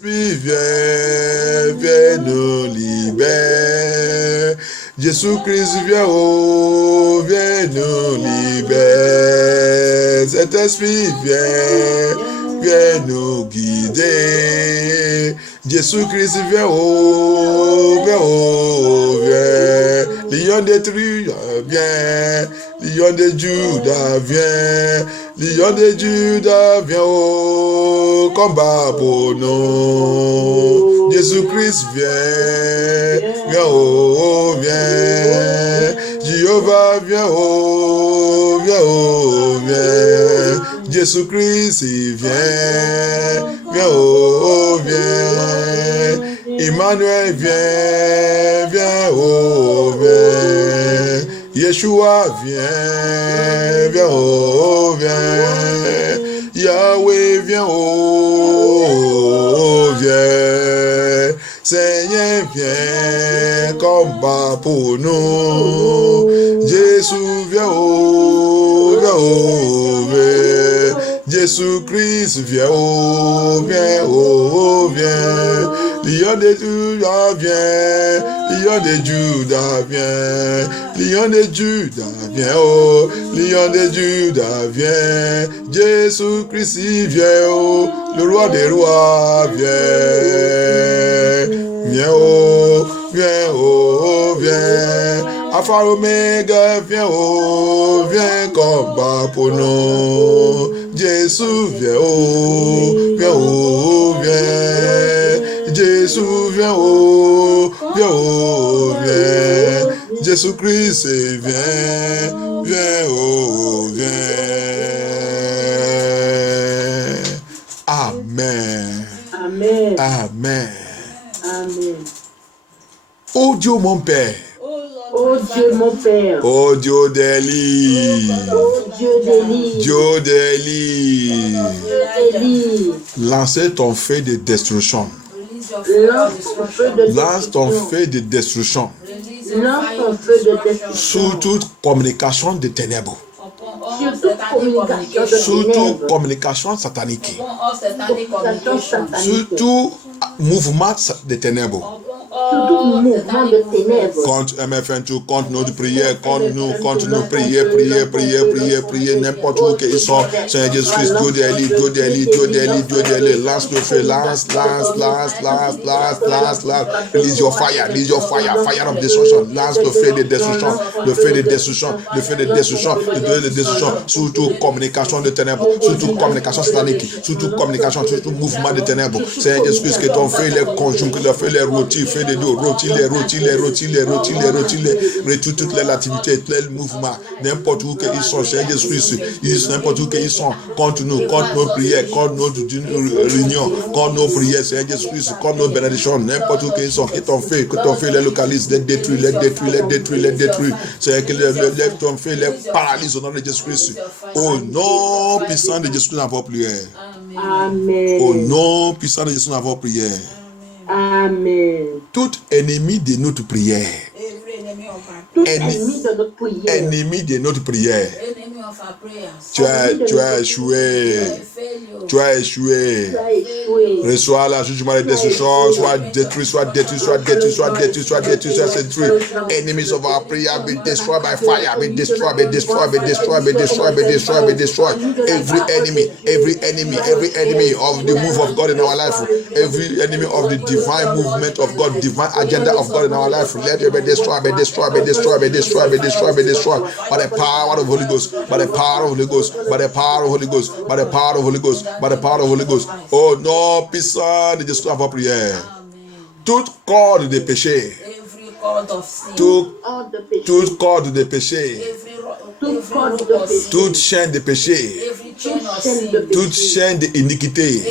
Puis viens nous libérer. Jésus-Christ, viens nous libérer. Cet esprit, viens nous guider. Jésus-Christ, viens. Lion détruit, viens. Lion de Juda, viens. Lion de Juda, viens au combat pour nous. Jésus-Christ, viens. Jéhovah, viens. Jésus-Christ, viens. Emmanuel, viens. Yeshua, viens. Yahweh, viens. Seigneur, viens, combat pour nous. Jésus, viens. Jésus-Christ, viens. Lion de Juda, viens. Lion de Juda, viens. Lion de Juda, viens. Lion de Juda, viens. Jésus-Christ, viens. Le roi des rois, viens. Viens. Alpha Omega, viens combat pour nous. Jésus, viens. Jésus, viens. Jésus-Christ, viens. Amen. Amen. Amen. Amen. Oh Dieu, mon Père. Oh Dieu, mon Père. Oh Dieu d'Élie. Oh Dieu d'Élie. Dieu d'Élie. Dieu d'Élie. Lancez ton feu de destruction. Lance ton feu de destruction. Lance ton feu de destruction. Sous toute communication de ténèbres. Surtout communication satanique. Surtout mouvement de ténèbres. Contre MFN2, contre notre prière, contre nous, prier, n'importe où qu'ils sont. Seigneur Jésus-Christ, Dieu d'Élie, lance le feu, lance. Release your fire of destruction. Lance le feu de destruction, surtout communication de ténèbres, surtout communication satanique, surtout communication, surtout mouvement de ténèbres. Seigneur Jésus-Christ, que ton feu les conjoncts, que ton feu les rôtis, feu de dos, rôtis, toutes les activités, tous les mouvements, n'importe où qu'ils sont, Seigneur Jésus-Christ, n'importe où qu'ils sont, contre nous, contre nos prières, contre nos réunions, contre nos prières, Seigneur Jésus-Christ, contre nos bénédictions, n'importe où qu'ils sont, que ton feu les localise, les détruit. Seigneur, que ton feu les paralyse au nom de Jésus-Christ. Au nom puissant de Jésus-Christ, nous avons prière. Amen. Au nom puissant de Jésus, nous avons prière. Amen. Tout ennemi de notre prière. Ennemi de notre prière. Tu as échoué. Reçois la jugement de destruction. Soit détruit. Enemies of our prayer be destroyed by fire. Be destroyed. Every enemy of the move of God in our life. Every enemy of the divine movement of God, divine agenda of God in our life. Let it be destroyed. By the power of the Holy Ghost. Oh non, puissant de Jésus, avant prière. Toute corde de péché. Toute corde de péché. Toute chaîne de péché. Toute chaîne d'iniquité.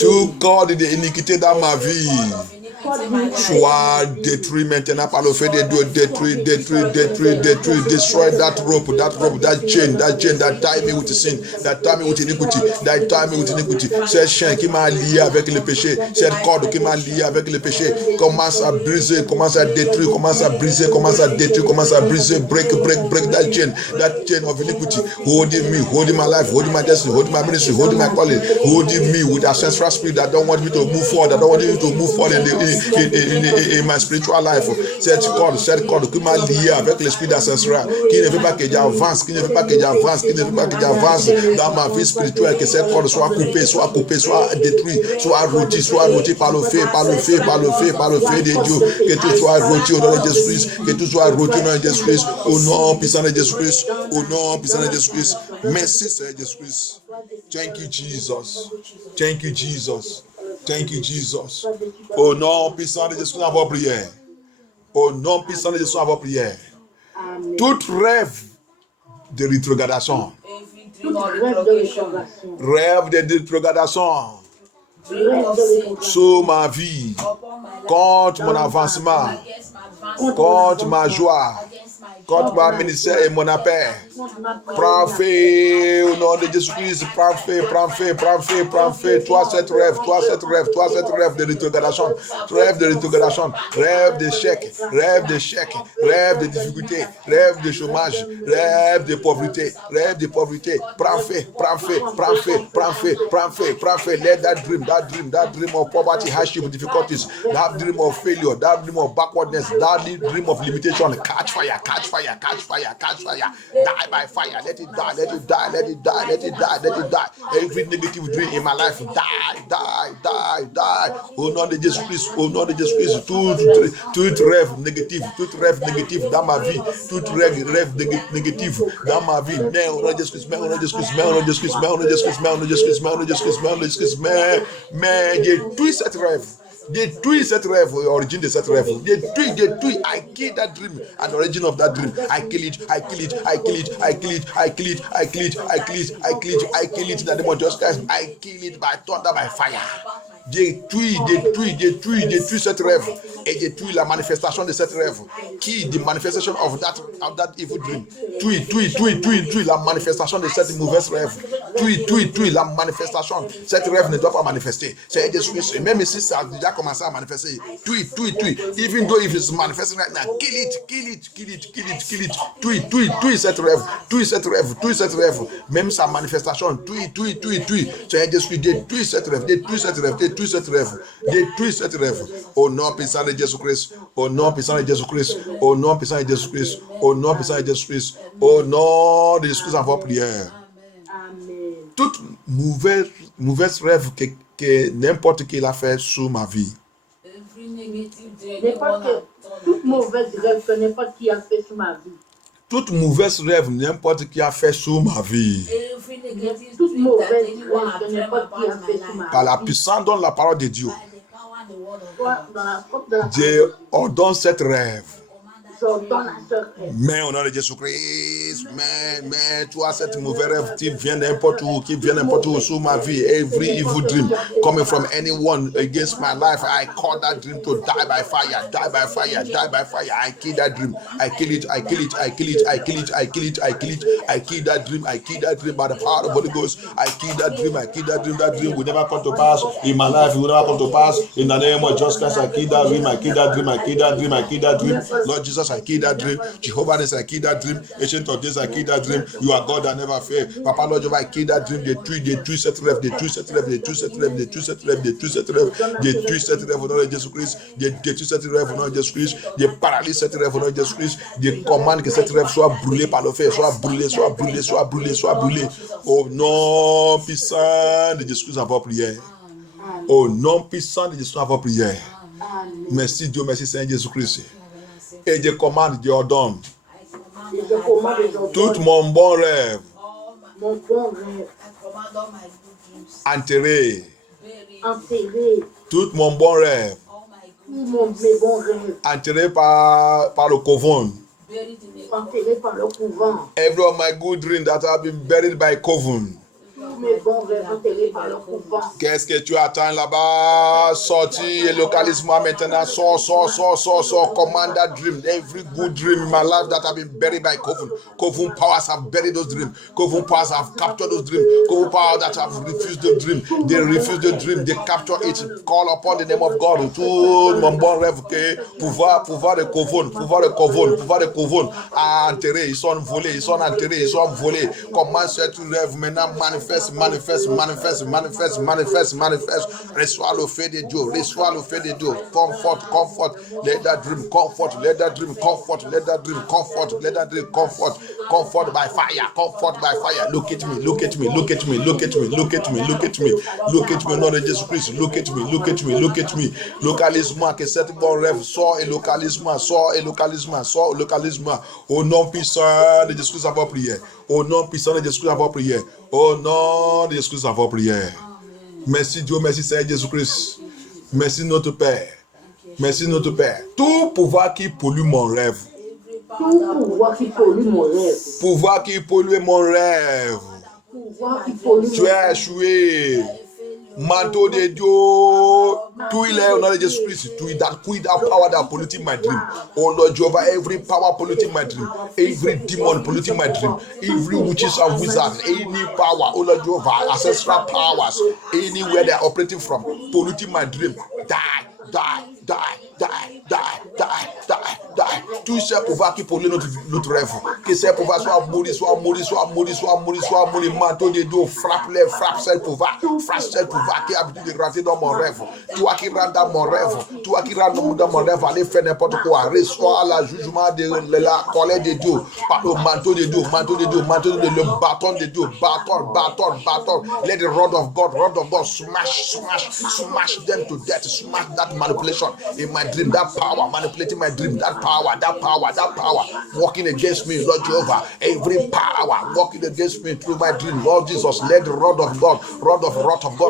Toute corde d'iniquité dans ma vie. Soit détruit maintenant par le feu de Dieu. Détruit. Destroy that rope, that chain, that tie me with sin, that tie me with iniquity. Cette chaîne qui m'a lié avec le péché, cette corde qui m'a lié avec le péché, commence à briser, commence à détruire, commence à briser. Break that chain of iniquity. Holding me, holding my life, holding my destiny, holding my ministry, holding my calling, holding me with ancestral spirit that don't want me to move forward, that don't want me to move forward in my spiritual life. Cette corde qui m'a lié avec l'esprit d'ancestral, qui ne veut pas que j'avance, qui ne veut pas que j'avance, qui ne veut pas que j'avance dans ma vie spirituelle, que cette corde soit coupée, soit détruite, soit rôtie par le feu, par le feu de Dieu, que tout soit rôti au nom de Jésus-Christ, que tout soit rôti au nom de Jésus-Christ, au nom puissant de Jésus-Christ, au nom puissant de Jésus-Christ. Merci Seigneur Jésus-Christ. Thank you Jesus. Thank you Jesus. Thank you Jesus. Au nom puissant de Jésus-Christ, avant prière. Au nom puissant de Jésus, avant prière. Tout rêve de rétrogradation. Rêve de rétrogradation sur ma vie, contre mon avancement, contre ma joie, contre ma ministère et mon appel. Prends feu au nom de Jésus-Christ. Prends feu. Toi, cette rêve de rétrogradation, rêve d'échec, rêve de difficulté, rêve de chômage, rêve de pauvreté. Prends feu. Let that dream of poverty, hardship, difficulties, that dream of failure, that dream of backwardness, that dream of limitation, catch fire. Die by fire. Let it die. Every negative dream in my life, die. Au nom de Jésus-Christ, tout rêve négatif dans ma vie, tout rêve négatif dans ma vie. Mais au nom de Jésus-Christ, mais détruis cette rêve. Détruis cette rêve, origine de cette rêve. Détruis. I kill that dream and origin of that dream. I kill it. In the name of Jesus Christ. I kill it by thunder, by fire. Détruis cette rêve et détruis la manifestation de cette rêve. Qui the manifestation of that evil dream. Tue la manifestation de cette mauvaise rêve. Tue la manifestation. Cette rêve ne doit pas manifester. C'est Jésus-Christ. Même si ça a déjà commencé à manifester, tue. Even though if it's manifesting right now, kill it. Tue cette rêve. Même sa manifestation, tue. C'est Jésus-Christ. Détruis cette rêve. Au nom puissant de Jésus-Christ. Au nom de Jésus-Christ, au nom de Jésus-Christ, en votre prière. Toute mauvaise rêve que n'importe qui l'a fait sur ma vie. Toute mauvaise rêve que n'importe qui a fait sur ma vie. Toute mauvaise rêve n'importe qui a fait sur ma vie. Toute mauvaise rêve que n'importe qui a fait sur ma vie. Par la puissance dans la parole de Dieu. Dieu ordonne cette rêve. Mais au nom de Jésus-Christ, mais toi, cette mauvaise rêve qui vient n'importe où sur ma vie, every evil dream coming from anyone against my life, I call that dream to die by fire. I kill that dream. I kill it. I kill that dream by the power of the Holy Ghost. I kill that dream. That dream will never come to pass in my life. It will never come to pass in the name of Jesus Christ. I kill that dream. Lord Jesus, I kill that dream. Jehovah Nissi, I kill that dream. Ancient of days, I kill that dream. You are God that never fail. Papa Lord Jehovah, I kill that dream. Détruis cette rêve. Détruis cette rêve au nom de Jésus-Christ. Détruis cette rêve au nom de Jésus-Christ. Paralyse cette rêve au nom de Jésus-Christ. Commande que cette rêve soit brûlée par le feu. Soit brûlée. Au nom puissant de Jésus-Christ, en votre prière. Au nom puissant de Jésus-Christ, en votre prière. Merci Dieu, merci Seigneur Jésus-Christ. Et je commande, je ordonne. Tout mon bon rêve. Enterré. Tout mon bon rêve. Enterré par le couvent. Every of my good dreams that have been buried by coven. Qu'est-ce que tu attends là-bas? Sortis et localise-moi maintenant. Sors. Command that dream. Every good dream in my life that have been buried by coven. Coven powers have buried those dreams. Coven powers have captured those dreams. Coven powers that have refused the dream. They refuse the dream. They capture it. Call upon the name of God. Tout mon bon rêve que pouvoir de coven. Pouvoir de coven. Enterrés. Ils sont volés. Ils sont enterrés. Ils sont volés. Comment cette rêve maintenant manifeste manifeste, manifeste, manifeste, manifeste, manifeste, manifeste. Reçois le feu de Dieu, reçois le feu de Dieu. Comfort, comfort, let that dream comfort, let that dream comfort, let that dream comfort, let that dream comfort, comfort by fire, comfort by fire. Look at me, look at me, look at me, look at me, look at me, look at me, look at me, nom de Jésus-Christ, look at me, look at me, look at me. Localise-moi, que cet bon rêve sort et localise-moi, sort et localise-moi, sort et localise-moi. Au nom puissant de Jésus-Christ, avoir prière. Au nom puissant de Jésus-Christ, avoir prière. Au nom de Jésus-Christ, avoir prière. Merci Dieu, merci Seigneur Jésus-Christ. Merci notre Père. Merci notre Père. Tout pouvoir qui pollue mon rêve. Tout pouvoir qui pollue mon rêve. Pouvoir qui pollue mon rêve. Pouvoir qui pollue Tu as échoué. Manteau de Dieu. Tout il est au nom de Jésus-Christ. To that power that polluting my dream. Oh Lord Jehovah, every power polluting my dream. Every demon polluting my dream. Every witches and wizards. Any power, oh Lord Jehovah, ancestral powers. Anywhere they are operating from. Polluting my dream. Die. Die, die, die, die, die, die, die. Tout ce pouvoir qui pollue notre rêve. Que ce pouvoir soit maudit, soit maudit, soit maudit, soit maudit, soit maudit. Manteau de Dieu, frappe-les, frappe ce pouvoir. Frappe ce pouvoir qui a l'habitude de rentrer dans mon rêve. Toi qui rentres dans mon rêve. Toi qui rentres dans mon rêve, allez faire n'importe quoi. Reçois le jugement de la colère de Dieu. Par le manteau de Dieu, manteau de Dieu, manteau de Dieu, le bâton de Dieu. Bâton, bâton, bâton. Let the rod of God smash, smash, smash them to death. Smash that manipulation in my dream, that power manipulating my dream, that power working against me, Lord Jehovah. Every power working against me through my dream, Lord Jesus, let the rod of God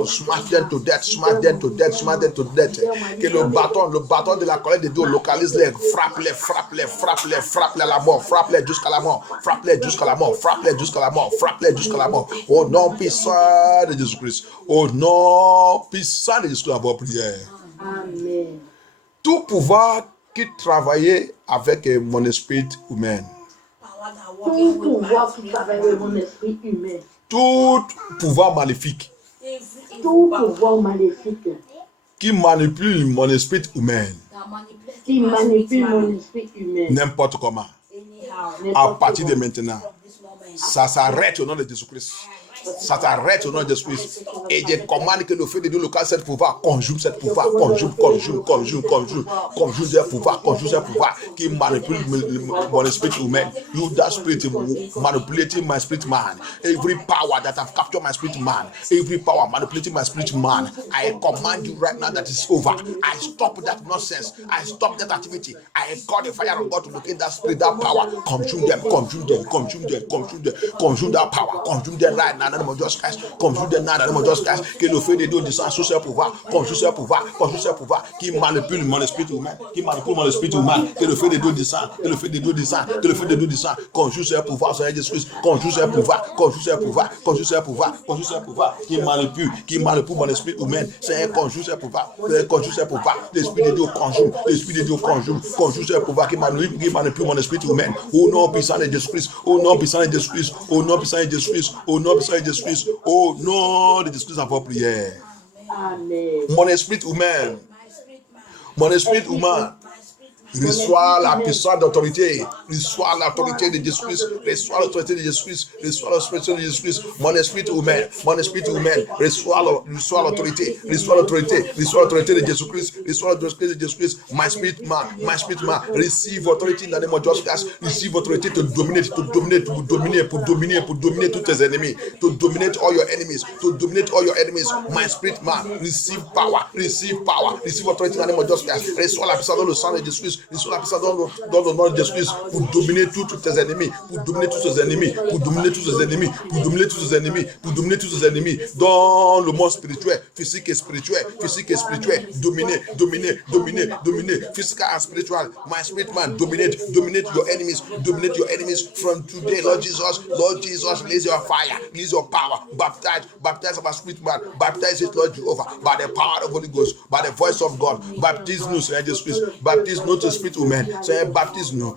smash them to death, smash them to death, smash them to death. Que le bâton de la colère de Dieu localise-les, frappe-les à la mort, frappe-les jusqu'à la mort, frappe-les jusqu'à la mort, frappe-les jusqu'à la mort, frappe-les jusqu'à la mort. Au nom puissant de Jésus-Christ, au nom puissant de Jésus-Christ, avoir prière. Amen. Tout pouvoir qui travaillait avec mon esprit humain. Tout pouvoir qui travaille avec mon esprit humain. Tout pouvoir maléfique. Tout pouvoir maléfique. Qui manipule mon esprit humain. Qui manipule mon esprit humain. N'importe comment. À partir de maintenant. Ça s'arrête au nom de Jésus-Christ. Ça t'arrête au nom de Jésus-Christ. Et je commande que le feu de Dieu local, cette pouvoir, conjugue cette pouvoir, conjugue ce pouvoir qui manipule mon esprit humain. You that spirit manipulating my spirit man. Every power that have captured my spirit man, every power manipulating my spirit man, I command you right now that it's over. I stop that nonsense. I stop that activity. I call the fire of God to locate that spirit, that power. Consume them that power. Consume them right now. Conjugue des nains dans le nom de Jésus Christ, que le feu de Dieu descend sur ce pouvoir, conjugue ce pouvoir qui manipule mon esprit humain, que le feu de Dieu descend, conjugue ce pouvoir, Seigneur Jésus-Christ, conjugue ce pouvoir, qui manipule mon esprit humain, Seigneur, conjugue ce pouvoir, l'esprit de Dieu conjugue ce pouvoir qui manipule mon esprit humain, au nom puissant de Jésus-Christ, au nom puissant de Jésus-Christ, au nom de Jésus-Christ, au nom de Jésus-Christ, en prière. Amen. Mon esprit humain, reçoit la puissance d'autorité, reçoit l'autorité de Jésus-Christ, reçoit l'autorité de Jésus-Christ, mon esprit humain, reçoit l'autorité de Jésus-Christ, my spirit man, receive authority in the name of Jesus, receive authority to dominate tous tes ennemis, to dominate all your enemies, my spirit man, receive authority in the name of Jesus, reçoit la puissance dans le sang de Jésus-Christ, reçoit la puissance dans le nom de Jésus-Christ pour dominer tous tes ennemis, dans le monde spirituel, physique et spirituel, dominer, physical and spiritual. My spirit man, dominate your enemies from today, Lord Jesus, release your fire, release your power, baptize our spirit man, baptize it, Lord Jehovah, by the power of the Holy Ghost, by the voice of God, baptize nous, Seigneur Jésus-Christ, baptise notre esprit humain, Seigneur, baptise-nous,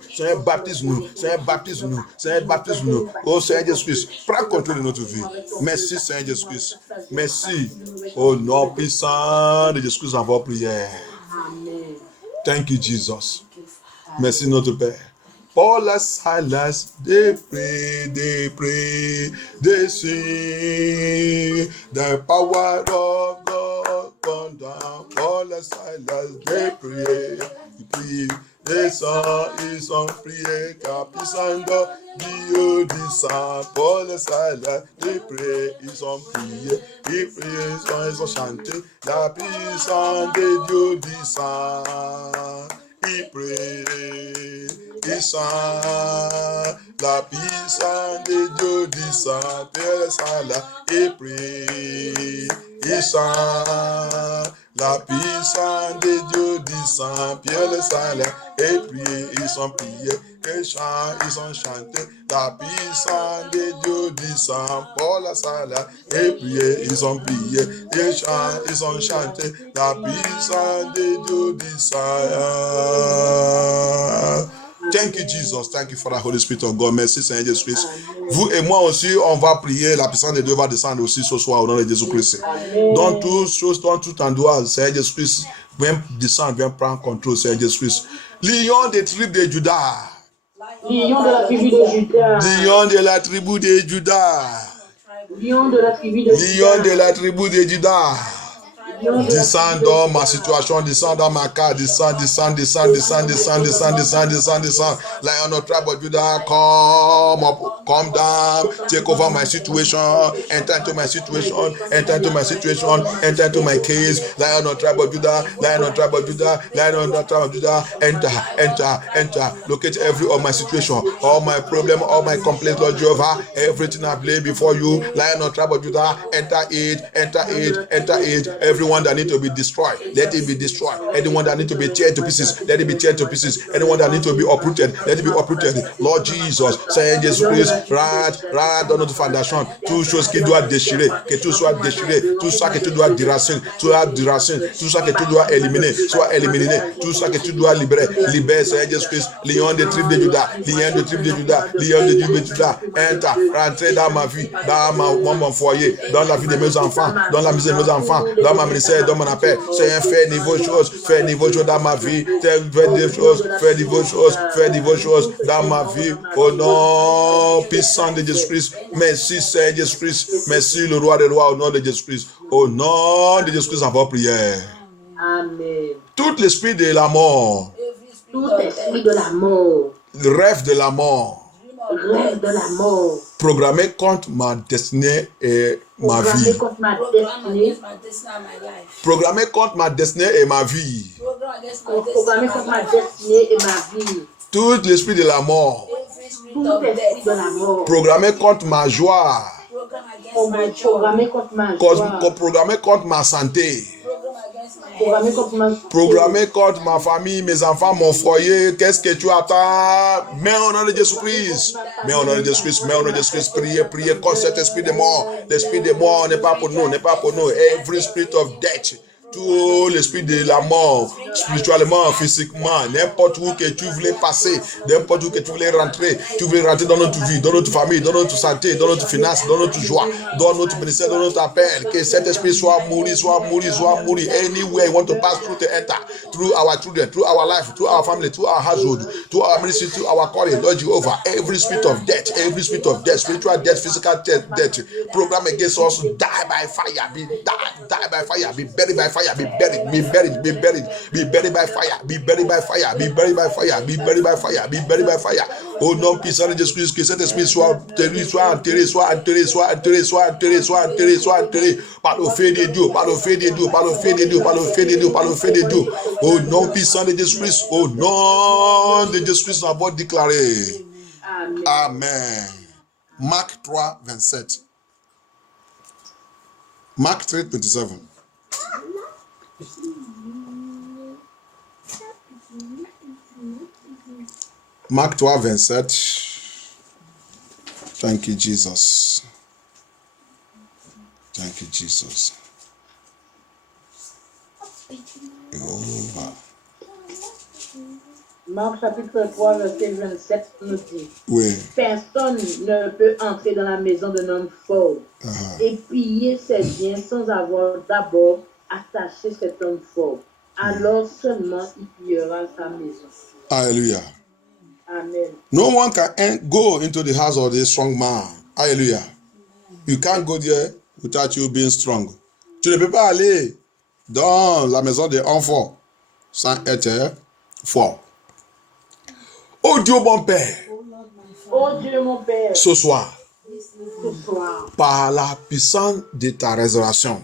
oh Seigneur Jésus-Christ, prends contrôle de notre vie. Merci Seigneur Jésus-Christ, merci, au nom puissant de Jésus-Christ en votre prière. Thank you Jesus. Merci notre Père. Paul and Silas, they pray, they sing. The power of God come down. Paul and Silas, they pray. They sang, ils sont priés, car puissant Dieu descend. Paul et Silas, ils prient, ils ont prié, ils prient, ils ont chanté. La puissance de Dieu descend. Ils prient, ils chantent. La puissance de Dieu descend. Paul et Silas, ils prient, ils chantent. La puissance de Dieu descend, Pierre le Silas, et prié, ils ont prié, et chantent, ils ont chanté. La puissance de Dieu descend, Paul le Silas, et prié, ils ont prié, et chantent, ils ont chanté. La puissance de Dieu descend. Thank you, Jesus. Thank you for the Holy Spirit of God. Merci, Seigneur Jésus-Christ. Vous et moi aussi, on va prier. La puissance de Dieu va descendre aussi ce soir au nom de Jésus-Christ. Dans toutes choses, dans tout endroit, Seigneur Jésus-Christ, viens descendre, viens prendre contrôle, Seigneur Jésus-Christ. Lion des tribus de Juda. Lion de la tribu de Juda. Lion de la tribu de Juda. Lion de la tribu de Juda. Lion de la tribu de Juda. Descends dans ma situation, descends dans ma carte, descends. Lion of tribe of Judah, come down, take over my situation, enter into my situation, enter into my situation, enter into my case. Lion of tribe of Judah, Lion of tribe of Judah, Lion of tribe of Judah, enter. Locate every of my situation, all my problem, all my complaints, Lord Jehovah, everything I lay before you. Lion of tribe of Judah, enter it. Everyone that need to be destroyed, let it be destroyed. Anyone that need to be teared to pieces, let it be teared to pieces. Anyone that need to be uprooted, let it be uprooted. Lord Jesus, Seigneur Jésus-Christ, rate dans notre fondation toutes choses qui doivent déchirer, que tout soit déchiré, tout ça que tu dois déraciner, tout ça que tu dois éliminer, soit éliminé, tout ça que tu dois libérer, Seigneur Jésus-Christ, lion des tribus de Juda, lion des tribus de Juda, enter, rentrer dans ma vie, dans mon foyer, dans la vie de mes enfants, dans la vie de mes enfants, dans ma ministère, dans mon appel. Seigneur, fais niveau choses dans ma vie, fais niveau choses dans ma vie, au nom puissant de Jésus-Christ. Merci Seigneur Jésus-Christ, merci le roi des rois, au nom de Jésus-Christ, au nom de Jésus-Christ, en votre prière. Amen. Tout l'esprit de la mort, Tout esprit de la mort, le rêve de la mort, programmé contre ma destinée et ma vie. Programmé contre ma destinée et ma vie. Tout l'esprit de la mort, programmé contre ma joie, programmé contre ma santé, programmé contre ma famille, mes enfants, mon foyer. Qu'est-ce que tu attends? Mais au nom de Jésus-Christ, priez contre cet esprit de mort. L'esprit de mort n'est pas pour nous, Every spirit of death, tout l'esprit de la mort, spirituellement, physiquement, n'importe où que tu voulais passer, n'importe où que tu voulais rentrer dans notre vie, dans notre famille, dans notre santé, dans notre finance, dans notre joie, dans notre ministère, dans notre appel, que cet esprit soit mouru. Anywhere you want to pass through, to enter, through our children, through our life, through our family, through our household, through our ministry, through our calling, Lord Jehovah, every spirit of death, spiritual death, physical death, program against us, die by fire, be buried by fire. Be buried by fire. Au nom puissant de Jésus-Christ, que cet esprit soit enterré par le feu de Dieu, Au nom puissant de Jésus-Christ, au nom de Jésus-Christ, nous avons déclaré. Amen. Marc 3, 27. Marc 3, 27. Marc 3, 27. Thank you, Jesus. Jehovah. Marc chapitre 3, verset 27 nous dit: Oui. Personne ne peut entrer dans la maison d'un homme fort et piller ses biens sans avoir d'abord attaché cet homme fort. Alors seulement il pillera sa maison. Alléluia. Amen. No one can go into the house of the strong man. Hallelujah. You can't go there without you being strong. Tu ne peux pas aller dans la maison des enfants sans être fort. Oh Dieu mon Père, Oh Dieu mon Père, ce soir, ce soir, par la puissance de ta résurrection,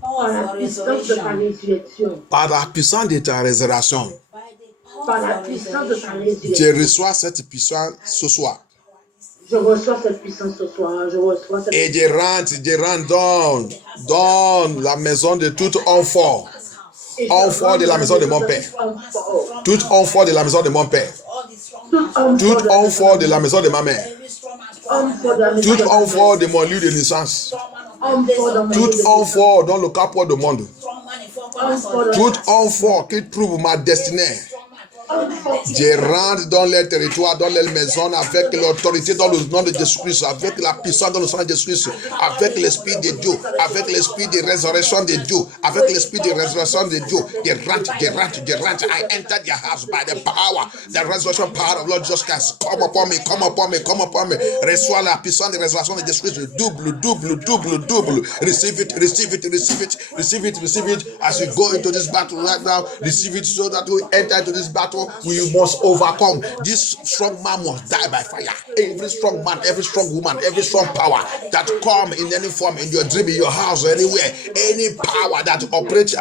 par la puissance de ta résurrection, par la puissance de ta résurrection, par la puissance de ta je résurrection, reçois cette puissance ce soir. je reçois cette puissance ce soir, je reçois cette Et puissance. je rentre dans la maison de tout enfant. Et je Enfant rentre de la dans maison de mon tout Père. enfant. Tout enfant de la maison de mon Père. Tout enfant de la maison de ma mère. Tout enfant de mon lieu de naissance. Tout enfant dans le capot du monde. Tout enfant qui trouve ma destinée. Je rentre dans les territoires, dans les maisons avec l'autorité dans le nom de Jésus-Christ, avec la puissance dans le sang de Jésus-Christ, avec l'esprit de Dieu, avec l'esprit de résurrection de Dieu, avec l'esprit de résurrection de Dieu. Je rentre. I enter their house by the power, the resurrection power of Lord Jesus Christ. Come upon me. Reçois la puissance de résurrection de Jésus-Christ. Double. Receive it as you go into this battle right now. Receive it so that we enter into this battle. We must overcome. This strong man must die by fire. Every strong man, every strong woman, every strong power that come in any form, in your dream, in your house, or anywhere, any power that operate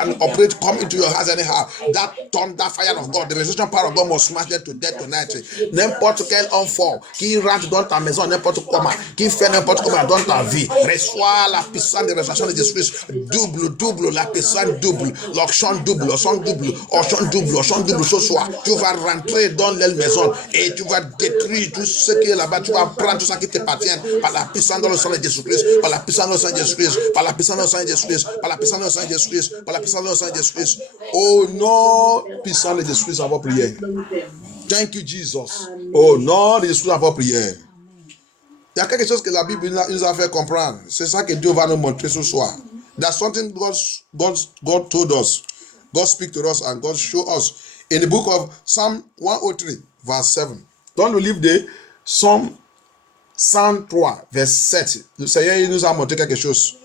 come into your house anyhow, that thunder fire of God, the resurrection power of God must smash them to death tonight. N'importe quel enfant qui rentre dans ta maison, n'importe comment, qui fait n'importe comment dans ta vie, reçois la puissance de résurrection de Jésus-Christ. Double, la puissance double, l'onction double ce soir. Tu vas rentrer dans les maisons et tu vas détruire tout ce qui est là-bas. Tu vas prendre tout ça qui t'appartient par la puissance dans le sang de Jésus-Christ, par la puissance dans le sang de Jésus-Christ, par la puissance dans le sang de Jésus-Christ, par la puissance dans le sang de Jésus-Christ, par la puissance dans le sang de Jésus-Christ. Au nom puissant de Jésus-Christ, on va prier. Thank you, Jesus. Au nom de Jésus, on va prier. Il y a quelque chose que la Bible nous a fait comprendre. C'est ça que Dieu va nous montrer ce soir. That's something God told us. God speak to us and God show us. In the book of Psalm 103, verse 7. Dans le livre de Psalm 103, verse 7. Le Seigneur il nous a montré quelque chose.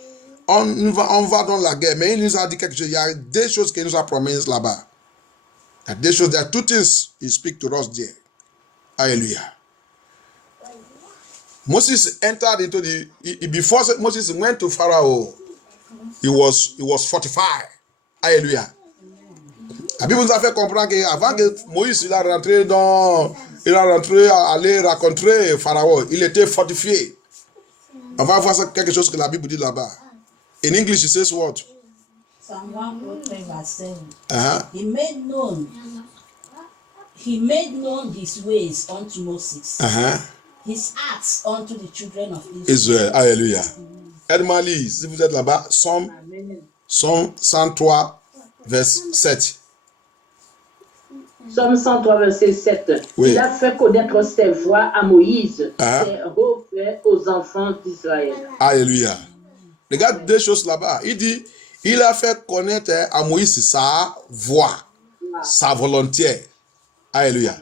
On va dans la guerre, mais il nous a dit quelque chose. Il y a des choses qu'il nous a promises là-bas. Il y a des choses, there are two things he speak to us there. Hallelujah. Moses entered into before Moses went to Pharaoh, he was fortified. Hallelujah. La Bible nous a fait comprendre qu'avant que Moïse il a rentré à aller rencontrer Pharaon, il était fortifié. On va voir quelque chose que la Bible dit là-bas. In English, it says what? Psalm 103 verse 7. Uh-huh. He made known his ways unto Moses. Uh-huh. His acts unto the children of Israël. Alléluia. Aide-moi à lire, si vous êtes là-bas, Psalm 103, verset 7. Psalm 103, verset 7. Oui. Il a fait connaître ses voies à Moïse, ses refaits aux enfants d'Israël. Alléluia. Regarde deux choses là-bas. Il dit, il a fait connaître à Moïse sa voix, sa volonté. Alléluia.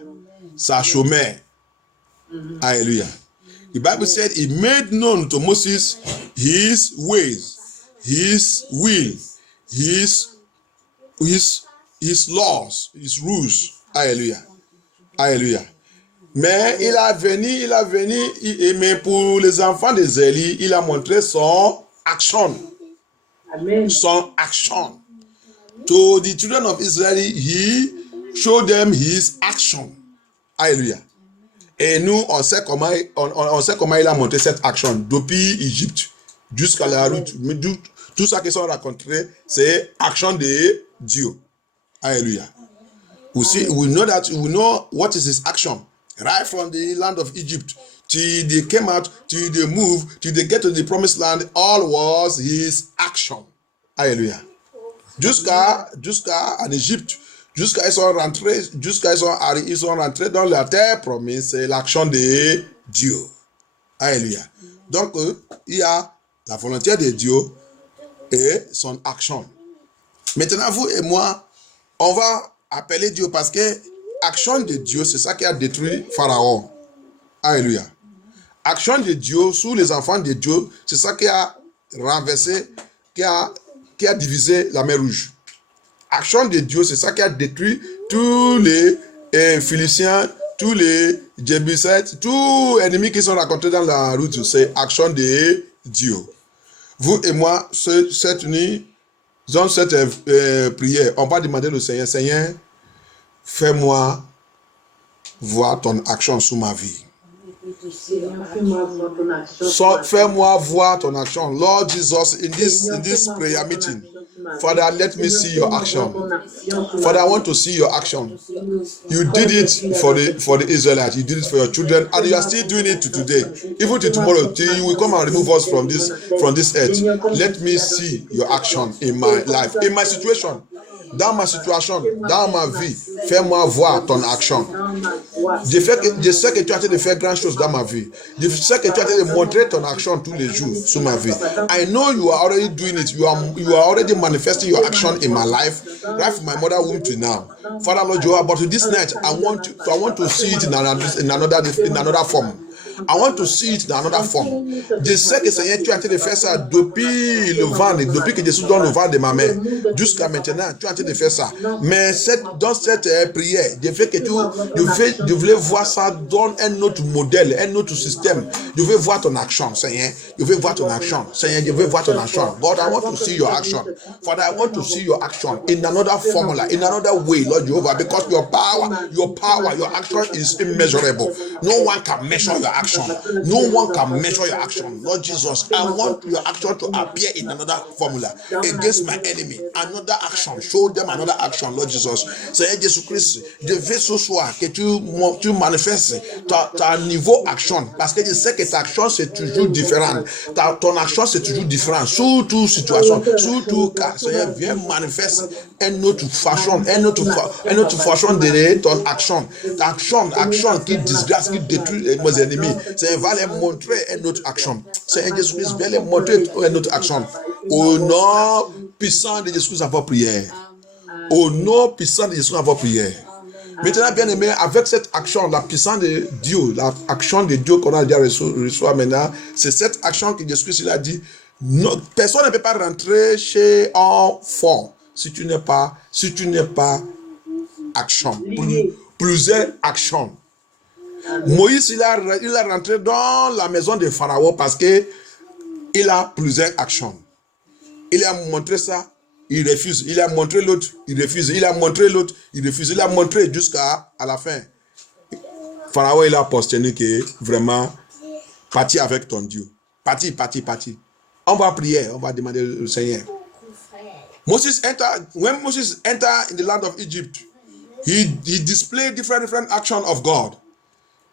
Sa chemin. Hallelujah. The Bible said he made known to Moses his ways, his will, his laws, his rules. Hallelujah. Hallelujah. Mais il a venu, mais pour les enfants de Zélie, il a montré son action. Amen. Son action. To the children of Israel, he showed them his action. Hallelujah. Et nous, on sait comment il a montré cette action depuis Égypte jusqu'à la route. Tout ça qu'ils sont racontés, c'est action de Dieu. Alléluia. We know what is his action. Right from the land of Egypt till they came out, till they moved, till they get to the promised land, all was his action. Alléluia. Jusqu'à en Égypte. Jusqu'à ils sont rentrés dans la terre promise, c'est l'action de Dieu. Alléluia. Donc, il y a la volonté de Dieu et son action. Maintenant, vous et moi, on va appeler Dieu parce que action de Dieu, c'est ça qui a détruit Pharaon. Alléluia. Action de Dieu sous les enfants de Dieu, c'est ça qui a renversé, qui a divisé la mer Rouge. Action de Dieu, c'est ça qui a détruit tous les Philistins, tous les Jébusites, tous les ennemis qui sont rencontrés dans la route. C'est action de Dieu. Vous et moi, cette nuit, dans cette prière, on va demander au Seigneur, Seigneur, fais-moi voir ton action sous ma vie. Fais-moi voir ton action. Lord Jesus, in this prayer meeting, Father, let me see your action. Father, I want to see your action. You did it for the Israelites. You did it for your children, and you are still doing it to today. Even to tomorrow, till you will come and remove us from this earth. Let me see your action in my life, in my situation. Dans ma situation, dans ma vie, fais-moi voir ton action. Je sais que tu as été de faire grand chose dans ma vie. Je sais que tu as été de montrer ton action tous les jours sur ma vie. I know you are already doing it. You are already manifesting your action in my life, right from my mother womb to now. Father Lord Jehovah, but this night I want to see it in another form. I want to see it in another form. Je sais que Seigneur, tu as été de faire ça depuis le ventre, depuis que je suis dans le ventre de ma mère. Jusqu'à maintenant, tu as été de faire ça. Mais dans cette prière, je voulais voir ça dans un autre modèle, un autre système. Je veux voir ton action, Seigneur. Je veux voir ton action. Seigneur, je veux voir ton action. God, I want to see your action. Father, I want to see your action in another formula, in another way, Lord Jehovah, because your power, your action is immeasurable. No one can measure your action. No one can measure your action. Lord Jesus, I want your action to appear in another formula against my enemy. Another action. Show them another action, Lord Jesus. Seigneur Jésus-Christ, je veux ce soir que tu manifestes ta niveau action. Parce que je sais que ta action c'est toujours différent. Ton action c'est toujours différent. Sous toute situation, sous tout cas. Seigneur, viens manifester une autre façon, une autre façon de ton action. Ta action qui disgrâce, qui détruit mes ennemis. Seigneur, va les montrer une autre action. Seigneur Jésus-Christ, viens les montrer une autre action. Au nom puissant de Jésus-Christ, avant prière. Au nom puissant de Jésus-Christ, avant prière. Maintenant, bien aimé, avec cette action, la puissance de Dieu, l'action de Dieu qu'on a déjà reçu maintenant, c'est cette action que Jésus-Christ a dit, non, personne ne peut pas rentrer chez un fort si tu n'es pas action. Plusieurs actions. Moïse, il a rentré dans la maison de Pharaon parce que il a plusieurs actions. Il a montré ça, il refuse. Il a montré l'autre, il refuse. Il a montré l'autre, il refuse. Il a montré jusqu'à la fin. Pharaon, il a postulé que vraiment, parti avec ton Dieu. Parti. On va prier, on va demander au Seigneur. When Moses entered in the land of Egypt, he displayed different actions of God.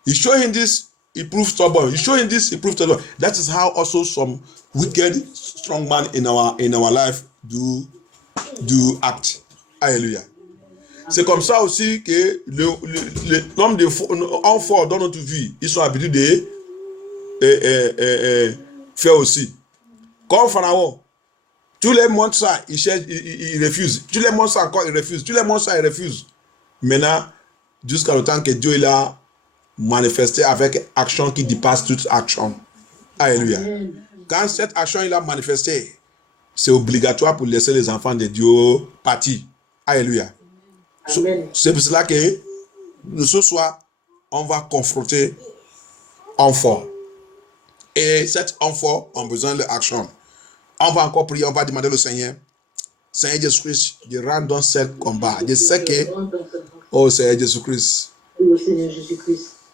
He showed him this, he proved stubborn. He showed him this, he proved stubborn. That is how also some wicked, strong man in our life do act. Alléluia. C'est comme ça aussi que l'homme en fort dans notre vie, ils sont habitués de faire aussi. Comme Pharaon, tous les mondes ça, il refuse. Tous les mondes ça encore, il refuse. Tous les mondes ça, il refuse. Maintenant, jusqu'à le temps que Dieu il a manifesté avec action qui dépasse toute action. Alléluia. Quand cette action il a manifesté, c'est obligatoire pour laisser les enfants de Dieu partir. Alléluia. C'est pour cela que ce soir, on va confronter un fort. Et cet enfant a besoin de l'action. On va encore prier, on va demander au Seigneur. Seigneur Jésus-Christ, je rentre dans ce combat. Je sais que, oh Seigneur Jésus-Christ,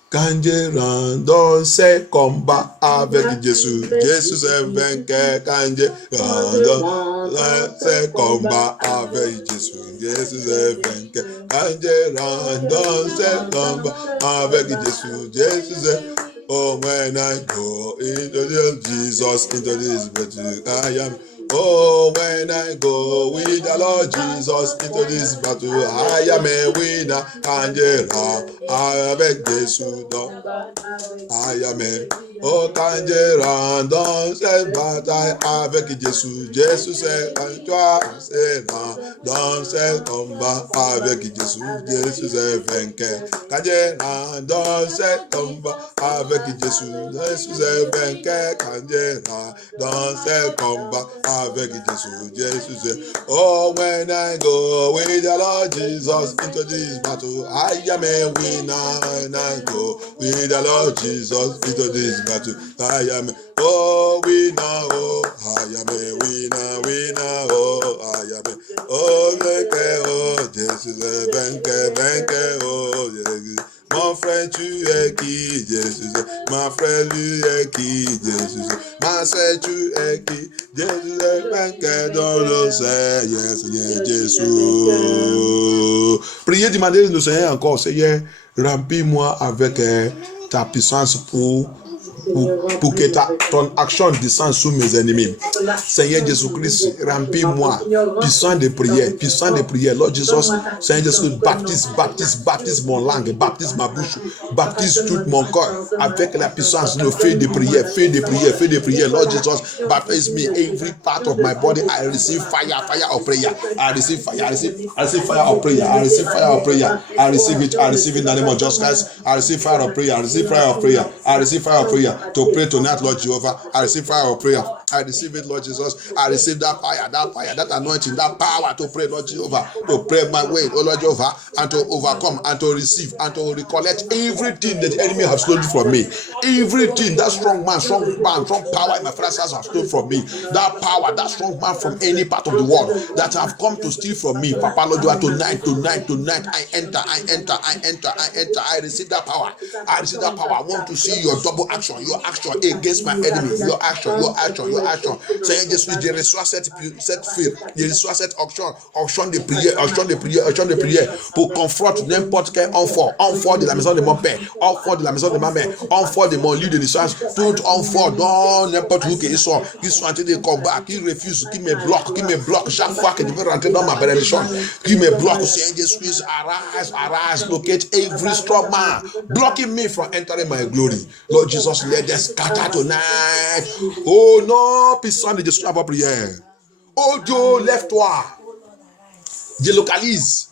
quand je rentre dans ce combat avec Jésus, Jésus est vainqueur. Quand je rentre dans ce combat avec Jésus, Jésus est vainqueur. Quand je rentre dans ce combat avec Jésus, Jésus est. Oh, when I go into Jesus, into this battle, I am. Oh, when I go with the Lord Jesus into this battle, I am a winner. Angela, avec Jésus, I am a Oh, quand je rentre dans cette bataille avec Jésus, Jésus c'est en toi, c'est dans ce combat avec Jésus, Jésus est vainqueur. Quand je rentre dans ce combat avec Jésus, Jésus est vainqueur. Quand je rentre dans ce combat avec Jésus, Jésus est. Oh, when I go with the Lord Jesus into this battle, I am a winner. When I go with the Lord Jesus into this battle, I am oh winner, oh I am a winner, oh I am a oh vainqueur, oh Jésus est vainqueur, oh Jésus. Mon frère, tu es qui, Jésus? Mon frère, lui est qui, Jésus? Ma sœur, tu es qui? Jésus est vainqueur dans le Seigneur Jésus. Priez, demandez le Seigneur encore, Seigneur, remplis-moi avec ta puissance pour que ton action descende sur mes ennemis. Seigneur Jésus-Christ, remplis-moi, puissant de prière. Lord Jesus, Seigneur Jésus, baptise mon langue, baptise ma bouche, baptise tout mon corps avec la puissance de feu de prière. Lord Jesus, baptize me, every part of my body. I receive fire of prayer. I receive fire of prayer. I receive it in the name of Jesus Christ. I receive fire of prayer. I receive fire of prayer. To pray tonight, Lord Jehovah. I receive fire of prayer. I receive it, Lord Jesus. I receive that fire, that anointing, that power to pray, Lord Jehovah. To pray my way, oh Lord Jehovah, and to overcome, and to receive, and to recollect everything that the enemy has stolen from me. Everything that strong power in my father's house has stolen from me. That power, that strong man from any part of the world that have come to steal from me. Papa, Lord Jehovah, tonight, I enter. I receive that power. I want to see your double action, your action against my enemy, your action. Seigneur Jésus, je reçois cette fille, je reçois cette action de prière pour confronter n'importe quel enfant de la maison de mon père, enfant de la maison de ma mère, enfant de mon lieu de naissance, tout enfant dans n'importe où qu'ils sont en train de combattre, qui refusent, qui me bloquent chaque fois que je veux rentrer dans ma bénédiction, qui me bloquent. Seigneur Jésus, arise, locate every strong man blocking me from entering my glory. Lord Jesus, let them scatter tonight. Oh non, puissant de Jésus, avant prière. Oh Dieu, lève-toi. Délocalise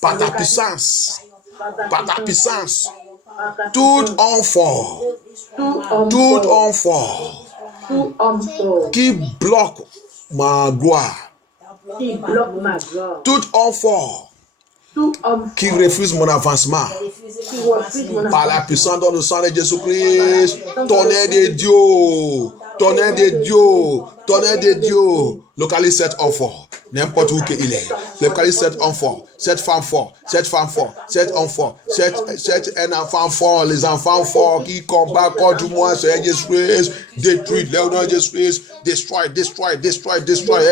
par ta puissance. Tout homme fort qui bloque ma gloire. Tout homme fort qui refuse mon avancement par la puissance dans le sang de Jésus-Christ. Tonnerre de Dieu, localise cet enfant, n'importe où qu'il est. Localise cet enfant, cette femme forte, cet enfant, un enfant fort, les enfants forts qui combattent contre moi, Seigneur Jésus-Christ. Détruis, le nom de Jésus-Christ. Destroy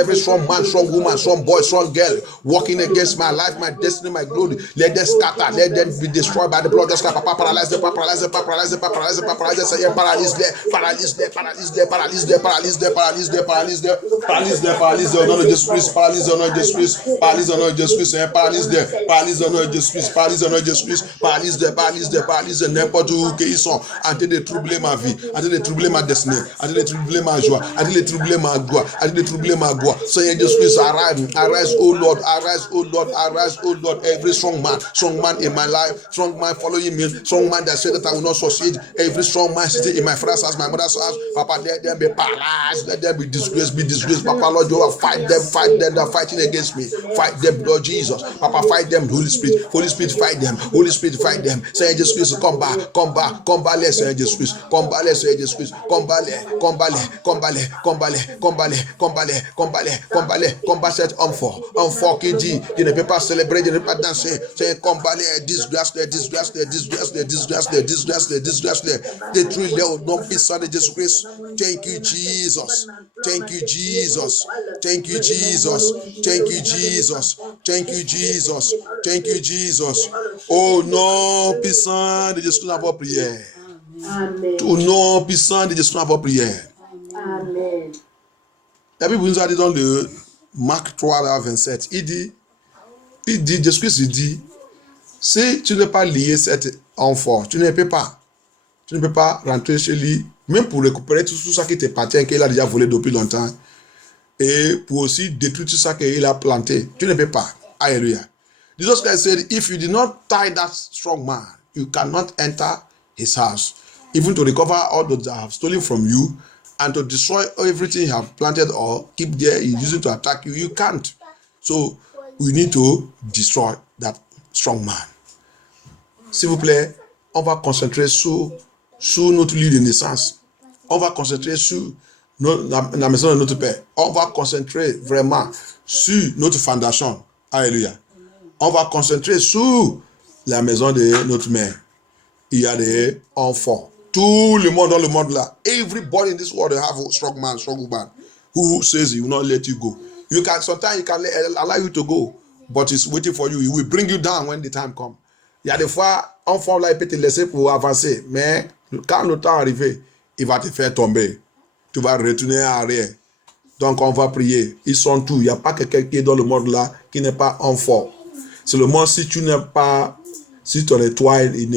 every strong man, strong woman, strong boy, strong girl walking against my life, my destiny, my glory. Let them scatter, let them be destroyed by the blood. Just Papa, paralyze them, Seigneur, paralyse them, au nom de Jésus-Christ, paralyse au nom de Jésus-Christ, Seigneur, paralyse au nom de Jésus-Christ, paralyse n'importe où qu'ils sont, en train de troubler ma vie, en train de troubler ma destinée, en train de troubler ma joie, en train de troubler ma gloire, Seigneur Jésus-Christ, arise, oh Lord, every strong man in my life, strong man following me, strong man that said that I will not succeed, every strong man sitting in my father's house, my mother's house, Papa, let them be paralyzed, let them be disgraced, Papa, Lord, you fight them that are fighting against me, fight them, Lord Jesus, Papa, fight them, Holy Spirit, fight them, Seigneur Jésus-Christ, combat-les, Seigneur Jésus-Christ, combat cet homme fort qui dit qu'il ne peut pas célébrer, il ne peut pas danser, c'est combat-les, disgrace-les, détruis-les au nom puissant de Jésus-Christ. Thank you, Jesus. Au nom puissant de Jésus-Christ, avant prière. Amen. Au nom puissant de Jésus-Christ, avant prière. Amen. La Bible nous a dit dans le Marc 3, 27, il dit, Jésus-Christ dit, si tu n'es pas lié cet enfant, tu ne peux pas rentrer chez lui Même pour récupérer tout ça qui t'appartient, qu'il a déjà volé depuis longtemps, et pour aussi détruire tout ça qu'il a planté, tu ne peux pas. Alléluia. Jesus Christ said, if you did not tie that strong man, you cannot enter his house. Even to recover all that I have stolen from you, and to destroy everything you have planted or keep there, using to attack you, you can't. So, we need to destroy that strong man. S'il vous plaît, on va concentrer sur notre lieu de naissance. On va concentrer sur la maison de notre Père. On va concentrer vraiment sur notre fondation. Alléluia. On va concentrer sur la maison de notre mère. Il y a des enfants. Tout le monde dans le monde là. Everybody in this world have a strong man, strong woman who says he will not let you go. You can sometimes he can allow you to go, but he's waiting for you. He will bring you down when the time comes. Il y a des fois, enfant là, il peut te laisser pour avancer, mais quand le temps arrive, il va te faire tomber. Tu vas retourner en arrière. Donc on va prier. Ils sont tous. Il n'y a pas quelqu'un qui est dans le monde là qui n'est pas enfant. Seulement si tu n'es pas, si ton étoile, il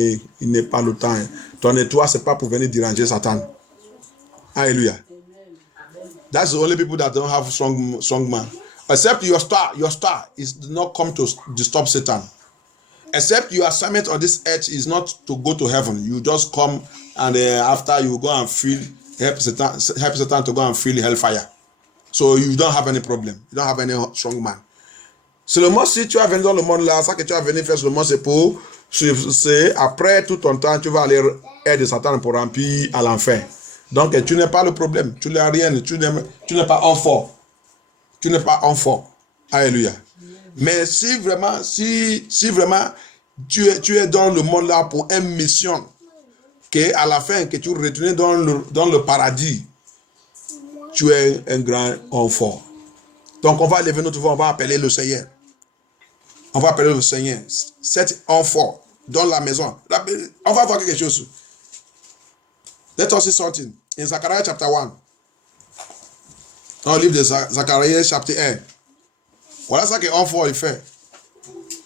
n'est pas le temps. Ton étoile, c'est pas pour venir déranger Satan. Alléluia. That's the only people that don't have strong man. Except your star is not come to disturb Satan. Except your assignment on this earth is not to go to heaven. You just come and after you go and help Satan to go and feel hellfire. So you don't have any problem. You don't have any strong man. Seulement si tu as venu dans le monde là, ça que tu as venu faire seulement c'est après tout ton temps, tu vas aller aider Satan pour remplir à l'enfer. Donc tu n'es pas le problème. Tu n'es rien. Tu n'es pas enfant. Tu n'es pas enfant. Alléluia. Mais si vraiment tu es dans le monde là pour une mission, que à la fin que tu retournes dans le paradis, tu es un grand enfant. Donc on va lever notre voix, on va appeler le Seigneur. On va appeler le Seigneur. Cet enfant dans la maison. On va voir quelque chose. Let us see something. In Zechariah chapter 1. Dans le livre de Zacharie chapitre 1. Voilà ce qu'un enfant il fait. Ils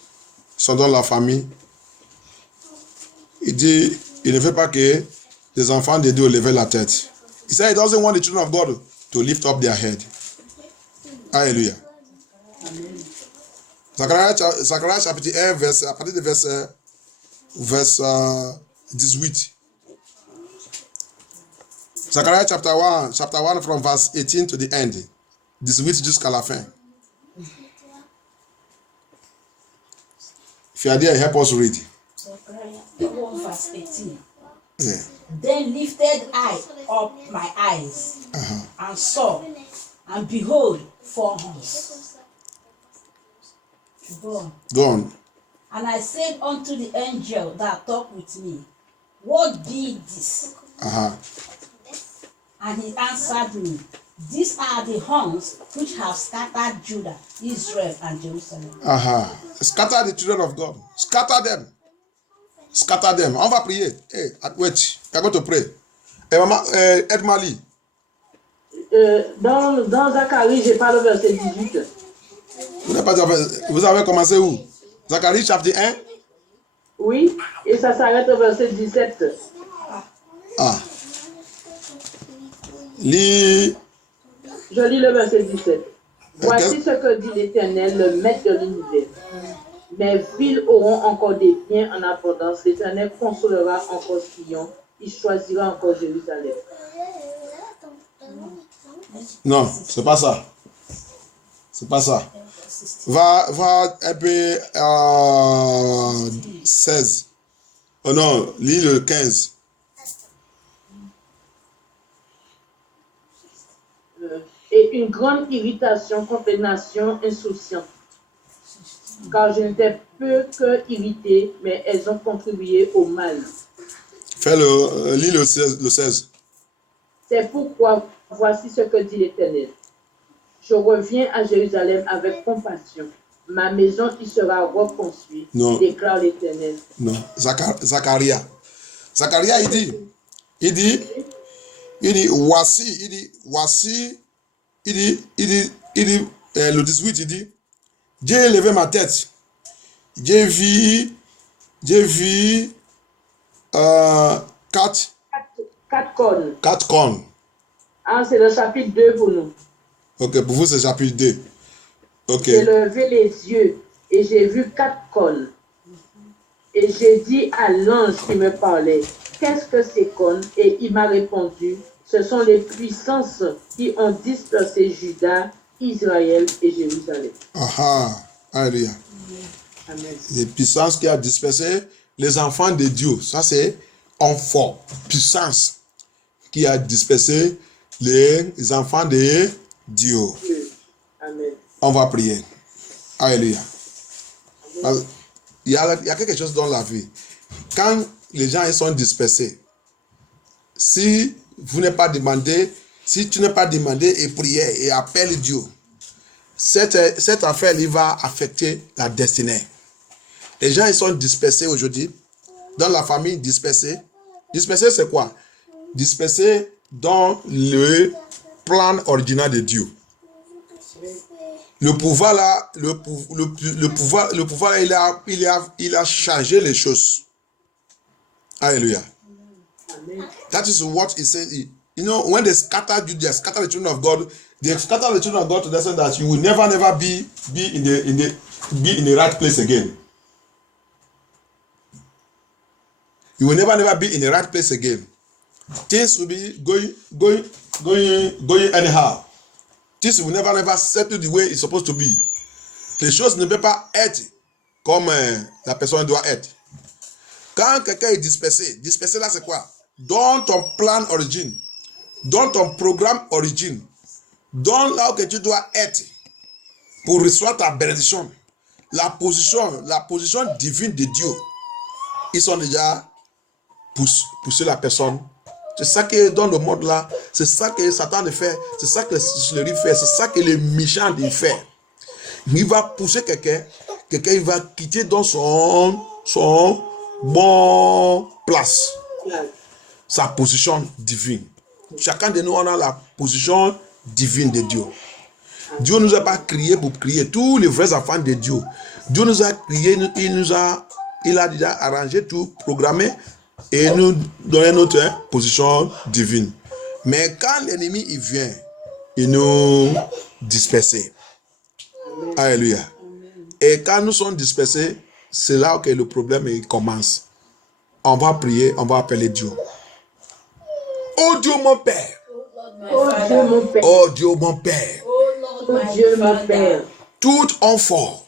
sont dans la famille. Il dit, il ne veut pas que les enfants de Dieu lèvent la tête. He said he doesn't want the children of God to lift up their head. Alléluia. Zacharie chapitre 1, à partir du verset 18. Zechariah chapter 1 from verse 18 to the end. 18 jusqu'à la fin. If you are there, help us read. Zechariah 1 verse 18. Yeah. Then lifted I up my eyes and saw, and behold, 4 horns. Go on. And I said unto the angel that talked with me, what be this? And he answered me, these are the horns which have scattered Judah, Israel, and Jerusalem. Scatter the children of God. Scatter them. Scatter them. On va prier. Hey, wait. We are going to pray. Hey, maman, aide-moi. Dans Zacharie, j'ai pas le verset 18. Vous avez commencé où? Zacharie chapitre 1? Oui, et ça s'arrête au verset 17. Lis. Je lis le verset 17. Voici ce que dit l'Éternel, le maître de l'univers. Mes villes auront encore des biens en abondance. L'Éternel consolera encore Sion. Il choisira encore Jérusalem. Non, c'est pas ça. C'est pas ça. Va un peu 16. Oh non, lis le 15. Et une grande irritation contre les nations insouciantes. Car je n'étais peu que irrité, mais elles ont contribué au mal. Lis le 16. C'est pourquoi, voici ce que dit l'Éternel. Je reviens à Jérusalem avec compassion. Ma maison y sera reconstruite, déclare l'Éternel. Non, Zacharie, il dit, voici, le 18, il dit, j'ai élevé ma tête, j'ai vu 4 4 cornes. 4 cornes. Ah, c'est le chapitre 2 pour nous. Ok, pour vous, c'est chapitre 2. Ok. J'ai levé les yeux et j'ai vu 4 cornes. Et j'ai dit à l'ange qui me parlait, qu'est-ce que ces cornes? Et il m'a répondu, ce sont les puissances qui ont dispersé Juda, Israël et Jérusalem. Aha, alléluia. Amen. Les puissances qui ont dispersé les enfants de Dieu. Ça, c'est un fort. Puissance qui a dispersé les enfants de Dieu. Amen. On va prier. Alléluia. Il y a quelque chose dans la vie. Quand les gens ils sont dispersés, si vous n'êtes pas demandé, si tu n'es pas demandé et prié et appelle Dieu, cette affaire il va affecter la destinée. Les gens ils sont dispersés aujourd'hui, dans la famille dispersée. Dispersés c'est quoi? Dispersés dans le plan original de Dieu. Le pouvoir là, le pouvoir là, il a changé les choses. Alléluia. Amen. That is what he said. You know, when they scatter you, they scatter the children of God. They scatter the children of God to the extent that you will never be in the right place again. You will never be in the right place again. Things will be going anyhow. Things will never settle the way it's supposed to be. Les choses ne peuvent pas être comme la personne doit être. Quand quelqu'un est dispersé là c'est quoi? Dans ton plan origine, dans ton programme origine, dans là où tu dois être pour recevoir ta bénédiction, la position divine de Dieu, ils sont déjà poussés la personne. C'est ça que dans le monde là, c'est ça que Satan fait, c'est ça que le sorcellerie fait, c'est ça que les méchants font. Il va pousser quelqu'un il va quitter dans son bon place, sa position divine. Chacun de nous on a la position divine de Dieu. Dieu nous a pas créé pour crier, tous les vrais enfants de Dieu. Dieu nous a créé, il a déjà arrangé tout, programmé et nous donner notre position divine. Mais quand l'ennemi il vient, il nous disperse. Alléluia. Et quand nous sommes dispersés, c'est là que le problème il commence. On va prier, on va appeler Dieu. Oh Dieu mon Père. Oh Dieu mon Père. Oh Dieu mon Père. Oh Dieu mon Père. Tout enfant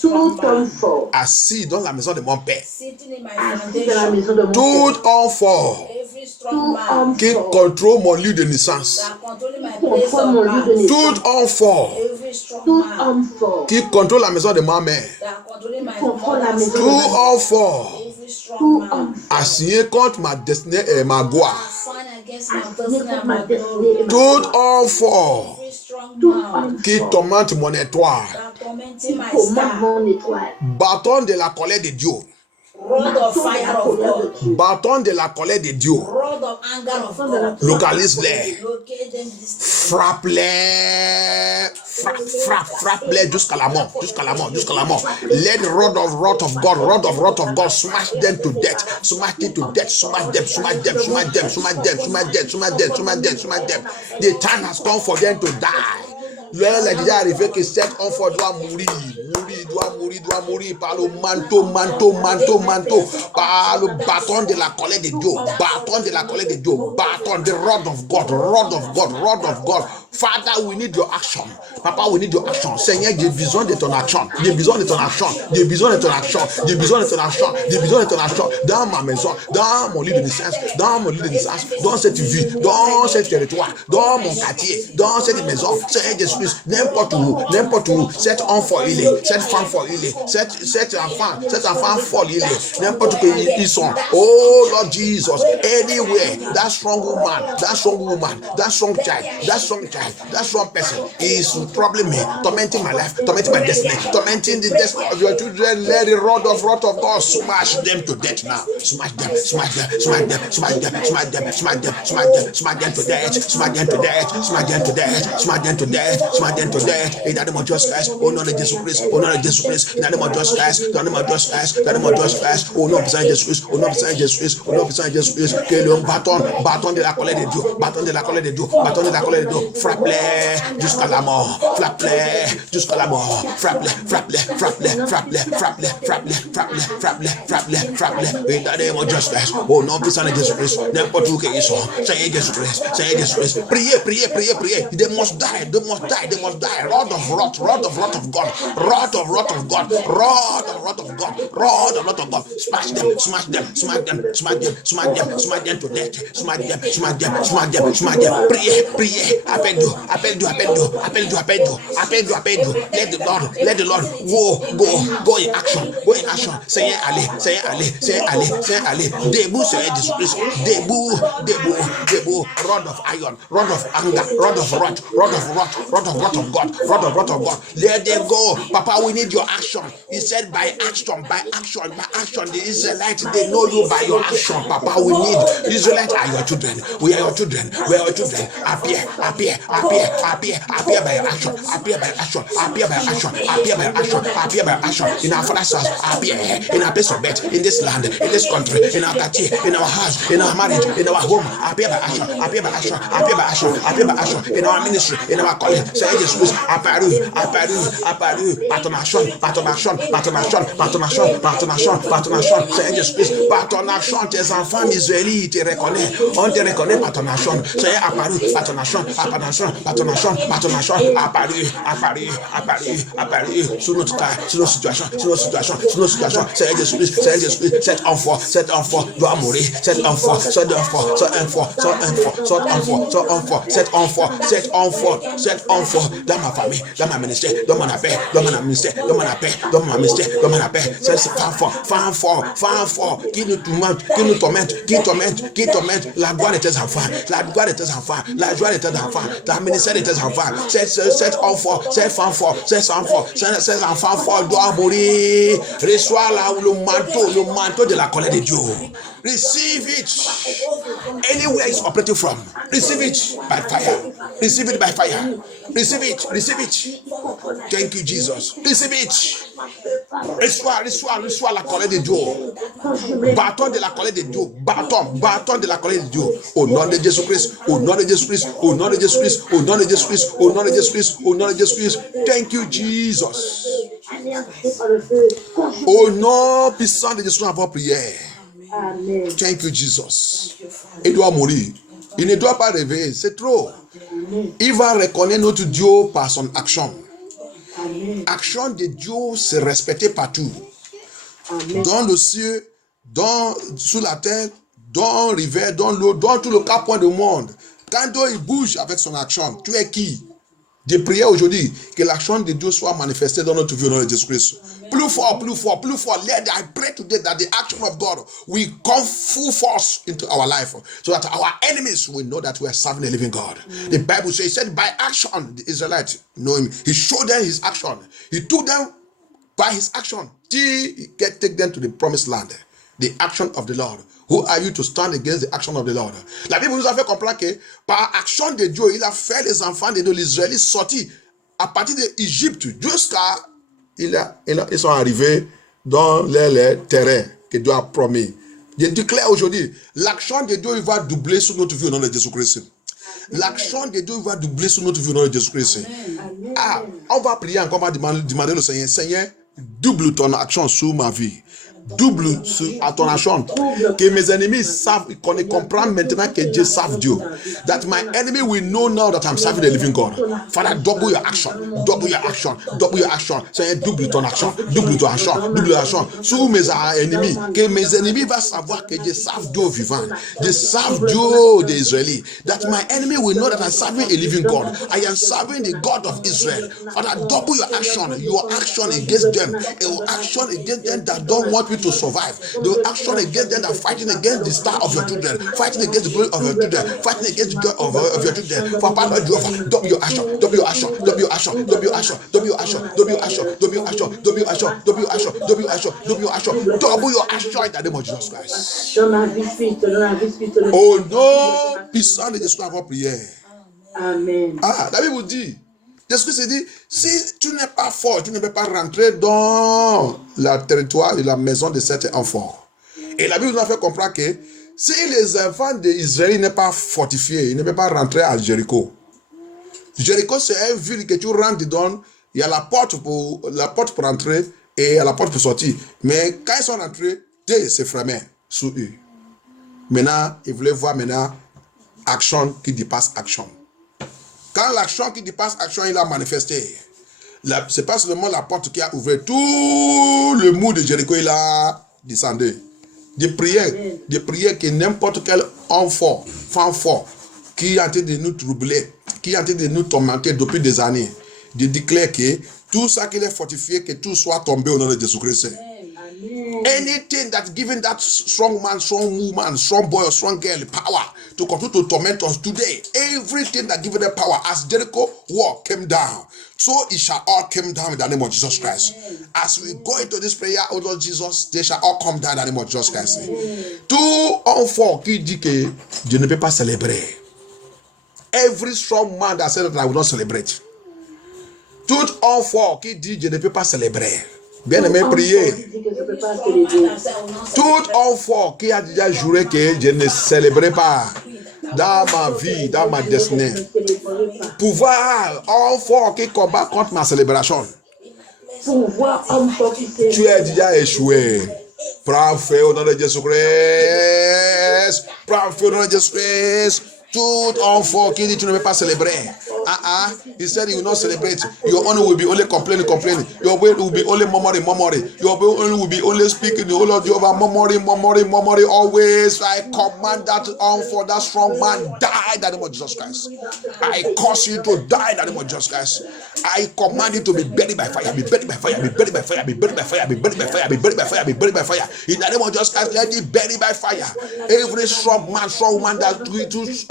Tout enfant assis dans la maison de mon Père. assis dans la maison de mon Tout Père. enfant Tout enfant qui contrôle mon lieu de naissance. contrôle mon lieu de naissance. Tout enfant Tout enfant qui contrôle la maison de ma mère. contrôle la maison de Tout ma mère. enfant Tout enfant assigné contre ma destinée et ma gloire. assigné contre ma destinée et ma Tout gloire. enfant Tout enfant qui tourmente mon étoile. qui commande mon étoile. Bâton de la colère de Dieu. Rod of fire of God. Bâton de la colère de Dieu. Rod of anger of God. Localise-les. Locate them this Frappe-les. Frappe-les jusqu'à la mort. Jusqu'à la mort. Jusqu'à la mort. Let the rod of God smash them to death. Smash them to death. Smash them. The time has come for them to die. L'heure est déjà arrivée que cet enfant doit mourir par le manteau, par le bâton de la colère de Dieu, bâton, the rod of God. Father, we need your action. Papa, we need your action. Seigneur, j'ai besoin de ton action. Dans ma maison, dans mon lieu de naissance, dans cette vie, dans ce territoire, dans mon quartier, dans cette maison. Seigneur Jésus, n'importe où, cet enfant il est, cette femme folle il est, cet enfant folle il est, n'importe où ils sont. Oh Lord Jesus, anywhere, that strong woman, that strong child, that strong person is troubling me, tormenting my life, tormenting my destiny, tormenting the destiny of your children. Let the rod of God smash them to death now. Smash them to death. In the name of Jesus Christ, au nom de Jésus Christ, in the name of Jesus Christ, in the name of Jesus Christ, in the name of Jesus Christ, au nom puissant de Jésus, au nom puissant de Jésus, au nom puissant de Jésus, que le bâton de la colère de Dieu, bâton de la colère de Dieu, bâton de la colère de Dieu, frappe-les jusqu'à la mort, frappe-les jusqu'à la mort, frappe-les, frappe-les, frappe-les, frappe-les, frappe-les, frappe-les, frappe-les, frappe-les, frappe-les, frappe-les, in the name of Jesus Christ, au nom puissant de Jésus Christ, n'importe où qu'ils sont, Seigneur Jésus Christ, Seigneur Jésus Christ, priez, priez, priez, priez, they must die, they must die, they must die, rod of wrath of God, rod of wrath of God, rod of wrath of God, rod of wrath of God, smash them, smash them, smash them, smash them, smash them, smash them to death, smash them, smash them, smash them, smash them, priez, priez, appelle-nous, appelle-nous, appelle-nous, appelle-nous, appelle-nous, appelle-nous, appelle-nous, let the Lord go in action, go in action, Seigneur, allez, Seigneur, allez, Seigneur, allez, Seigneur, allez, debout, Seigneur Jésus Christ, debout, rod of iron, rod of anger, rod of wrath, rod of wrath, rod of wrath of God, rod of wrath of God, let them go, Papa, we need your action. He said by action, the Israelites, they know you by your action, Papa, we need, the Israelites are your children, we are your children, we are your children, appear by your action, appear by action, appear by action, appear by action, appear by action, in our father's house, appear in our place of birth, in this land, in this country, in our quartier, in our house, in our marriage, in our home, appear by action, appear by action, appear by action, appear by action, in our ministry, in our calling, say Jesus, apparu, patonation, say Jesus, patonation, tes enfants israélites te reconnaissent, on te reconnaît patonation, say apparu, patonation, apparu, sur notre cas, sur nos situations, say Jesus, cet enfant doit mourir, cet enfant, cet enfant, dans ma famille, dans ma ministère, dans mon appel, dans mon ministère, dans ma paix, c'est femme fort, qui nous tormente, la gloire de tes enfants, la joie de tes enfants, la ministère de tes enfants, cet enfant, cette femme fort, ces enfants forts doivent mourir, reçois le manteau de la colère de Dieu. Receive it. Anywhere it's operating from, receive it by fire. Receive it by fire. Receive it. Thank you, Jesus. Receive it. Reçois la colère de Dieu. Bâton de la colère de Dieu. Bâton de la colère de Dieu. Au nom de Jésus Christ. Au nom de Jésus Christ. Au nom de Jésus Christ. Au nom de Jésus Christ. Au nom de Jésus Christ. Au nom de Jésus Christ. Thank you, Jesus. Au nom puissant de Jésus, nous avons prié. Amen. Thank you, Jesus. Il doit mourir. Il ne doit pas rêver. C'est trop. Il va reconnaître notre Dieu par son action. Action de Dieu, c'est respecté partout. Amen. Dans le ciel, sous la terre, dans la rivière, dans l'eau, dans tout le quatre coins du monde. Quand Dieu il bouge avec son action, tu es qui? Je prie aujourd'hui que l'action de Dieu soit manifestée dans notre vie au nom de Jésus-Christ. Plus fort. Let I pray today that the action of God will come full force into our life, so that our enemies will know that we are serving a living God. The Bible says, he said, by action, the Israelites know him. He showed them his action. He took them by his action till he take them to the promised land. The action of the Lord. Who are you to stand against the action of the Lord? La Bible nous a fait comprendre que par action de Dieu, il a fait les enfants de l'Israël sortir à partir d'Égypte jusqu'à ils sont arrivés dans les terrains que Dieu a promis. Je déclare aujourd'hui, l'action de Dieu il va doubler sur notre vie au nom de Jésus-Christ. L'action de Dieu va doubler sur notre vie au nom de Jésus-Christ. Ah, on va prier encore, on va demander au Seigneur, Seigneur, double ton action sur ma vie. Double à ton action. Que mes ennemis savent, comprennent maintenant que Dieu savent Dieu. That my enemy will know now that I'm serving the living God. Father, double your action. Seigneur, double ton action. Sur mes ennemis. Que mes ennemis vont savoir que Dieu savent Dieu vivant. Dieu savent Dieu des Israélites. That my enemy will know that I'm serving a living God. I am serving the God of Israel. Father, double your action against them. Your action against them that don't want you to survive. The action against them that fighting against the star of your children, fighting against the glory of your children, fighting against the joy of your children. For Papa, double your action. Double your action in the name of Jesus Christ. Oh non, puissant de Jésus, avoir prière. Amen. Ah, la Bible vous dit, Jésus-Christ dit, si tu n'es pas fort, tu ne peux pas rentrer dans le territoire de la maison de cet enfant. Et la Bible nous a fait comprendre que si les enfants d'Israël n'est pas fortifiés, ils ne peuvent pas rentrer à Jéricho. Jéricho, c'est une ville que tu rentres dedans, il y a la porte pour entrer et il y a la porte pour sortir. Mais quand ils sont rentrés, Dieu se fermait sous eux. Maintenant, ils voulaient voir maintenant action qui dépasse action. Quand l'action qui dépasse action, il a manifesté. C'est pas seulement la porte qui a ouvert, tout le mur de Jéricho, il a descendu. Des prières que n'importe quel homme fort, femme fort, qui est en train de nous troubler, qui est en train de nous tourmenter depuis des années, de déclarer que tout ça qui est fortifié, que tout soit tombé au nom de Jésus-Christ. Anything that giving that strong man, strong woman, strong boy or strong girl power to continue to torment us today, everything that giving them power, as Jericho wall came down, so it shall all come down in the name of Jesus Christ. As we go into this prayer, oh Lord Jesus, they shall all come down in the name of Jesus Christ. Tout enfant qui dit que Dieu ne peut pas célébrer. Every strong man that said that I will not celebrate. Tout enfant qui dit je ne peux pas célébrer. Bien aimé, priez. Tout enfant qui a déjà juré que je ne célébrerai pas dans ma vie, dans ma destinée. Pouvoir, enfant qui combat contre ma célébration. Tu as déjà échoué. Prends feu au nom de Jésus-Christ. Prends feu au nom de Jésus-Christ. Tout enfant qui dit tu ne peux pas célébrer. He said he will not celebrate. Your only will be only complaining. Your way will be only murmuring. Your way only will be only speaking. The whole of Jehovah murmuring. Always. I command that for that strong man die in the name of Jesus Christ. I cause you to die in the name of Jesus Christ. I command you to be buried by fire. Be buried by fire. Be buried by fire. Be buried by fire. Be buried by fire. Be buried by fire. Be buried by fire. In the name of Jesus Christ, let it bury by fire. Every strong man, strong woman that too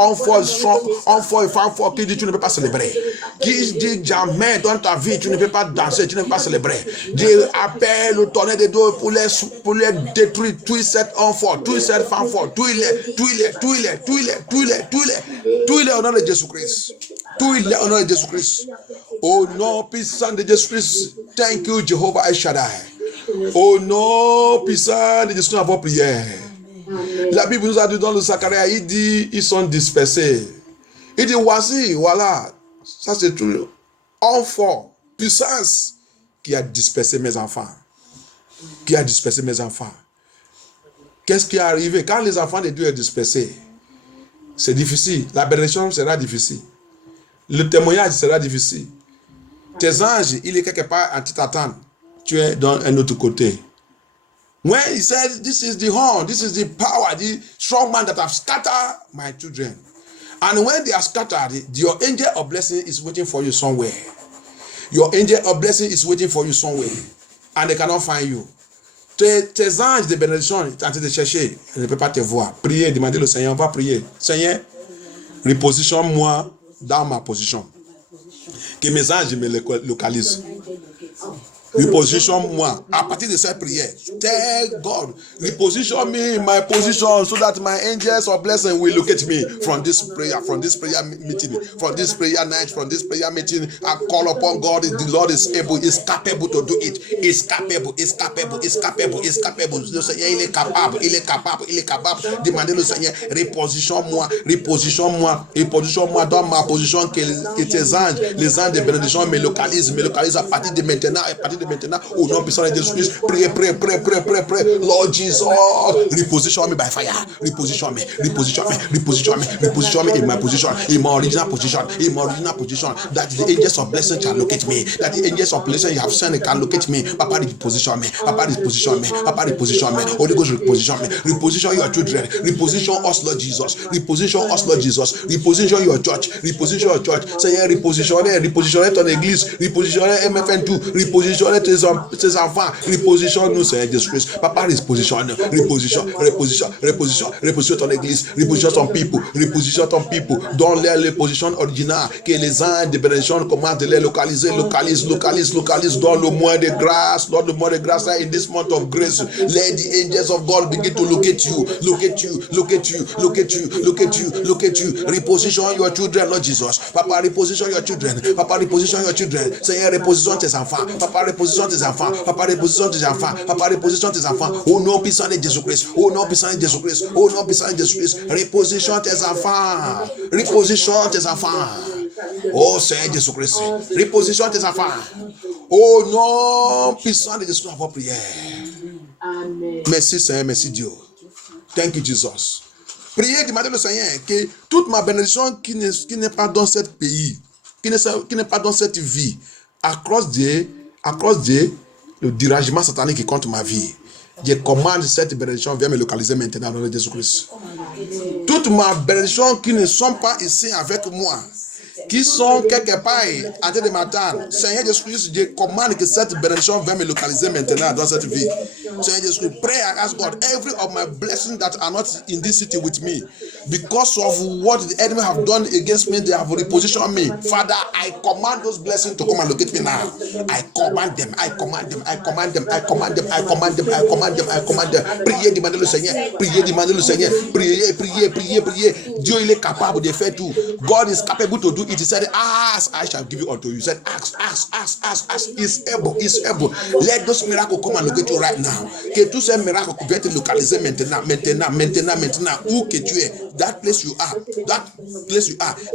for strong, for femme fort qui dit tu ne peux pas célébrer, qui dit jamais dans ta vie tu ne peux pas danser, tu ne peux pas célébrer. Dieu appelle le tonnerre de Dieu pour les détruire, tout cet enfant, tout cette femme fort, tout il est au nom de Jésus-Christ. Tout il est au nom de Jésus-Christ. Au nom puissant de Jésus-Christ. Thank you Jehovah El Shaddai. Au nom puissant de Jésus-Christ, nous avons prié. La Bible nous a dit dans le Zacharie, il dit, ils sont dispersés. Il dit, voici, voilà, ça c'est tout. Enfant, puissance, qui a dispersé mes enfants. Qui a dispersé mes enfants. Qu'est-ce qui est arrivé? Quand les enfants de Dieu sont dispersés, c'est difficile. La bénédiction sera difficile. Le témoignage sera difficile. Tes anges, il est quelque part en t'attendant. Tu es dans un autre côté. When he said, this is the horn, this is the power, the strong man that have scattered my children. And when they are scattered, your angel of blessing is waiting for you somewhere. Your angel of blessing is waiting for you somewhere. And they cannot find you. Tes anges de bénédiction sont en train de chercher. Ils ne peuvent pas te voir. Priez, demandez au Seigneur, on va prier. Seigneur, repositionne-moi dans ma position. Que mes anges me localisent. Reposition-moi. À partir de cette prière, tell God, reposition me in my position so that my angels of blessing will locate me from this prayer meeting, from this prayer night, from this prayer meeting. I call upon God. The Lord is able, is capable to do it. Is capable. Le Seigneur, il est capable. Demandez le Seigneur, repositionne-moi dans ma position que tes anges, les anges de bénédiction me localisent à partir de maintenant, au nom puissant de Jésus-Christ. Pray. Lord Jesus, reposition me by fire. Reposition me in my position, in my original position, that the angels of blessing can locate me, that the angels of blessing you have sent can locate me. Papa, reposition me. Holy Ghost, reposition your children, reposition us, Lord Jesus, reposition your church, Seigneur, repositionner ton église, repositionner MFN2, reposition repositionner tes enfants. Repositionne-nous, Seigneur Jésus-Christ. Papa, repositionne ton église, repositionne ton people, repositionne ton people. Donne-les les positions ordinaires, que les anges de bénédiction commencent de les localiser, localise. Donne le moins de grâce, in this month of grace. Let the angels of God begin to locate you. Reposition your children, Lord Jesus. Papa, reposition your children. Seigneur, repositionne tes enfants. Papa, repositionne tes enfants. Au nom puissant de Jésus-Christ. Repositionne tes enfants. Oh Seigneur Jésus-Christ. Repositionne tes enfants. Au nom puissant de Jésus-Christ, en prière. Amen. Merci Seigneur, merci Dieu. Thank you Jesus. Priez, demandez au Seigneur que toute ma bénédiction qui n'est pas dans ce pays, qui n'est pas dans cette vie, à cause de le dérangement satanique qui contre ma vie, je commande cette bénédiction, viens me localiser maintenant dans le nom de Jésus-Christ. Toutes ma bénédiction qui ne sont pas ici avec moi, qui sont quelque part à train de m'attendre, Seigneur Jésus-Christ, je commande que cette bénédiction vienne me localiser maintenant dans cette vie. Seigneur Jésus-Christ, pray and ask God, every of my blessings that are not in this city with me, because of what the enemy have done against me, they have repositioned me. Father, I command those blessings to come and locate me now. I command them. Priez, demandez le Seigneur. Priez. Dieu, il est capable de faire tout. God is capable to do it. He said, ask, I shall give you unto you. He said, ask. He's able. Let those miracles come and locate you right now. Que tous ces miracles viennent te localiser maintenant. Où que tu es, that place you are.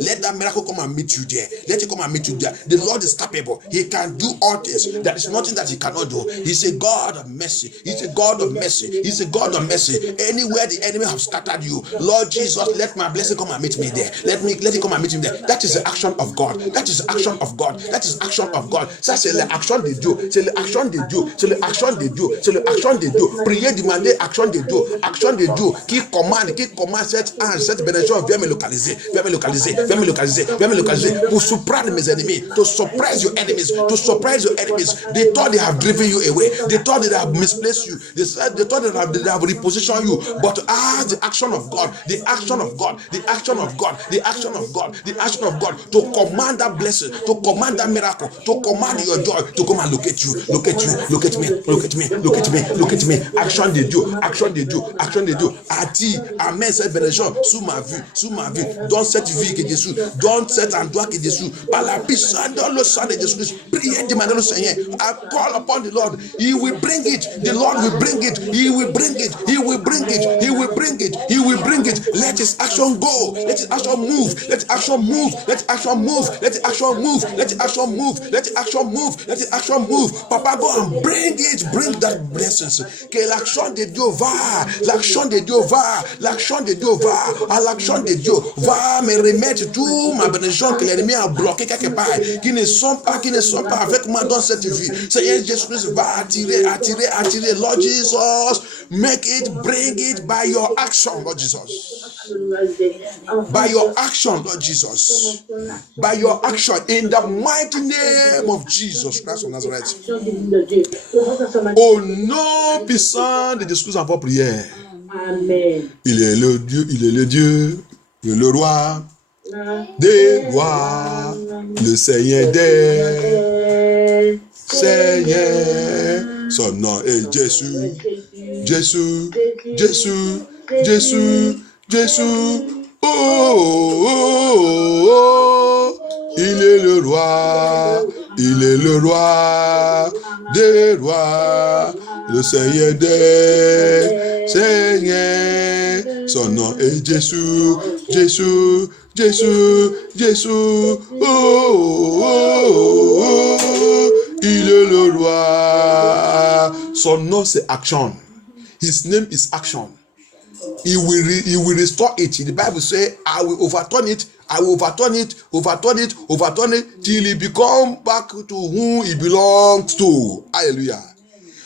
Let that miracle come and meet you there. Let it come and meet you there. The Lord is capable. He can do all things. There is nothing that He cannot do. He's a God of mercy. Anywhere the enemy have scattered you, Lord Jesus, let my blessing come and meet me there. Let it come and meet me there. That is the action of God. Ça, c'est l'action de Dieu. Priez, demandez action de Dieu. Qui commande cette ange, cette bénédiction, viens me localiser. Pour surprendre mes ennemis. To surprise your enemies. They thought they have driven you away. They thought they have misplaced you. They thought they have repositioned you. But the action of God to command that blessing, to command that miracle, to command your joy to come and locate you. Locate me. Action de Dieu. Attire, amène cette bénédiction sous ma vie. Dans cette vie que Jésus, dans cet endroit que Jésus, par la puissance, dans le sang de Jésus. Priez, demandez le Seigneur. I call upon the Lord. He will bring it. The Lord will bring it. He will bring it. Let His action go. Let His action move. Papa, go and bring that blessings. Que l'action de Dieu va. À l'action de Dieu va me remettre tout ma bénédiction que l'ennemi a bloqué quelque part, qui ne sont pas avec moi dans cette vie. Seigneur Jésus-Christ va attirer. Lord Jesus, bring it by your action, Lord Jesus. By your action, Lord Jesus. By your action, in the mighty name of Jesus Christ of Nazareth. Au nom puissant de Jésus en prière. Amen. Il est le Dieu, le roi des rois, le Seigneur des Seigneurs. Son nom est Jésus. Oh, il est le roi des rois, le Seigneur des Seigneurs. Son nom est Jésus. Oh, il est le roi. Son nom c'est action. His name is action. He will restore it. The Bible says, I will overturn it till it become back to whom it belongs to. Alléluia.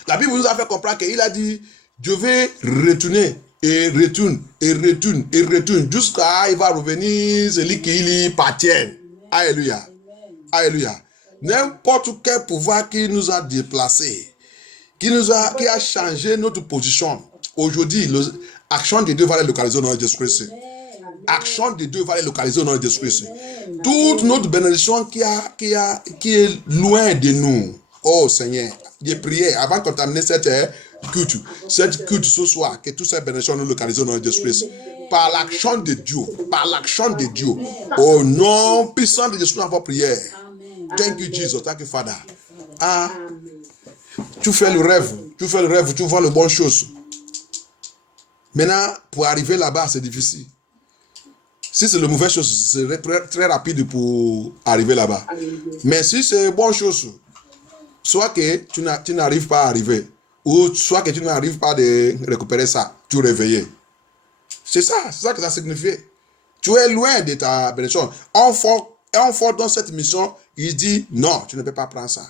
La Bible nous a fait comprendre qu'il a dit, je vais retourner et retourne jusqu'à il va revenir celui qui lui appartient. Alléluia. N'importe quel pouvoir qui nous a déplacés, qui a changé notre position. Aujourd'hui, l'action de Dieu va les localiser au nom de Jésus-Christ. Action de Dieu va les localiser au nom de Jésus-Christ. Toute notre bénédiction qui est loin de nous. Oh Seigneur, j'ai prié avant de contaminer cette culte ce soir, que toutes ces bénédictions nous localisent au nom de Jésus-Christ. Par l'action de Dieu, au nom puissant de Jésus, notre prière. Thank you, Jesus. Thank you, Father. Ah, tu fais le rêve, tu vois les bonnes choses. Maintenant, pour arriver là-bas, c'est difficile. Si c'est le mauvais chose, c'est très, très rapide pour arriver là-bas. Mais si c'est bonne chose, soit que tu n'arrives pas à arriver, ou soit que tu n'arrives pas à récupérer ça, tu réveilles. C'est ça que ça signifie. Tu es loin de ta bénédiction. Un fort dans cette mission, il dit non, tu ne peux pas prendre ça.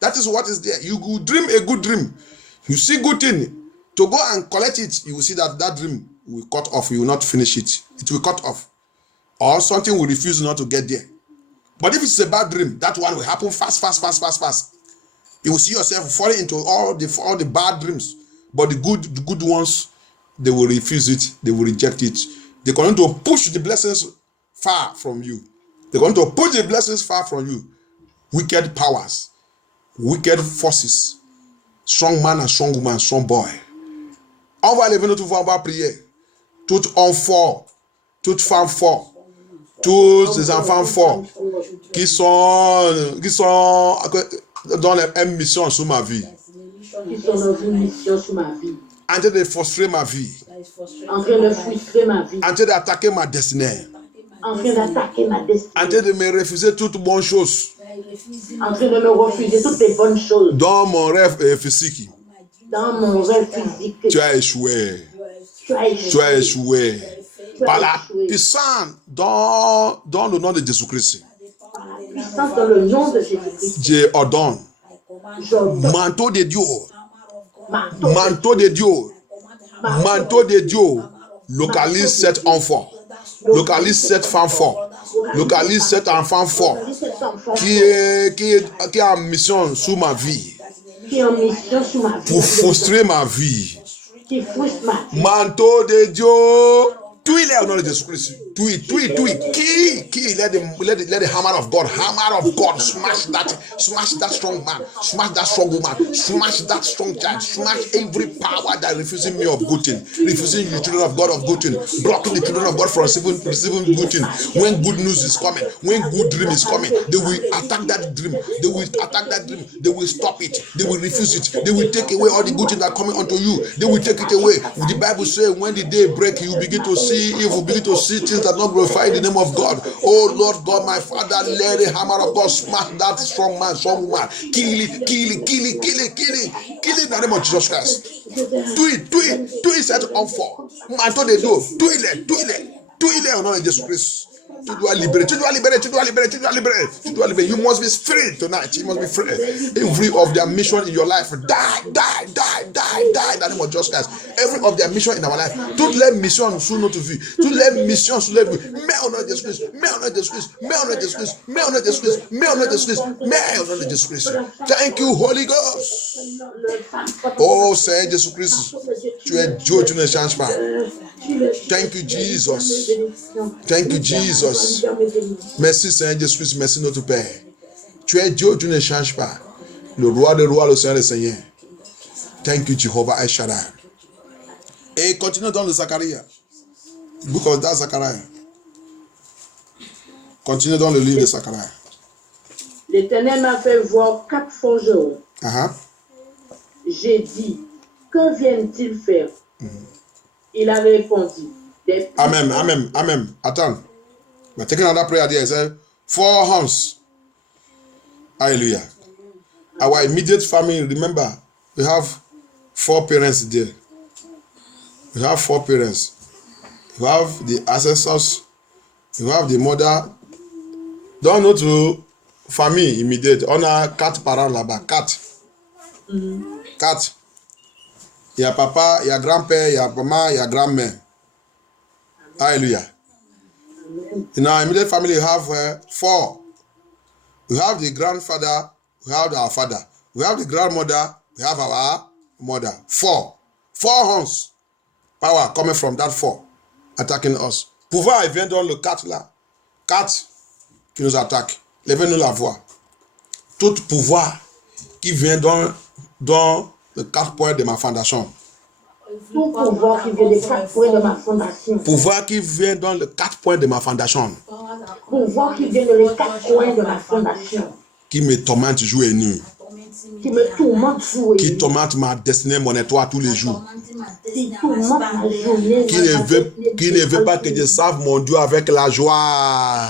That is what is there. You go dream a good dream. You see good thing. To go and collect it, you will see that dream will cut off. You will not finish it. It will cut off. Or something will refuse not to get there. But if it's a bad dream, that one will happen fast. You will see yourself falling into all the bad dreams. But the good ones, they will refuse it. They will reject it. They're going to push the blessings far from you. They're going to push the blessings far from you. Wicked powers, wicked forces, strong man and strong woman, strong boy. On va lever notre voix, on va prier. Tout homme fort, toute femme fort, tous les enfants forts qui sont dans une mission sur ma vie. En train de frustrer ma vie. En train d'attaquer ma destinée. En train de me refuser toutes bonnes choses. En train de me refuser toutes les bonnes choses. Dans mon rêve physique. Dans mon rêve physique. Tu as échoué. Par la puissance dans le nom de Jésus-Christ. Puissance dans le nom de Jésus-Christ. Je ordonne. Manteau de Dieu. Localise cet enfant. Localise cette femme forte. Localise cet enfant fort qui est en mission sur ma vie. Pour frustrer ma vie. Manteau de Dieu. Tout il est au nom de Jésus-Christ. Tout. Qui let the hammer of God smash that strong man, smash that strong woman, smash that strong child, smash every power that refusing me of good thing, refusing the children of God of good thing, blocking the children of God from receiving good thing. When good news is coming, when good dream is coming, they will attack that dream. They will stop it. They will refuse it. They will take away all the good things that are coming unto you. They will take it away. The Bible says when the day break, you begin to see evil, begin to see things that not glorify the name of God. Oh Lord God, my Father, let the hammer of God smash that strong man, strong woman. Kill it in the name of Jesus Christ. Do it set on for. Manteau de Dieu, do it au nom de Jésus Christ. Tu dois libérer. You must be free tonight. You must be free. Every of their mission in your life, die. In the name of Jesus Christ. Every of their mission in our life. Toutes les missions sur notre vie. Toutes les missions sur les vies. Mais au nom de Jésus Christ. Thank you, Holy Ghost. Oh, Seigneur Jésus Christ. Tu es Dieu, tu ne changes pas. Thank you, Jesus. Merci, Seigneur Jésus-Christ. Merci, notre Père. Tu es Dieu, tu ne changes pas. Le roi des rois, le Seigneur des seigneurs. Thank you, Jehovah El Shaddai. Et continue dans le Zacharie. Book of Zachariah. Continue dans le livre de Zacharie. L'Éternel m'a fait voir 4 forgerons. J'ai dit, que viennent-ils faire? Il a répondu. Amen. Attends. We're taking another prayer there. It says, 4 horns. Hallelujah. Our immediate family, remember, we have 4 parents there. We have 4 parents. We have the ancestors. We have the mother. Dans notre famille immédiate, on a 4 parents là-bas. 4. 4. Il y a papa, il y a grand-père, il y a maman, il y a grand-mère. Hallelujah. In our immediate family, we have 4. We have the grandfather, we have our father. We have the grandmother, we have our mother. 4 horns. Power coming from that 4, attacking us. Pouvoir, il vient dans le 4 là. 4 qui nous attaque. Levez-nous la voix. Tout pouvoir qui vient dans le 4 points de ma fondation. Tout pouvoir qui vient des 4 points de ma fondation. Pouvoir qui vient dans le 4 points de ma fondation. Pouvoir qui vient dans les 4 coins de ma fondation. Qui me tourmente jour et nuit. Qui me tourmente jour et nuit. Qui tourmente ma destinée, mon étoile tous les jours. Qui tourmente ma journée. Qui ne veut pas que je serve mon Dieu avec la joie.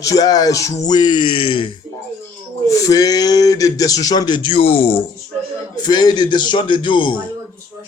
Tu as échoué. Fais des destructions de Dieu. Fais des destructions de Dieu.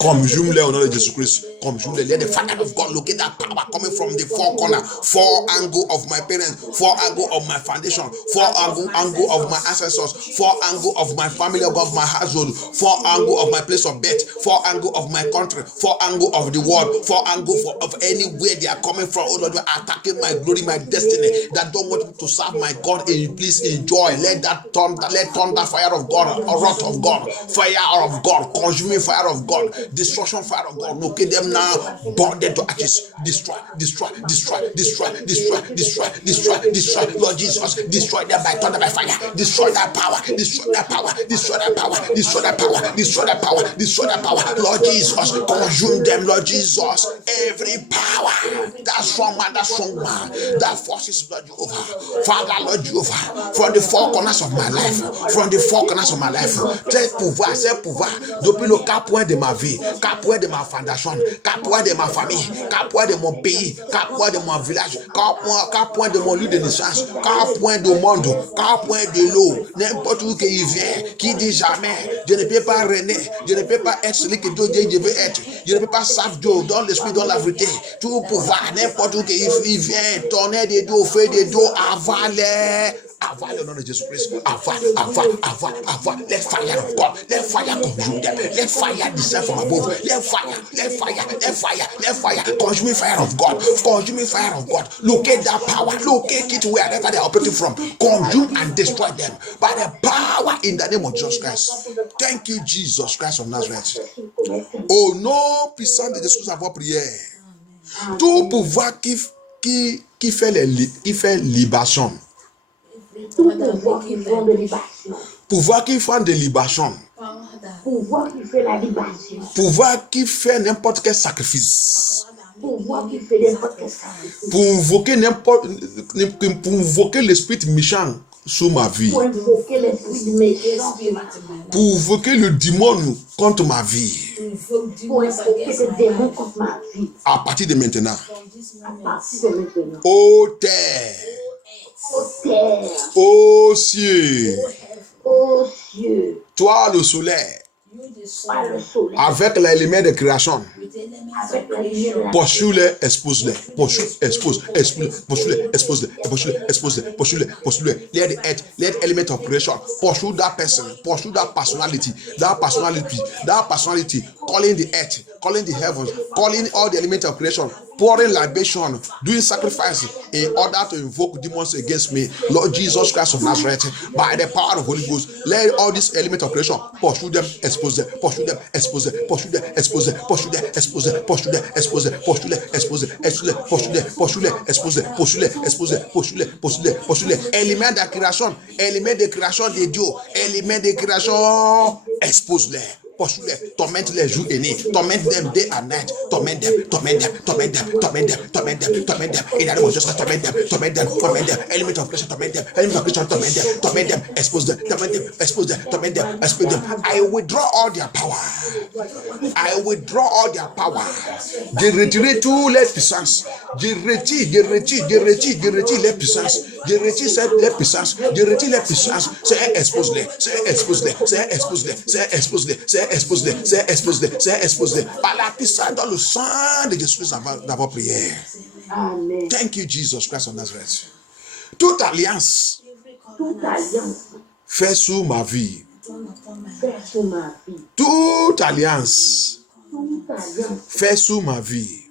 Comme je me l'ai au nom de Jésus-Christ. Comme je me l'ai. Let the fire of God locate that power coming from the 4 corners, 4 angle of my parents, 4 angle of my foundation, 4 angle of my ancestors, 4 angle of my family, of my household, 4 angle of my place of birth, 4 angle of my country, 4 angle of the world, 4 angle of anywhere they are coming from. Oh Lord, attacking my glory, my destiny. That don't want me to serve my God. And please enjoy. Let thunder, fire of God, a wrath of God, fire of God, consuming fire of God. Destruction fire of God. Locate them now. Burn them to ashes. Destroy. Lord Jesus, destroy them by thunder, by fire. Destroy that power. Lord Jesus, consume them, Lord Jesus. Every power, that strong man, that forces, Lord Jehovah. Father, Lord Jehovah, from the 4 corners of my life, c'est pouvoir, depuis le 4 points de ma vie, 4 points de ma fondation, 4 points de ma famille, 4 points de mon pays, 4 points de mon village, 4 points de mon lieu de naissance, 4 points du monde, 4 points de l'eau, n'importe où qu'il vient, qui dit jamais, je ne peux pas régner, je ne peux pas être celui que Dieu dit je veux être, je ne peux pas servir Dieu dans l'esprit, dans la vérité, tout pouvoir, n'importe où qu'il vient, tourner des dos, feu des dos, avaler au nom de Jésus-Christ, let fire of God, let fire consume them, let fire descend from above, let fire, consuming fire of God, locate that power, locate it wherever they are operating from, consume and destroy them by the power in the name of Jesus Christ. Thank you, Jesus Christ of Nazareth. Au nom puissant de Jésus, à votre prière, tout pouvoir qui fait libation, Tout pouvoir qui font de libation. Pouvoir qui fait de libation. Pouvoir qui fait la libation. Pouvoir qui fait n'importe quel sacrifice. Pouvoir qui fait n'importe quel sacrifice. Pour invoquer l'esprit méchant sur ma vie. Pour invoquer l'esprit méchant sur ma vie. Pour invoquer le démon contre ma vie. Pour invoquer le démon contre ma vie. À partir de maintenant. À partir de maintenant. Ô terre. Ô terre. Ô cieux. Ô cieux. Toi le soleil. Toi le soleil. Avec l'élément de création. Avec la lumière. Poursuis-les, expose-les. Let the element of creation pursue that person, pursue that personality, calling the earth, calling the heavens, calling all the elements of creation, pouring libation, doing sacrifice in order to invoke demons against me. Lord Jesus Christ of Nazareth, by the power of Holy Ghost, let all these elements of creation pursue them, expose them, pursue them, expose them, pursue them, expose them, pursue them, expose them, pursue them, expose them, pursue them, expose them, pursue them, pursue them, pursue them, expose them, pursue them, expose them, pursue them, pursue them, pursue them. Éléments de création, éléments de création de Dieu, éléments de création, expose-les. Pursue-les, tormente les jours et nuits, torment them day and night, torment them, torment them, torment them, torment them, torment them, torment them, in the name of Jesus, torment them, torment them, torment them, element of creation, torment them, element of creation, torment them, expose them, torment them, expose them, torment them, expose them. I withdraw all their power. I withdraw all their power. Je retire toutes les puissances. Je retire les puissances. Je retire les puissances. Je retire les puissances. C'est expose-les, c'est expose-les, c'est expose-les, c'est expose-les, c'est expose-les, c'est expose-les, c'est expose-les. Par la puissance dans le sang de Jésus-Christ d'avoir prière. Amen. Thank you, Jesus Christ of Nazareth. Toute alliance fait sous ma vie. Toute alliance fait sous ma vie.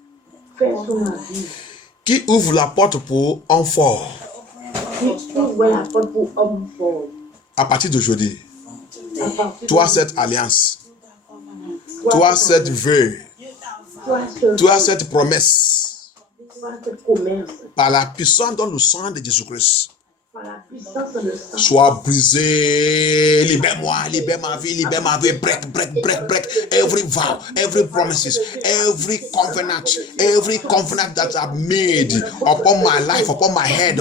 Qui ouvre la porte pour un fort. ouvre la porte pour homme fort. À partir d'aujourd'hui, À partir toi, de- cette alliance, toi, cette vœu, toi, cette promesse, toi, ce commerce, par la puissance dans le sang de Jésus-Christ, par la puissance de le sang, soit brisé. Libère-moi, libère ma vie, break, break, break, break. Every vow, every promises, every covenant that I've made upon my life, upon my head,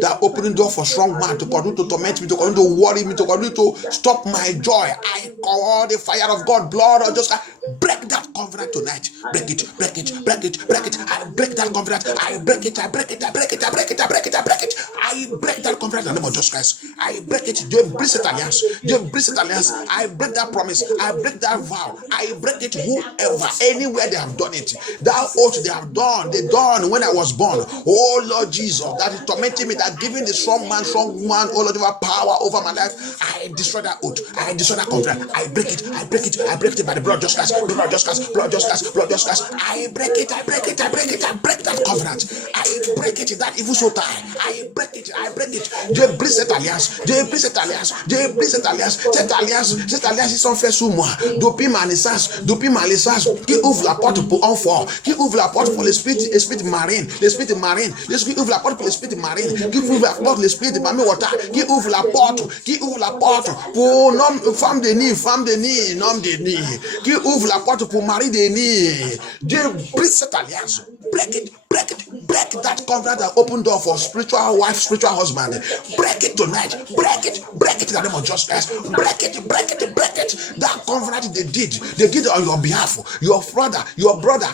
that opening door for strong man to continue to torment me, to continue to worry me, to continue to stop my joy. I call the fire of God, blood of just break that covenant tonight. Break it, break it, break it, break it. I break that covenant. I break it, I break it, I break it, I break it, I break it, I break it. I break that covenant in the name of Jesus Christ. I break it. Dieu brise cette alliance. Dieu brise cette alliance. I break that promise. I break that vow. I break it. Whoever, anywhere they have done it, that oath they have done, they done when I was born. Oh Lord Jesus, that is tormenting me, that giving the strong man, oh Lord, over power over my life. I destroy that oath. I destroy that covenant. I break it. I break it. I break it by the blood of Jesus Christ. Blood of Jesus Christ. Blood of Jesus Christ. Blood of Jesus Christ. I break it. I break it. I break it. I break that covenant. I break it. That evil soul tie. I break it. I break it. Dieu brise cette alliance. Dieu brise cette alliance. Dieu brise cette alliance. Cette alliance, ils sont faits sous moi. Depuis ma naissance, qui ouvre la porte pour un fort, qui ouvre la porte pour l'esprit marine, l'esprit qui ouvre la porte pour l'esprit marine, qui ouvre la porte pour l'esprit de Mami Wata, qui ouvre la porte pour femme de nid, homme de nid, qui ouvre la porte pour mari de nid. Dieu brise cette alliance. Break it, break it, break that covenant that open door for spiritual wife, spiritual husband. Break it tonight. Break it in the name of Jesus Christ. Break it. That covenant they did on your behalf. Your brother,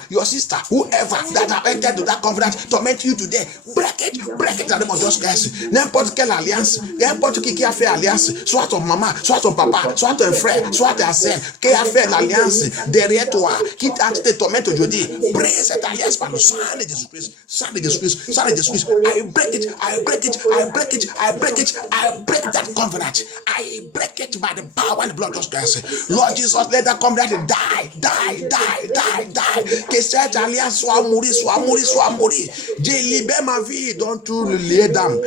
your sister, whoever that have entered to that covenant torment you today. Break it in the name of Jesus Christ. N'importe quelle alliance, n'importe qui a fait alliance, soit ton maman, soit ton papa, soit ton frère, soit ta sœur, qui a fait l'alliance derrière toi, qui t'a te tormente aujourd'hui. Brise cette alliance par le sang de Jésus-Christ. Sang de Jésus-Christ. I break it. I break that covenant. I break it by the power and the blood of Jesus Christ. Lord Jesus, let that covenant die. Que cette alliance soit mourir. Je libère ma vie. Don't you lier down,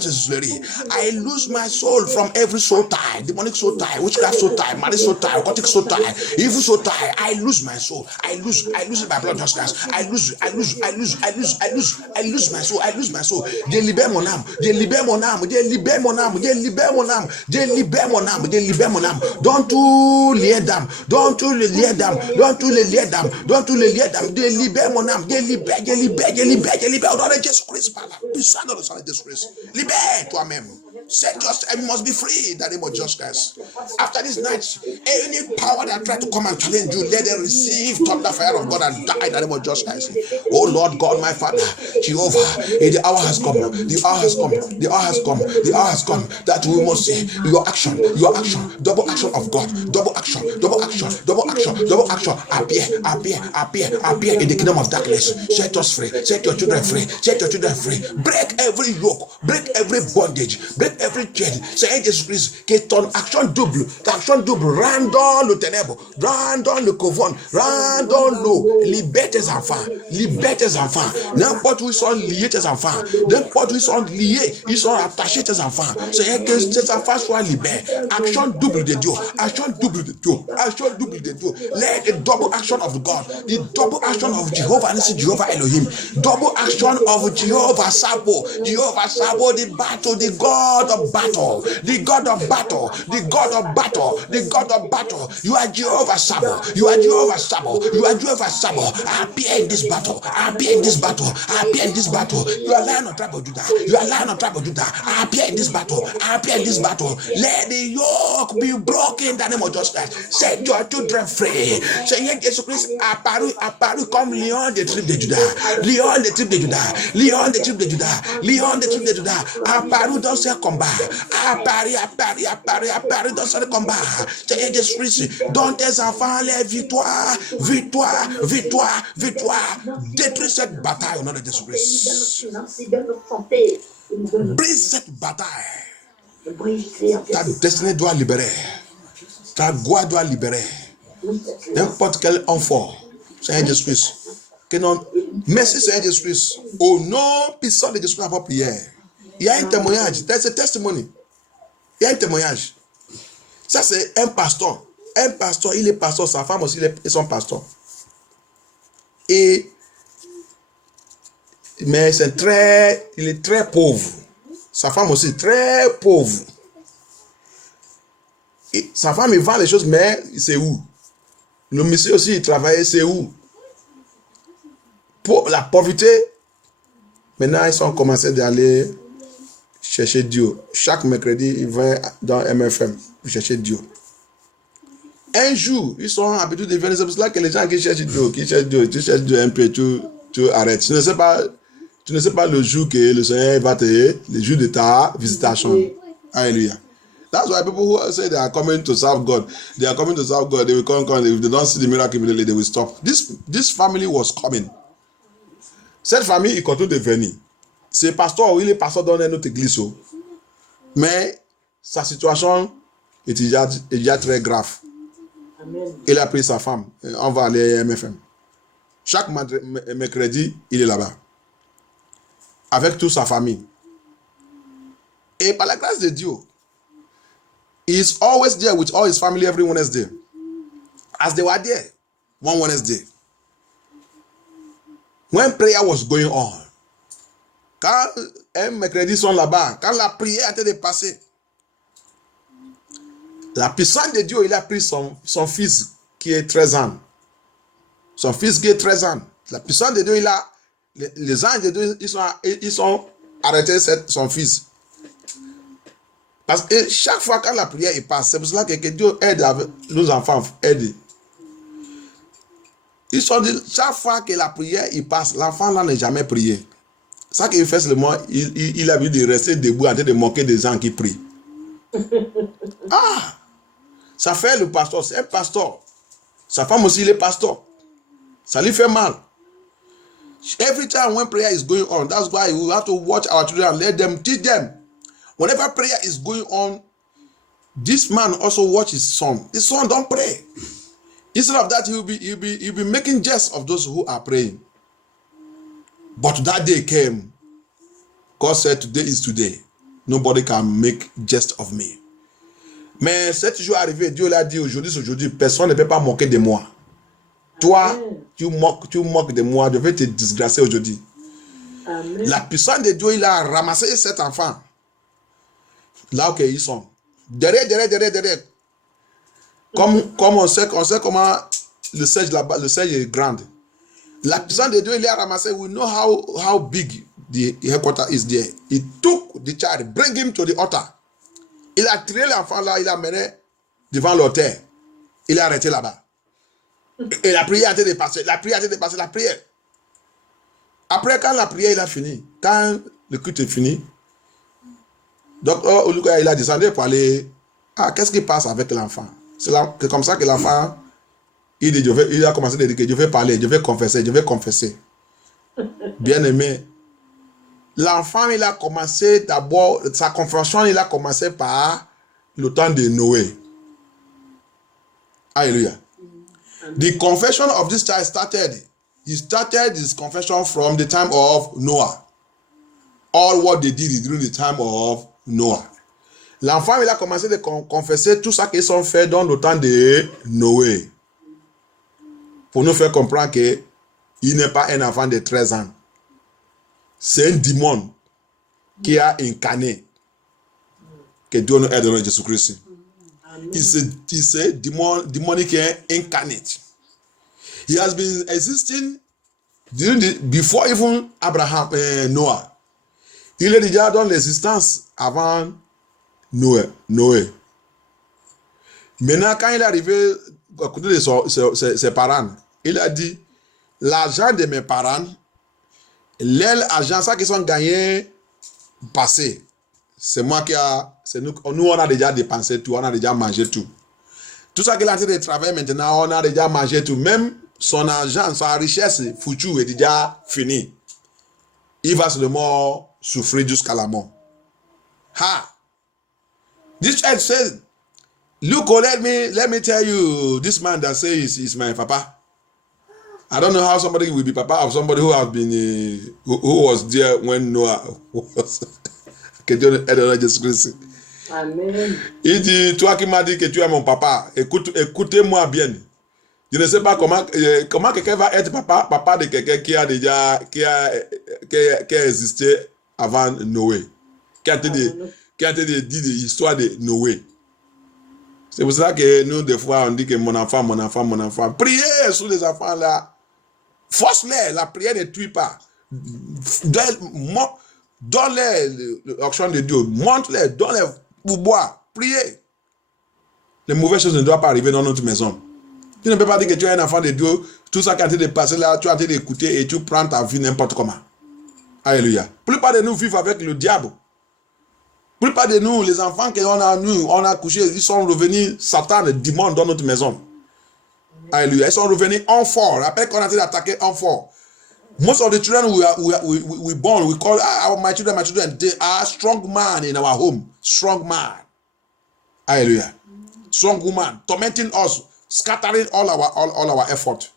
Jésus. I lose my soul from every soul tie, demonic soul tie, witchcraft soul tie, marriage soul tie, occultic soul tie, evil soul tie. I lose my soul. I lose it by blood of Jesus. I lose my soul. Je libère mon âme. Don't you lier them. Je libère mon âme. Je libère. Au nom de Jésus-Christ, par la puissance de sang de Jésus-Christ. Libère toi-même. Set yourself, you must be free in the name of Jesus Christ. After this night, any power that try to come and challenge you, let them receive thunder fire of God and die in the name of Jesus Christ. Oh Lord God, my Father, Jehovah, the hour has come. The hour has come that we must see your action, double action of God, double action. Appear in the kingdom of darkness. Set us free. Set your children free. Break every yoke, break every bondage, break every chain. Seigneur Jésus-Christ, que ton action double, rentre dans le ténèbre, rentre dans le couvent, rentre dans l'eau, libère tes enfants. N'importe où ils sont liés tes enfants, n'importe où ils sont liés, ils sont attachés tes enfants. Seigneur, que tes enfants soient libérés. Action double de Dieu. Let the double action of God, the double action of Jehovah Nissi, Jehovah Elohim, double action of Jehovah Sabo, the battle, the God of battle. You are Jehovah Sabo. Appear in this battle. You are Lion of tribe of Judah. Appear in this battle. Let the yoke be broken in the name of Jesus Christ. Set your children free. Seigneur Jésus-Christ apparu comme lion des tribus de Judas. Apparu dans ce combat. Apparu dans ce combat. Seigneur Jésus-Christ, donne tes enfants les victoires. Détruis cette bataille au nom de Jésus-Christ. Brise cette bataille. Ta destinée doit libérer. Ta gloire doit libérer. N'importe quel enfant, Seigneur Jésus-Christ, Que non. Merci Seigneur Jésus-Christ. Au nom puissant de Jésus-Christ, avant prière. Il y a un témoignage. C'est un testimony. Il y a un témoignage. Ça, c'est un pasteur. Un pasteur, il est pasteur. Sa femme aussi, ils sont pasteurs. Mais il est très pauvre. Sa femme aussi, très pauvre. Et sa femme, il vend les choses, mais c'est où? Le monsieur aussi, il travaille, c'est où? Pour la pauvreté, maintenant, ils ont commencé d'aller chercher Dieu. Chaque mercredi, ils vont dans MFM pour chercher Dieu. Un jour, ils sont habitués de venir. C'est pour cela que les gens qui cherchent Dieu, tu cherches Dieu un peu, tu arrêtes. Tu ne sais pas le jour que le Seigneur va te, le jour de ta visitation. Alléluia. That's why people who say they are coming to serve God, they will come. If they don't see the miracle immediately, they will stop. This family was coming. Cette famille, il continue de venir. Ce pasteur, il est pasteur dans une autre église. Mais sa situation est déjà très grave. Amen. Il a pris sa femme. On va aller à MFM. Chaque mercredi, il est là-bas. Avec toute sa famille. Et par la grâce de Dieu, he is always there with all his family every Wednesday. As they were there, one Wednesday. When prayer was going on, quand un mercredi sont là-bas, quand la prière a été dépassée, la puissance de Dieu, il a pris son fils qui est 13 ans. Son fils qui est 13 ans. La puissance de Dieu, les anges de Dieu, ils sont arrêtés son fils. Parce que chaque fois quand la prière il passe, c'est pour cela que Dieu aide nos enfants, aide. Ils sont dit, chaque fois que la prière il passe, l'enfant là n'est jamais prié. Ça qu'il fait seulement, il a vu de rester debout en train de moquer des gens qui prient. Ah! Ça fait le pasteur, c'est un pasteur. Sa femme aussi, il est pasteur. Ça lui fait mal. Every time when prayer is going on, that's why we have to watch our children and let them teach them. Whenever prayer is going on, this man also watch his son. His son don't pray. Instead of that, he'll be making jest of those who are praying. But that day came. God said, today is today. Nobody can make jest of me. Mais cet jour arrivé, Dieu l'a dit aujourd'hui, c'est aujourd'hui. Personne ne peut pas moquer de moi. Toi, tu moques de moi. Je vais te disgracer aujourd'hui. Amen. La puissance de Dieu, il a ramassé cet enfant. Là où ils sont. Derrière. Comme on sait comment le siège là-bas, le siège est grand. La puissance de Dieu, il a ramassé. We know how big the headquarter is there. He took the child, bring him to the altar. Il a tiré l'enfant là, il l'a mené devant l'autel. Il a arrêté là-bas. Et la prière a été dépassée. La prière. Après, quand la prière il a fini, quand le culte est fini, donc il a descendu pour aller. Ah, qu'est-ce qui passe avec l'enfant? C'est comme ça que l'enfant, il a commencé à dire que je vais parler, je vais confesser. Bien aimé. L'enfant, il a commencé d'abord, sa confession, il a commencé par le temps de Noé. Alléluia. The confession of this child he started his confession from the time of Noah. All what they did during the time of Noah. L'enfant, il a commencé de confesser tout ça qu'ils ont fait dans le temps de Noé. Pour nous faire comprendre qu'il n'est pas un enfant de 13 ans. C'est un démon qui a incarné. Que Dieu nous aide dans Jésus-Christ. It's a demonic incarnate. He has been existing before even Noah. Il est déjà dans l'existence avant Noé. Maintenant, quand il est arrivé à côté de ses parents, il a dit, l'argent de mes parents, l'argent ça qu'ils ont gagné passé, c'est moi nous on a déjà dépensé tout, on a déjà mangé tout. Tout ça qu'il a en train de travailler maintenant, on a déjà mangé tout. Même son argent, sa richesse foutue est déjà finie. Il va seulement souffrir jusqu'à la mort. This child said, look, let me tell you, this man that says he's my papa. I don't know how somebody will be papa of somebody who has been who was there when Noah was. Que Dieu aide dans Jésus-Christ. Amen. Il dit, toi qui m'as dit que tu es mon papa, écoutez-moi bien. Je ne sais pas comment quelqu'un va être papa de quelqu'un qui a déjà qui a existé avant Noé, qui a été dit l'histoire de Noé. C'est pour ça que nous des fois on dit que mon enfant. Priez sur les enfants là, force-les. La prière ne tue pas. Donne-les l'action de Dieu, montre-les, donne-les pour boire, priez. Les mauvaises choses ne doivent pas arriver dans notre maison. Tu ne peux pas dire que tu es un enfant de Dieu, tout ça qui est en train de passer là, tu es en train d'écouter et tu prends ta vie n'importe comment. Alléluia. La plupart de nous vivent avec le diable. La plupart de nous, les enfants qu'on a on a couché, ils sont revenus, Satan, le démon dans notre maison. Alléluia. Ils sont revenus en fort. Après qu'on a été attaqué en fort. Most of the children we born, we call my children, they are strong man in our home. Strong man. Hallelujah. Strong woman, tormenting us, scattering all our effort.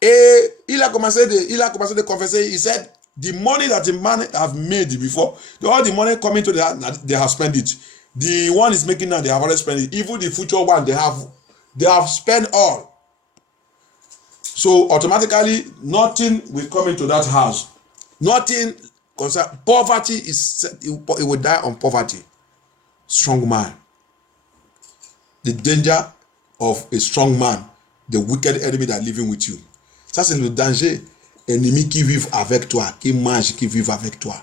Et il a commencé de confesser. He said, the money that the man have made before, all the money coming to they have spent it. The one is making now, they have already spent it. Even the future one, they have spent all. So automatically, nothing will come into that house. Nothing concern. Poverty it will die on poverty. Strong man. The danger of a strong man, the wicked enemy that living with you. Ça c'est le danger. Ennemi qui vivent avec toi, qui mange, qui vivent avec toi.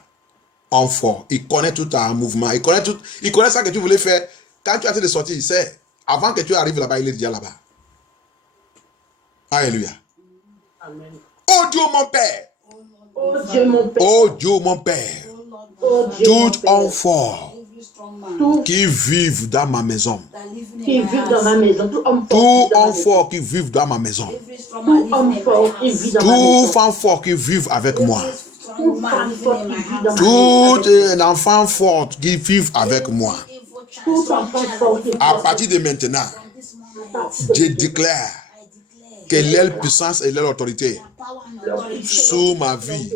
En fort. Il connaît tout un mouvement. Il connaît ça que tu voulais faire. Quand tu as été de sortir, il sait. Avant que tu arrives là-bas, il est déjà là-bas. Alléluia. Amen. Oh Dieu mon Père. Oh Dieu mon Père. Oh Dieu mon Père. Oh Dieu Tout mon Père. enfant Tout qui vivent dans ma maison. qui vit dans ma maison. Tout homme Tout fort. enfant qui vivent dans ma maison. Tout homme fort qui vit dans ma Tout maison. enfant fort qui vivent avec moi. Tout femme fort qui vit dans ma maison. Tout enfant fort qui vivent avec moi. Tout enfant fort qui vit À dans partir de maintenant, ma je déclare que leur puissance et leur autorité sur ma vie,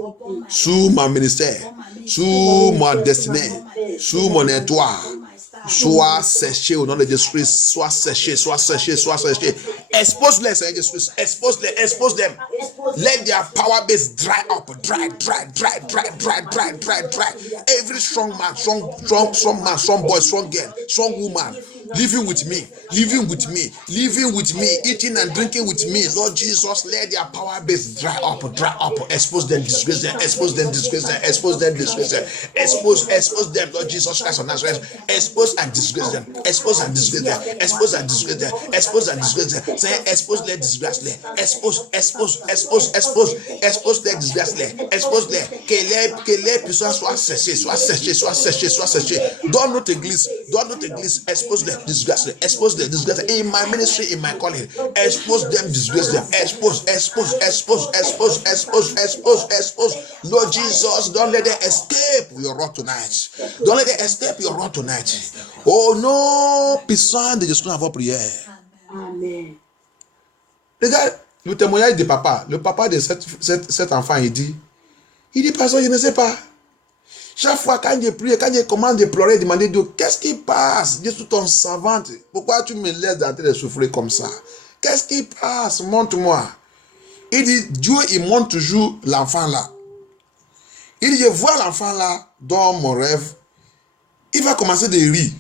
sur mon ministère, sur ma destinée, sur mon étoile, soit séché au nom de Jésus-Christ, soit séché. Expose-les, Seigneur Jésus-Christ. Expose-les. Let their power base dry up. Dry. Every strong man, strong boy, strong girl, strong woman, living with me, eating and drinking with me. Lord Jesus, let their power base dry up. Expose them, disgrace them. Expose them, Lord Jesus Christ of Nazareth. Expose and disgrace them. Say, expose, let disgrace them. Expose, let disgrace them. Expose-les. Que les puissances soient séchées. Dans notre église. Expose-les, disgrace-les. In my ministry, in my calling. Expose them, disgrace them. Expose. Lord Jesus, don't let them escape your wrath tonight. Oh non, puissant de Jésus dans vos prières. Amen. Regarde le témoignage de papa. Le papa de cet enfant, il dit, pasteur, je ne sais pas. Chaque fois quand je prie, quand je commence de pleurer, demander Dieu, qu'est-ce qui passe? Je suis ton savante. Pourquoi tu me laisses en train de souffrir comme ça? Qu'est-ce qui passe? Montre-moi. Il dit, Dieu, il montre toujours l'enfant là. Il dit, je vois l'enfant là dans mon rêve. Il va commencer de rire.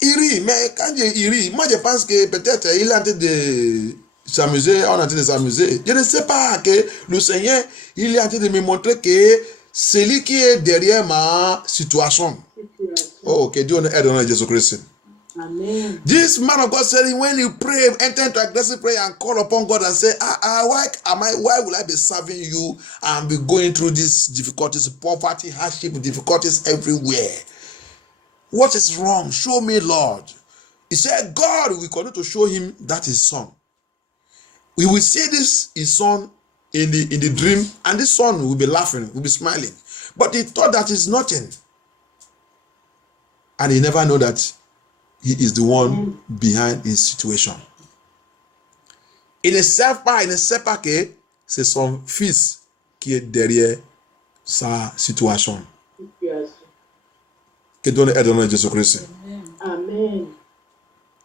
Il rit, mais quand il rit, moi je pense que peut-être il est en train de s'amuser, on est en train de s'amuser. Je ne sais pas que le Seigneur, il est en train de me montrer que c'est lui qui est derrière ma situation. Oh, que Dieu aide dans Jésus-Christ. Amen. This man of God said, when you pray, enter into aggressive prayer and call upon God and say, why will I be serving you and be going through these difficulties, poverty, hardship, difficulties everywhere? What is wrong? Show me, Lord. He said, God will continue to show him that his son. We will see this his son in the dream, and this son will be laughing, will be smiling. But he thought that is nothing. And he never know that he is the one behind his situation. Ils ne savent pas que c'est son fils qui est derrière sa situation. Que donne aide au nom de Jésus-Christ. Amen.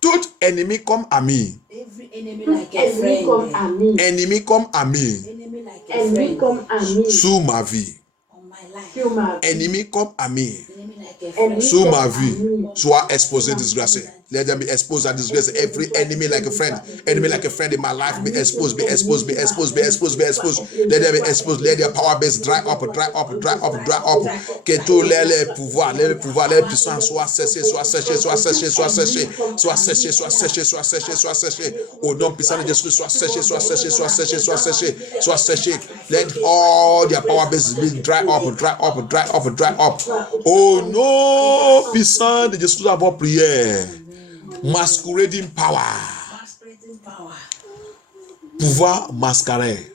Tout ennemi comme ami. Every enemy Tout like a ennemi comme friend. ami. Ennemi comme ami. Enemy like a Ennemi friend. comme ami. Sous ma vie. On my life. Sur ma vie. Ennemi comme ami. Enemy like a friend. Ennemi Sous comme ma vie. ami. Sois exposé, disgracé. Let them be exposed and disgraced. Every enemy like a friend. Enemy like a friend in my life. Be exposed, be exposed, be exposed, be exposed, be exposed. Let them be exposed. Let their power base dry up, dry up, dry up, dry up. Que tous les pouvoirs, les puissances soient séchés, soient séchés, soient séchés, soient séchés, soient séchés, soient séchés, soient séchés, soient séchés. Au nom puissant de Jésus, soient séchés, soient séchés, soient séchés, soient séchés, soient séchés. Let all their power base be dry up, dry up, dry up, dry up. Au nom puissant de Jésus, nous avons prié. Masquerading power. Masquerading power. Pouvoir mascarer.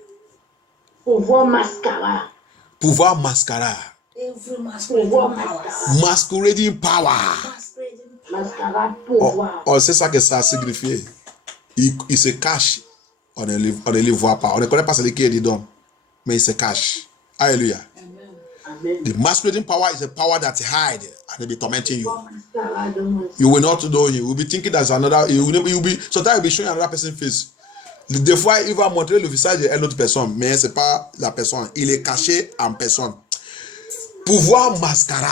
Pouvoir mascara. Pouvoir mascara. Every masquerading Pouvoir power. mascara. Masquerading power. Masquerading Mascara pouvoir. Oh, c'est ça que ça signifie. Il se cache. On ne les voit pas. On ne connaît pas celui qui est dedans. Mais il se cache. Alléluia. Amen. The masquerading power is a power that hides and will be tormenting you. Mascara dans mon You will not know him. You will be thinking there's another. You will be. Sometimes you'll be showing another person's face. Des fois, il va montrer le visage d'une autre personne, mais c'est pas la personne. Il est caché en personne. Pouvoir mascara.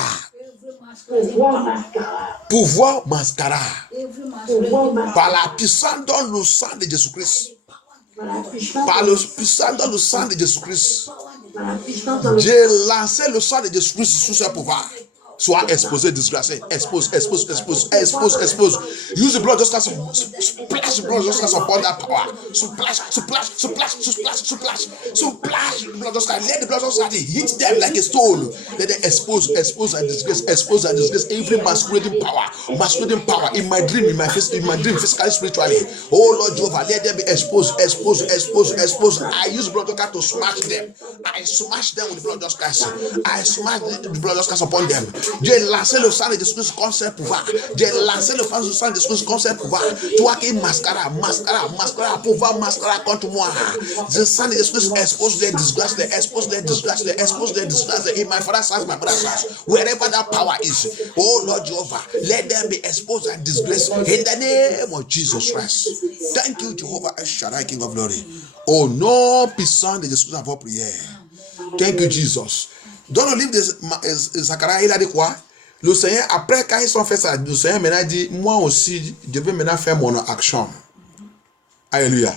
pouvoir mascara. Pouvoir mascara. Every Pouvoir masquerading mascara. Par la puissance dans le sang de Jésus-Christ. Par la puissance. Par la puissance dans le sang de Jésus-Christ. Par la puissance dans le J'ai lancé le sang de Jésus-Christ sous ce pouvoir. Sois exposé, disgracé. Expose, expose, expose, expose, expose. Use the blood just as splash the blood just as upon that power. Splash, splash, splash, splash, splash, splash the blood just as let the blood just as hit them like a stone. Let them expose, expose and disgrace, expose and disgrace every masquerading power in my dream, in my dream, physically, spiritually. Oh Lord Jehovah, let them be exposed, exposed, exposed, exposed. I use blood to smash them. I smash them with the blood just as I smash the blood just as upon them. J'ai lancé le sang de Jésus comme c'est pouvoir. J'ai lancé le sang de Jésus comme c'est pouvoir. Toi qui mascara, pouvoir mascara contre moi. The sang de Jésus expose their disgrace, expose their disgrace, expose their disgrace in my father's house, my brother's house. Wherever that power is, oh Lord Jehovah, let them be exposed and disgraced in the name of Jesus Christ. Thank you, Jehovah El Shaddai, King of Glory. Oh non, puissant de Jésus, avons prié. Thank you, Jesus. Dans le livre de Zacharie, il a dit quoi? Le Seigneur, après quand ils ont fait ça, le Seigneur maintenant dit, moi aussi, je vais maintenant faire mon action. Alléluia.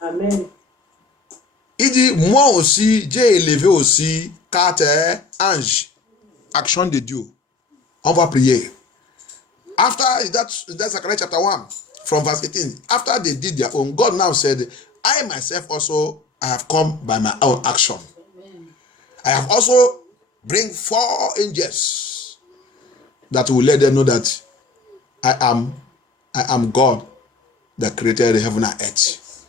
Amen. Il dit, moi aussi, j'ai élevé aussi 4 anges. Action de Dieu. On va prier. After that's Zechariah chapter 1, from verse 18. After they did their own, God now said, I myself also, I have come by my own action. I have also bring 4 angels that will let them know that I am God that created the heaven and earth.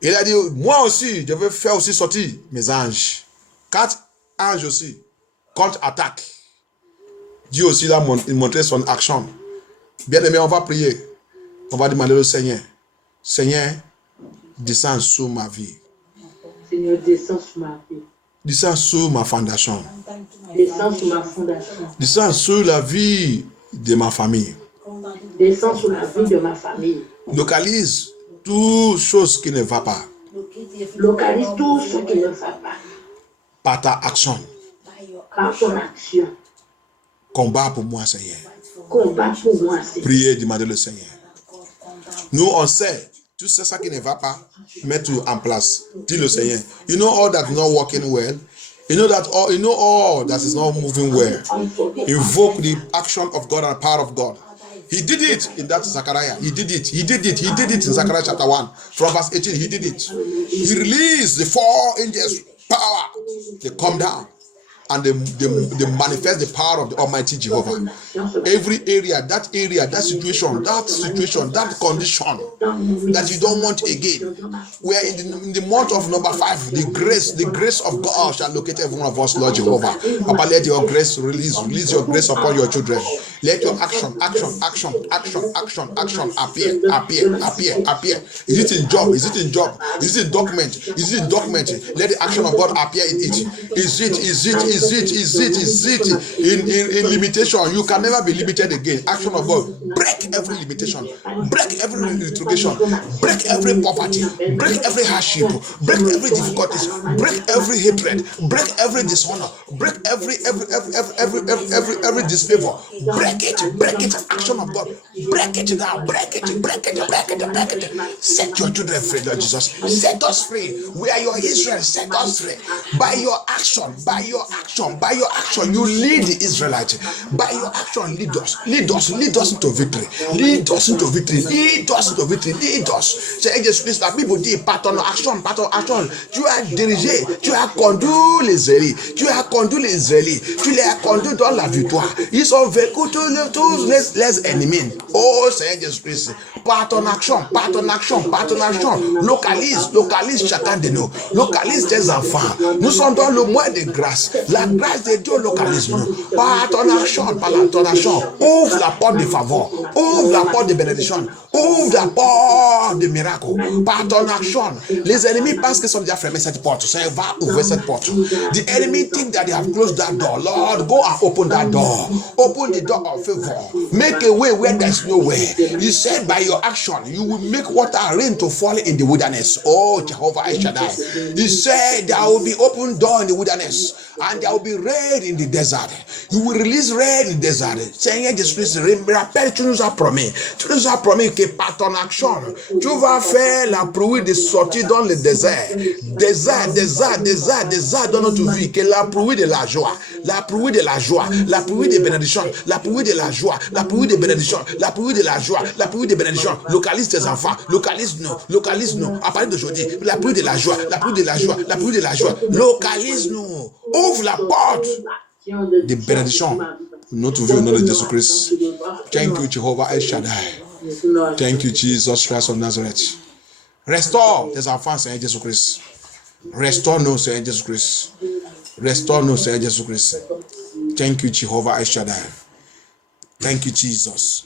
Il a dit, moi aussi, je vais faire aussi sortir mes anges. 4 anges aussi, contre-attaque. Dieu aussi a montré son action. Bien aimé, on va prier. On va demander au Seigneur, Seigneur, descends sur ma vie. Seigneur, descends sur ma vie. Descends sur ma fondation. Descends sur ma fondation. Descends sur la vie de ma famille. Descends sur la vie de ma famille. Localise toute chose qui ne va pas Localise tout ce qui ne va pas. par ta action. Par ton action. Combat pour moi, Seigneur. Combat pour moi, Seigneur. Priez, demandez le Seigneur. Nous, on sait, tout ça qui ne va pas, mettre en place. Dis le Seigneur. You know all that is not working well. You know all that is not moving well. Invoke the action of God and power of God. He did it in that Zechariah. He did it in Zechariah chapter 1. From verse 18, he did it. He released the 4 angels' power. They come down and they manifest the power of the Almighty Jehovah. Every area, that situation, that condition that you don't want again. We are in the month of number 5. The grace of God shall locate every one of us, Lord Jehovah. Papa, let your grace release your grace upon your children. Let your action appear. Is it in job? Is it in document? Is it in document? Let the action of God appear in it. Is it in limitation? You can never be limited again. Action of God. Break every limitation. Break every retrogression. Break every poverty. Break every hardship. Break every difficulties. Break every hatred. Break every dishonor. Break every disfavor. Break it. Action of God. Break it now. Break it. Set your children free, Lord Jesus. Set us free. We are your Israel. Set us free. By your action, you lead the Israelites. By your action, lead us into victory. Lead us. C'est Jésus-Christ, la Bible dit, par ton action, tu as dirigé, tu as conduit les Israélites, tu les as conduits dans la victoire. Ils ont vécu tous les ennemis. Oh Seigneur Jésus-Christ, par ton action, localise chacun de nous, localise tes enfants. Nous sommes dans le mois de grâce. La grâce de Dieu localise-nous. Par ton action, ouvre la porte de faveur, ouvre la porte de bénédiction, ouvre la porte de miracle. Par ton action, les ennemis pensent qu'ils sont déjà fermés cette porte. Ça va ouvrir cette porte. The enemy think that they have closed that door. Lord, go and open that door. Open the door of favor. Make a way where there's no way. You said by your action, you will make water rain to fall in the wilderness. Oh, Jehovah El Shaddai. You said there will be open door in the wilderness and there will be rain in the desert. You will release rain in the desert. Seigneur Jésus-Christ, rappelle, tu nous as promis que par ton action, tu vas faire la pluie de sortir dans le désert dans notre vie, que la pluie de la joie, la pluie de bénédiction, la pluie de la joie, la pluie de bénédiction, la pluie de la joie, la pluie de bénédiction. Localise tes enfants, localise-nous. À partir d'aujourd'hui, la pluie de la joie, localise-nous. Ouvre la porte de bénédiction. Notre vie au nom de Jésus-Christ. Thank you, Jehovah El Shaddai. Thank you, Jesus Christ of Nazareth. Restaure tes enfants, Seigneur Jésus-Christ. Restaure-nous, Seigneur Jésus-Christ. Thank you, Jehovah El Shaddai. Thank you, Jesus.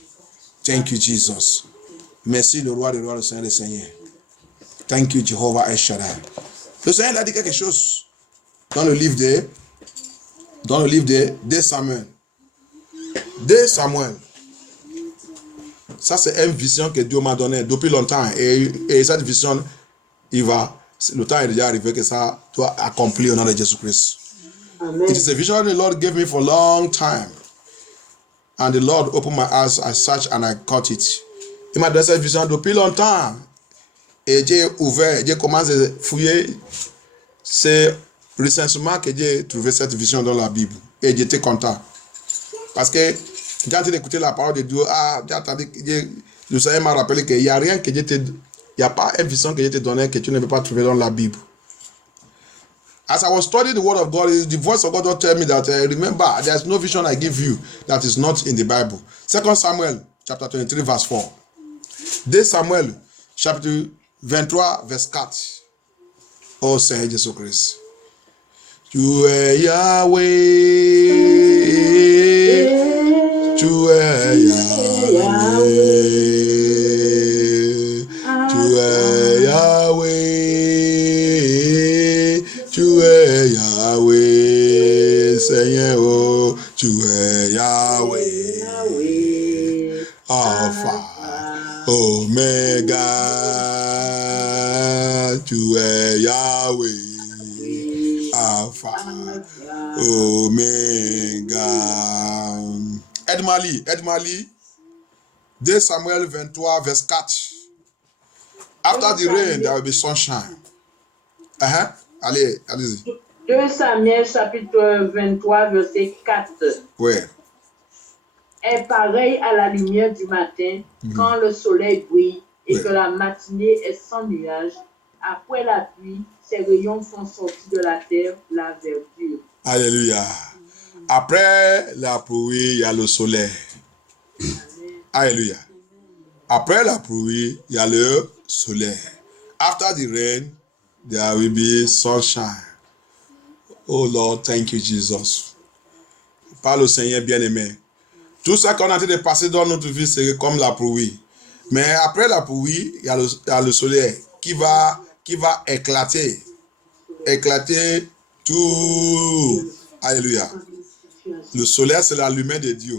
Merci, le roi des rois, le Seigneur des seigneurs. Thank you, Jehovah El Shaddai. Le Seigneur a dit quelque chose dans le livre de 2 Samuel. 2 Samuel. Ça, c'est une vision que Dieu m'a donnée depuis longtemps. Et cette vision, le temps est déjà arrivé que ça doit accomplir au nom de Jésus-Christ. It is a vision the Lord gave me for a long time. And the Lord opened my eyes, I searched and I caught it. Il m'a donné cette vision depuis longtemps. Et j'ai commencé à fouiller ces recensements que j'ai trouvé cette vision dans la Bible. Et j'étais content. Parce que j'ai entendu écouter la parole de Dieu. Le Seigneur m'a rappelé qu'il n'y a rien que il n'y a pas une vision que je t'ai donnée que tu ne peux pas trouver dans la Bible. As I was studying the word of God, the voice of God will tell me that, remember, there's no vision I give you that is not in the Bible. 2 Samuel, chapter 23, verse 4. 2 Samuel, chapitre 23, verse 4. Oh Seigneur Jésus-Christ. Tu es Yahweh. Tu es Yahweh. Tu es Yahweh. Tu es Yahweh. Seigneur, oh, tu es Yahweh. Alpha, Omega. Tu es Yahweh. Alpha, Omega. Aide-moi, 2 Samuel 23, verse 4. After the rain, there will be sunshine. Allez-y. 2 Samuel, chapitre 23, verset 4. Oui. Est pareil à la lumière du matin, quand le soleil brille et que la matinée est sans nuage. Après la pluie, ses rayons font sortir de la terre la verdure. Alléluia. Après la pluie, il y a le soleil. Alléluia. Après la pluie, il y a le soleil. After the rain, there will be sunshine. Oh Lord, thank you, Jesus. Par le Seigneur bien-aimé. Tout ça qu'on a en train de passer dans notre vie, c'est comme la pluie. Mais après la pluie, il y a le soleil qui va éclater. Éclater tout. Alléluia. Le soleil, c'est la lumière de Dieu.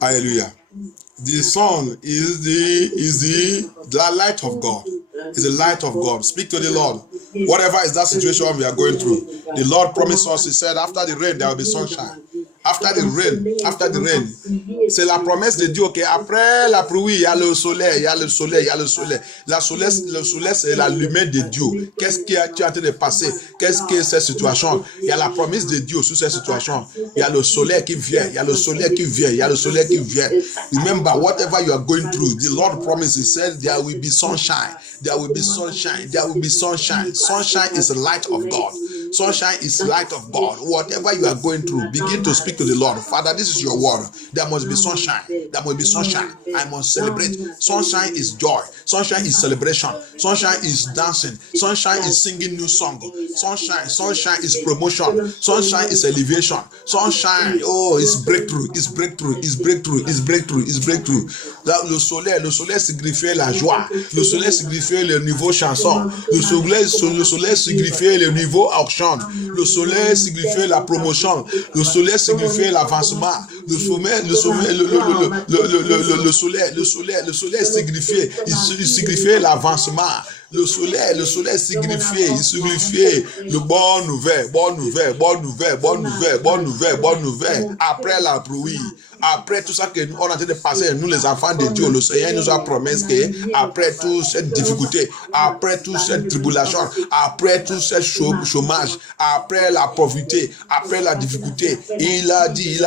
Alléluia. The sun is the light of God. It's the light of God. Speak to the Lord. Whatever is that situation we are going through, the Lord promised us, He said, after the rain, there will be sunshine. After the rain, c'est la promesse de Dieu qu'après la pluie, il y a le soleil, il y a le soleil, il y a le soleil. Le soleil, c'est la lumière de Dieu. Qu'est-ce qui est en train de passer? Qu'est-ce que cette situation? Il y a la promesse de Dieu sur cette situation. Il y a le soleil qui vient, il y a le soleil qui vient, il y a le soleil qui vient. Remember, whatever you are going through, the Lord promised, He said, there will be sunshine. There will be sunshine. There will be sunshine. Sunshine is the light of God. Sunshine is the light of God. Whatever you are going through, begin to speak to the Lord. Father, this is your word. There must be sunshine. There must be sunshine. I must celebrate. Sunshine is joy. Sunshine is celebration. Sunshine is dancing. Sunshine is singing new song. Sunshine is promotion. Sunshine is elevation. Sunshine, oh, is breakthrough. Is breakthrough. Is breakthrough. Is breakthrough. Is breakthrough. Le soleil signifie la joie. Le soleil signifie le niveau chanson. Le soleil signifie le niveau action. Le soleil signifie la promotion. Le soleil signifie l'avancement. Le soleil signifie l'avancement. Le soleil signifie le bonne nouvelle. Après la pluie, après tout ça que nous on a en train de passer, nous les enfants de Dieu, le Seigneur nous a promis que après toute cette difficulté, après toute cette tribulation, après tout ce chômage, après la pauvreté, après la difficulté, il m'a dit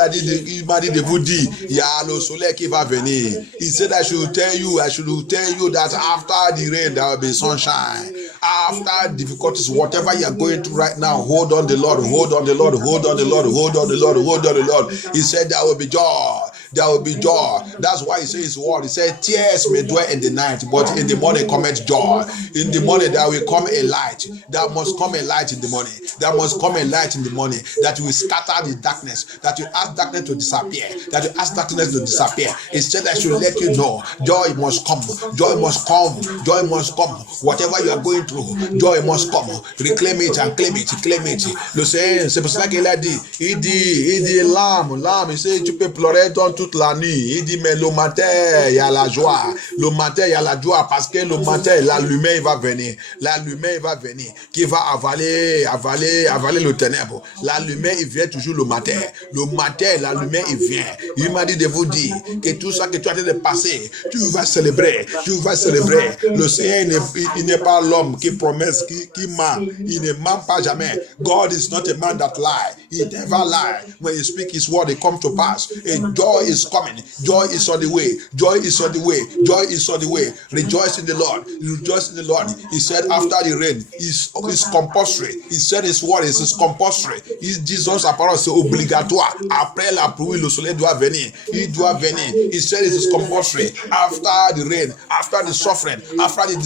de vous dire, il y a le soleil qui va venir. He said I should tell you that after the rain there will be sunshine. After difficulties, whatever you are going through right now, hold on the Lord, hold on the Lord, hold on the Lord, hold on the Lord, hold on the Lord. He said there will be joy. There will be joy. That's why He says His word. He said, tears may dwell in the night, but in the morning cometh joy. In the morning there will come a light. There must come a light in the morning. There must come a light in the morning that will scatter the darkness, that will ask darkness to disappear, that will ask darkness to disappear. He said, I should let you know, joy must come. Joy must come. Joy must come. Whatever you are going through, joy must come. Reclaim it and claim it. Claim it. Le Seigneur, c'est pour cela qu'il a dit, il dit, l'âme, il sait, tu peux pleurer dans toute la nuit. Il dit, mais le matin, il y a la joie. Le matin, il y a la joie parce que le matin, la lumière va venir. La lumière va venir qui va avaler le ténèbre. La lumière, il vient toujours le matin. Le matin, la lumière, il vient. Il m'a dit de vous dire que tout ça que tu as en train de passer, tu vas célébrer. Tu vas célébrer. Le Seigneur, il n'est pas l'homme qui promet, qui ment. Il ne ment pas jamais. God is not a man that lie. He never lie. When He speak His word, it come to pass. And joy is coming. Joy is on the way. Joy is on the way. Joy is on the way. Rejoice in the Lord. Rejoice in the Lord. He said after the rain, it's compulsory. He said His word is compulsory. Jesus, sa parole, c'est obligatoire. Après la pluie, le soleil doit venir. Il doit venir. He said it is compulsory. After the rain, after the suffering, after the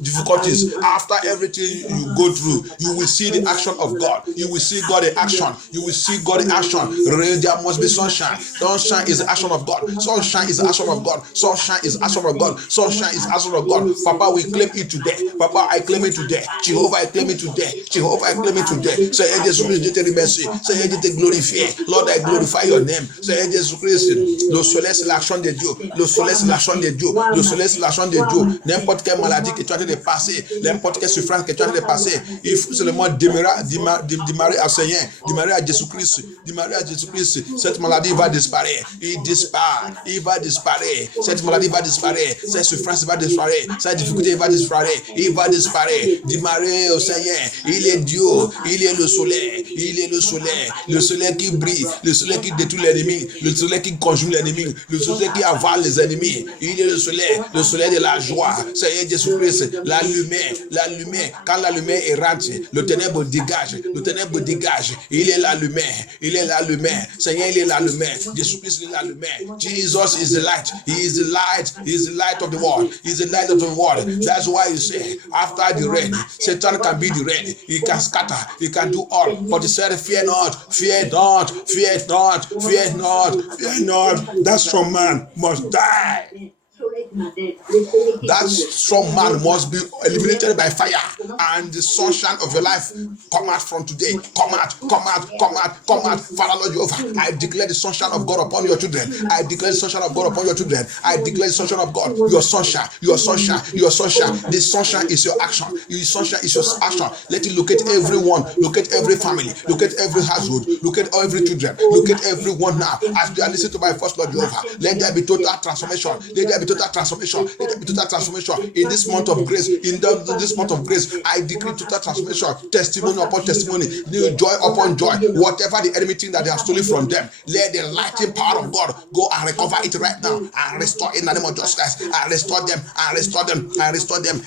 difficulties, after everything you go through, you will see the action of God. You will see God in action. You will see God in action. There must be sunshine. Sunshine is the action of God. Sunshine is the action of God. Sunshine is the action of God. Sunshine is the action of God. Papa, we claim it today. Papa, I claim it today. Jehovah, I claim it today. Jehovah, I claim it today. Seigneur Jésus-Christ, je te remercie. Seigneur, je te glorifie. Lord, I glorify your name. Seigneur Jésus-Christ, le soleil, c'est l'action de Dieu. Le soleil, c'est l'action de Dieu. Le soleil, c'est l'action de Dieu. N'importe quelle maladie que tu as en train de passer, n'importe quelle souffrance que tu as en train de passer, il faut seulement démarrer à Seigneur, démarrer à Jésus-Christ, démarrer à Jésus-Christ. Cette maladie va disparaître. il disparaît, cette maladie va disparaître, cette souffrance va disparaître, cette difficulté va disparaître, il va disparaître. Démarrer au Seigneur, il est Dieu, il est le soleil, le soleil qui brille, le soleil qui détruit l'ennemi, le soleil qui conjugue l'ennemi, le soleil qui avale les ennemis, il est le soleil de la joie. Seigneur Jésus-Christ, la lumière, quand la lumière est rentrée, le ténèbre dégage, il est la lumière, Seigneur, il est la lumière, Jésus-Christ est la lumière. Jesus is the light, he is the light of the world, That's why you say, after the rain, Satan can be the rain, he can scatter, he can do all, but he said, fear not, that strong man must die. That strong man must be eliminated by fire, and the sunshine of your life come out from today. Come out. Father Lord Jehovah, I declare the sunshine of God upon your children. I declare the sunshine of God upon your children. I declare the sunshine of God, your sunshine. The sunshine is your action. Your sunshine is your action. Let it locate everyone, locate every family, locate every household, locate every children, locate everyone now. As they are listening to my voice, Lord Jehovah, let there be total transformation. Let there be total transformation in this month of grace. This month of grace, I decree total transformation, testimony upon testimony, new joy upon joy. Whatever the enemy thing that they have stolen from them, let the lighting power of God go and recover it right now and restore in the name of Jesus Christ. I restore them.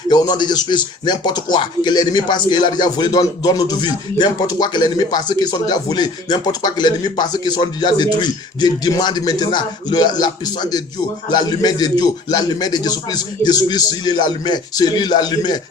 Et au nom de Jésus Christ, n'importe quoi que l'ennemi pense qu'il a déjà volé dans notre vie, n'importe quoi que l'ennemi pense qu'ils sont déjà volés, n'importe quoi que l'ennemi pense qu'ils sont déjà détruits, je demande maintenant la puissance de Dieu, la lumière de Dieu, la lumière de Jésus-Christ. Jésus-Christ, il est la lumière, c'est lui la lumière.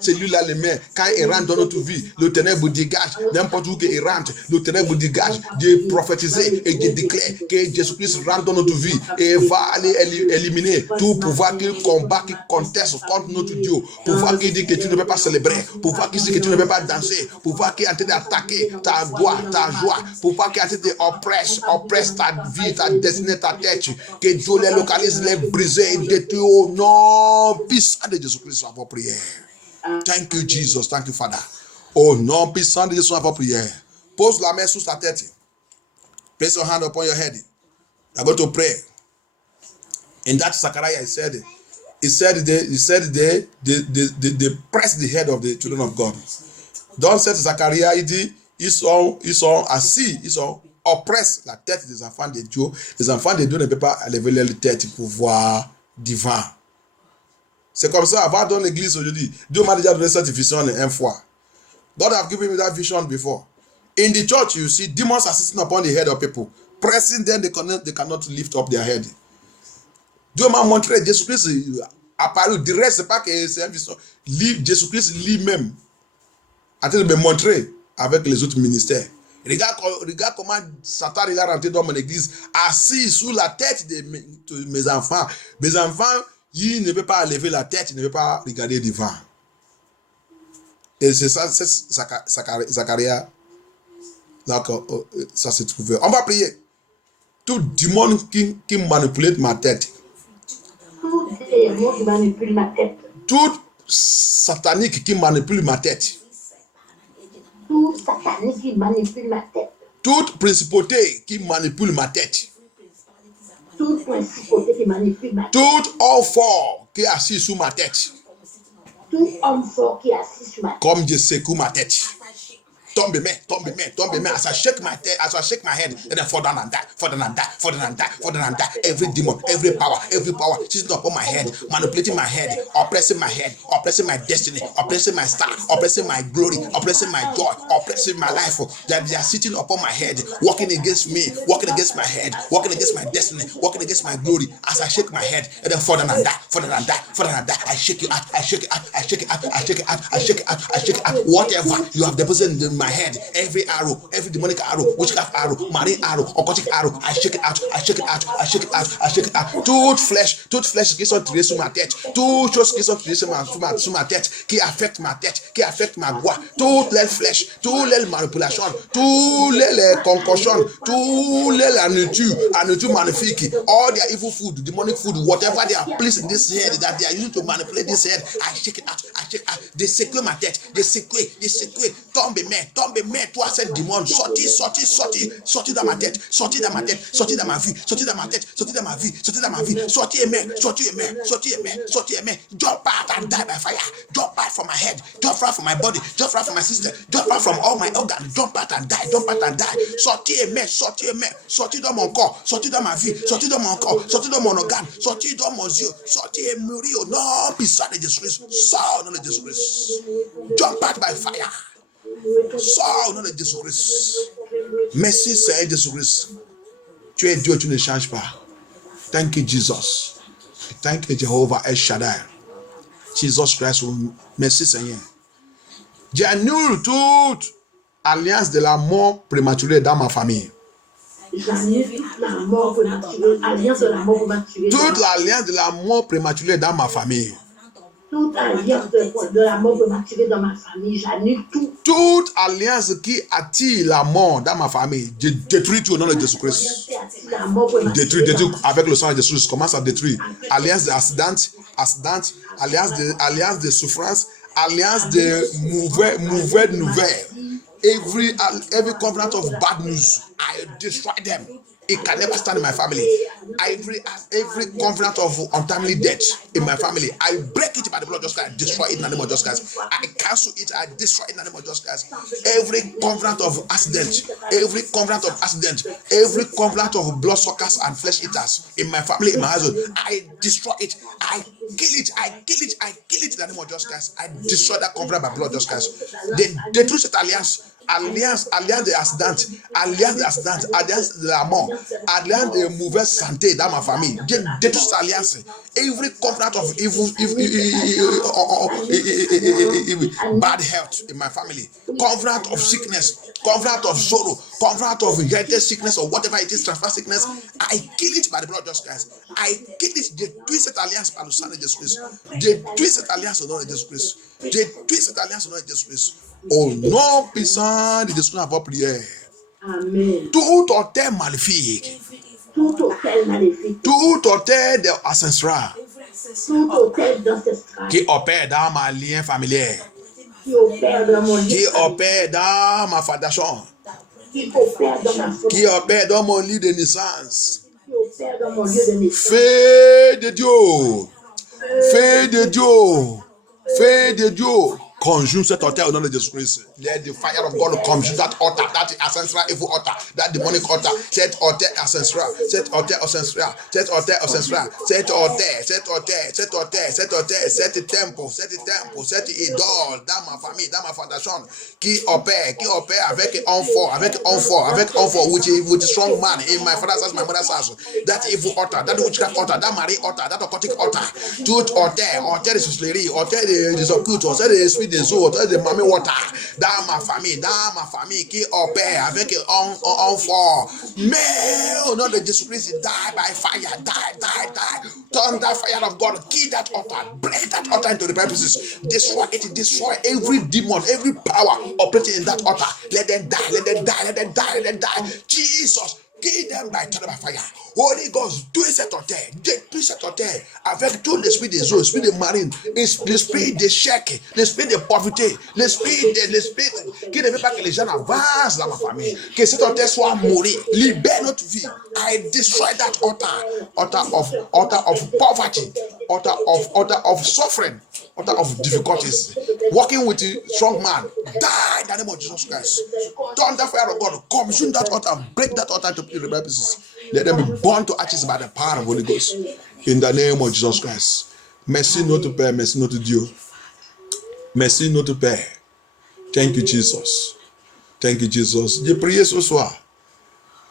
Quand il rentre dans notre vie, le ténèbre dégage. N'importe où qu'il rentre, le ténèbre dégage. De prophétiser et de déclarer que Jésus-Christ rentre dans notre vie et va aller éliminer tout pouvoir qui combat, qui conteste contre notre Dieu. Pouvoir qui dit que tu ne peux pas célébrer, pouvoir qui dit que tu ne peux pas danser, pouvoir qui est en train d'attaquer ta gloire, ta joie, pouvoir qui est en train d'oppresser ta vie, ta destinée, ta tête. Que Dieu les localise, les briser et détruire au nom puissant de Jésus-Christ à vos prières. Thank you, Jesus. Thank you, Father. Au nom puissant de Jésus à vos prières. Pose la main sur ta tête. Place your hand upon your head. I'm going to pray. In that Zechariah, he said they press the head of the children of God. Dans cette Zechariah, il dit, ils sont assis, ils sont oppressent la tête des enfants de Dieu. Les enfants de Dieu ne peuvent pas lever leur tête pour voir divin. C'est comme ça, avant dans l'église aujourd'hui, Dieu m'a déjà donné cette vision une fois. God have given me that vision before. In the church, you see, demons are sitting upon the head of people. Pressing them, they cannot lift up their head. Dieu m'a montré, Jésus-Christ apparu. Du reste, c'est pas que c'est une vision. Jésus-Christ lui-même a train de me montrer avec les autres ministères. Regarde comment Satan est rentré dans mon église, assis sous la tête de mes enfants. Mes enfants, ils ne peuvent pas lever la tête, ils ne peuvent pas regarder devant. Et c'est ça, c'est Zacharia. Ça s'est trouvé. On va prier. Tout démon qui manipule ma tête. Tout démon qui manipule ma tête. Tout satanique qui manipule ma tête. Tout satanique qui manipule ma tête. Toute principauté qui manipule ma tête. Toute principauté qui manipule ma tête. Tout homme fort qui est assis sous ma tête. Tout homme fort qui est assis sur ma tête. Comme je secoue ma tête. Tombe me. As I shake my head, and then fall down and die. Every demon, every power sitting upon my head, manipulating my head, oppressing my destiny, oppressing my star, oppressing my glory, oppressing my joy, oppressing my life. That they are sitting upon my head, working against me, working against my head, working against my destiny, working against my glory. As I shake my head, and then fall down and die. I shake it out. Whatever you have deposited in my head, every arrow, every demonic arrow, witchcraft arrow, marine arrow, occultic arrow, I shake it out. Toute flèche qui sont tirées sur ma tête, toutes choses qui sont tirées sur ma tête, qui affectent ma tête, qui affectent ma voix, toutes les flèches, toutes les manipulations, toutes les concoctions, toutes les nourritures magnifiques, all their evil food, demonic food, whatever they are placed in this head that they are using to manipulate this head, I shake it out. They secure ma tête, they secure. Tombe, tombe, mets-toi cette démon, sorti dans ma tête, sorti dans ma tête, sorti dans ma vie, sorti dans ma tête, sorti dans ma vie, sorti dans ma vie, sorti et mets, jump out and die by fire, jump out from my head, jump out from my body, jump out from my system, jump out from all my organs, jump out and die, sorti et mets, sorti dans mon corps, sorti dans ma vie, sorti dans mon corps, sorti dans mon organe, sorti dans mon yeux, sorti et mourir au nom puissant de Jésus-Christ, sors au nom de Jésus-Christ, jump out by fire, sors au nom de Jésus-Christ. Merci Seigneur Jésus-Christ, tu es Dieu, tu ne changes pas. Thank you Jesus, thank you Jehovah El Shaddai, Jesus Christ, merci Seigneur. J'annule toute alliance de la mort prématurée dans ma famille. J'annule la mort prématurée, alliance de la mort prématurée. Toute l'alliance de la mort prématurée dans ma famille. Toute alliance de la mort prématurée dans ma famille, j'annule tout. Toute alliance qui attire la mort dans ma famille, je détruis tout au nom de Jésus-Christ. Détruis avec le sang de Jésus. Commence à détruire. Alliance d'accident, alliance de souffrance, alliance de mauvaises nouvelles. Every covenant of bad news, I destroy them. It can never stand in my family. Every covenant of untimely death in my family, I break it by the blood of Jesus Christ. I destroy it in the name of Jesus Christ. I cancel it. I destroy it in the name of Jesus Christ. Every covenant of accident, every covenant of bloodsuckers and flesh eaters in my family, in my household, I destroy it. I kill it in the name of Jesus Christ. I destroy that covenant by blood of Jesus Christ. They détruit cette alliance. Alliance de accident, alliance de la mort, alliance de mauvaise santé dans ma famille. Je détruis cette alliance. Every covenant of evil, bad health in my family, covenant of sickness, covenant of sorrow, covenant of inherited sickness or whatever it is, transfer sickness, I kill it by the blood of Jesus Christ. I kill it. Je détruis cette alliance par le sang de Jésus-Christ. Je détruis cette alliance au nom de Jésus-Christ. Je détruis cette alliance au nom de Jésus-Christ. Au nom puissant de Jésus, notre prière. Amen. Tout autel maléfique, Tout hôtel maléfique, tout autel ancestral tout hôtel d'ancestral qui opère dans ma lien familier, qui opère dans mon qui lit, opère dans ma fondation, qui opère dans ma foi, qui opère dans mon lit de naissance. qui opère dans mon lieu de naissance. Feu de Dieu, feu de Dieu, feu de Dieu. Consume cet altar au nom de Jésus-Christ. Let the fire of God consume that altar, that ancestral evil altar, that demonic altar, cet altar ancestral, cet altar ancestral, cet altar ancestral, cet temple, cette idole dans ma famille, dans ma fondation, qui opère avec un fort, with strong man in my father's house, my mother's house. That evil altar, that witchcraft altar, that marine altar, that occultic altar, tout altar de sorcellerie, altar des occultes, altar des esprits des eaux, altar de mamie water, dans ma famille qui opère avec un fort. Mais au nom de Jésus-Christ, die by fire, die. Turn that fire of God, kill that altar, break that altar into the pieces, destroy every demon, every power operating in that altar. Let them die. Jesus, kill them by fire. Holy Ghost, détruis cet autel avec tout l'esprit des eaux, l'esprit des marines, l'esprit d'échec, l'esprit de pauvreté, l'esprit qui ne veut pas que les gens avancent dans ma famille. Que cet autel soit mouru, libère notre vie. I destroy that altar of poverty, altar of suffering, altar of difficulties. Working with a strong man, die in the name of Jesus Christ. Turn the fire of God, consume that altar, break that altar to pieces. Let them be born to ashes by the power of the Holy Ghost. In the name of Jesus Christ. Merci notre Père, merci notre Dieu. Merci notre Père. Thank you Jesus. Thank you Jesus. J'ai prié ce soir.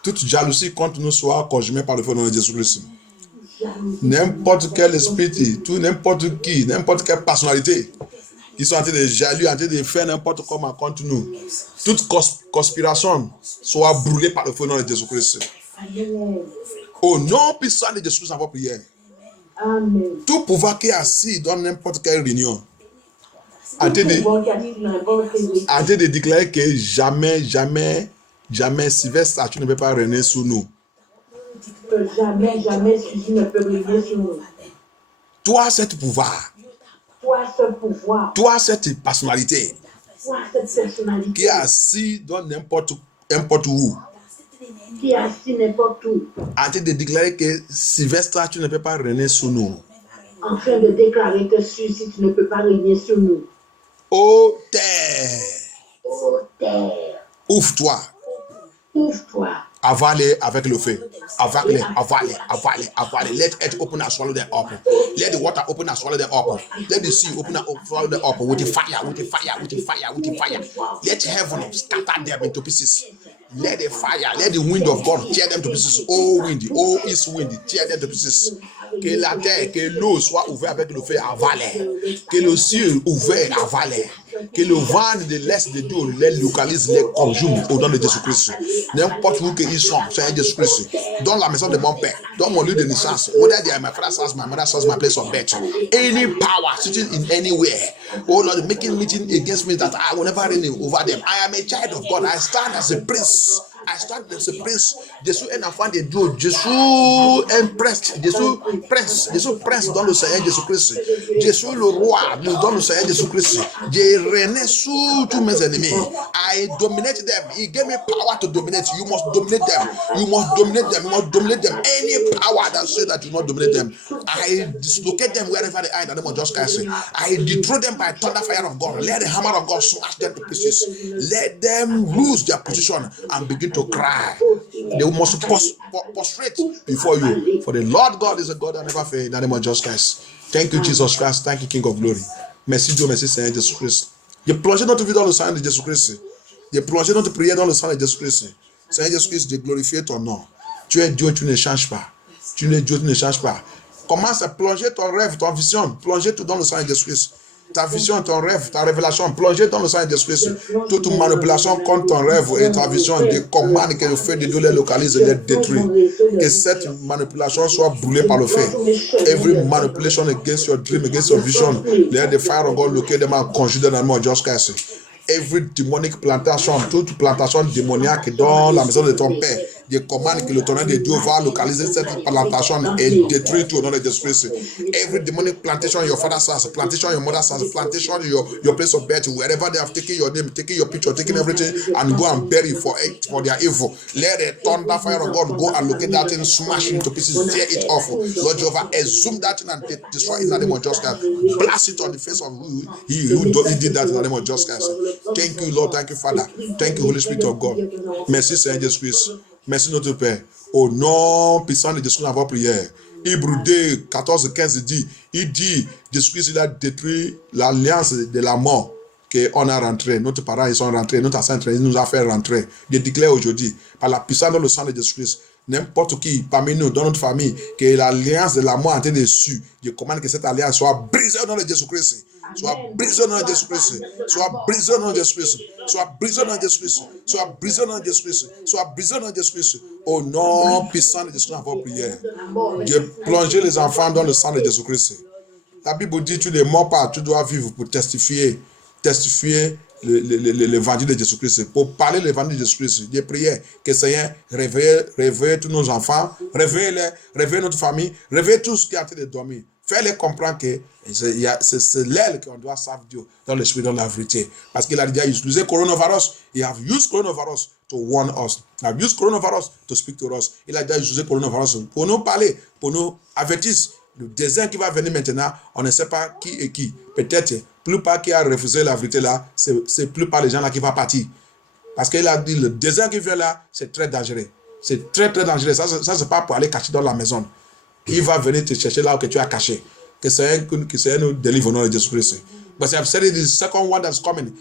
Toute jalousie contre nous soit consumée par le feu de Jésus-Christ. N'importe quel esprit, n'importe qui, n'importe quelle personnalité qui sont en train de jalouser, en train de faire n'importe comment contre nous. Toute conspiration soit brûlée par le feu de Jésus-Christ. Au nom puissant de Jésus, nous avons prié. Amen. Tout pouvoir qui est assis dans n'importe quelle réunion, en train de déclarer que jamais, Sylvestre, tu ne peux pas régner sur nous. Jamais, Jésus ne peut régner sur nous. Toi, cet pouvoir, toi, cette personnalité, foi cette personnalité qui est assis dans n'importe où, qui est assis n'importe où, en train de déclarer que Sylvestre, tu ne peux pas régner sur nous. en train de déclarer que si tu ne peux pas régner sur nous. Ô terre, Ô terre, ouvre-toi, ouvre-toi. avale avec le feu. Avale. Let it open and swallow them up. Let the water open and swallow them up. Let the sea open and swallow them up with the fire. Let heaven scatter them into pieces. Let the fire, let the wind of God tear them to pieces. Oh wind, oh east wind, tear them to pieces. Que la terre, que l'eau soit ouverte avec le feu, avale. Que le ciel ouvert, avale. Que le vent de l'est de Dieu les localise, les conjugue au nom de Jésus-Christ. N'importe où qu'ils sont, Seigneur Jésus-Christ. Dans la maison de mon père, dans mon lieu de naissance, whether they are my father's house, my mother's house, my place of birth, any power sitting in anywhere, oh Lord, making meeting against me that I will never reign over them. I am a child of God. I stand as a prince. Jésus est un enfant de Dieu. Jésus est prince. Jésus prince dans le Seigneur Jésus-Christ. Jésus le roi dans le Seigneur Jésus-Christ. J'ai régné sur tous mes ennemis. I dominate them. He gave me power to dominate. You must dominate them. You must dominate them. You must dominate them. Any power that says that you not dominate them, I dislocate them wherever they are in the name of Jesus Christ. I dethrone them by thunder fire of God. Let the hammer of God smash them to pieces. Let them lose their position and begin to cry. They must prostrate before you. For the Lord God is a God that never fails in the name of Jesus Christ. Thank you, Jesus Christ. Thank you, King of Glory. Merci Dieu, merci Seigneur Jésus-Christ. J'ai plongé notre vie dans le sang de Jésus-Christ. J'ai plongé notre prière dans le sang de Jésus-Christ. Seigneur Jésus-Christ, j'ai glorifié ton nom. Tu es Dieu, tu ne changes pas. Tu es Dieu, tu ne changes pas. Commence à plonger ton rêve, ton vision. Plongez tout dans le sang de Jésus-Christ. Ta vision, ton rêve, ta révélation, plongez dans le sang de Jésus-Christ. Toute manipulation contre ton rêve et ta vision, des commandes que le feu de Dieu les localise et les détruit. Que cette manipulation soit brûlée par le feu. Every manipulation against your dream, against your vision, let the fire of God locate them and conjure them in Jesus Christ. Every demonic plantation, toute plantation démoniaque dans la maison de ton père, des commandes que le tonnerre de Dieu va localiser cette plantation et détruire tout au nom de Jésus-Christ. Every demonic plantation in your father's house, plantation in your mother's house, plantation in your place of birth, wherever they have taken your name, taken your picture, taken everything, and go and bury for their evil. Let the thunder fire of God go and locate that thing, smash it into pieces, tear it off. Lord Jehovah, exhume that thing and destroy it in the name of Jesus Christ. Blast it on the face of he did that in the name of Jesus Christ. Thank you, Lord. Thank you, Father. Thank you, Holy Spirit of God. Merci, Seigneur Jésus-Christ. Merci, notre Père. Au nom puissant de Jésus-Christ, avant prière. Hébreux 2, 14, 15 dit, Jésus-Christ, il a détruit l'alliance de la mort qu'on a rentré. Nos parents, ils sont rentrés. Notre ancêtre, il nous a fait rentrer. Je déclare aujourd'hui, par la puissance dans le sang de Jésus-Christ, n'importe qui parmi nous, dans notre famille, que l'alliance de la mort a été déçue, je commande que cette alliance soit brisée au nom de Jésus-Christ. Soit brisé au nom de Jésus-Christ. Soit brisé au nom de Jésus-Christ. Soit brisé au nom de Jésus-Christ. Soit brisé au nom de Jésus-Christ. Soit brisé au nom de Jésus-Christ. Au nom puissant de Jésus-Christ, avant prière. Dieu plonge les enfants dans le sang de Jésus-Christ. La Bible dit, tu ne mens pas, tu dois vivre pour testifier l'évangile de Jésus-Christ, pour parler de l'évangile de Jésus-Christ. J'ai prié que Seigneur réveille tous nos enfants, réveille notre famille, réveille tout ce qui est en train de dormir. Fais-les comprendre que c'est l'aile qu'on doit servir Dieu dans l'esprit, dans la vérité. Parce qu'il a déjà utilisé coronavirus. He have used coronavirus to warn us. He have used coronavirus to speak to us. Il a déjà utilisé coronavirus pour nous parler, pour nous avertir. Le désert qui va venir maintenant, on ne sait pas qui est qui. Peut-être, plus pas qui a refusé la vérité là, c'est plus pas les gens là qui vont partir. Parce qu'il a dit, le désert qui vient là, c'est très dangereux. C'est très, très dangereux. Ça c'est pas pour aller cacher dans la maison. Il va venir te chercher là où que tu as caché. Que Seigneur nous délivre au nom de Jésus-Christ. But I've said it, the second one that's coming.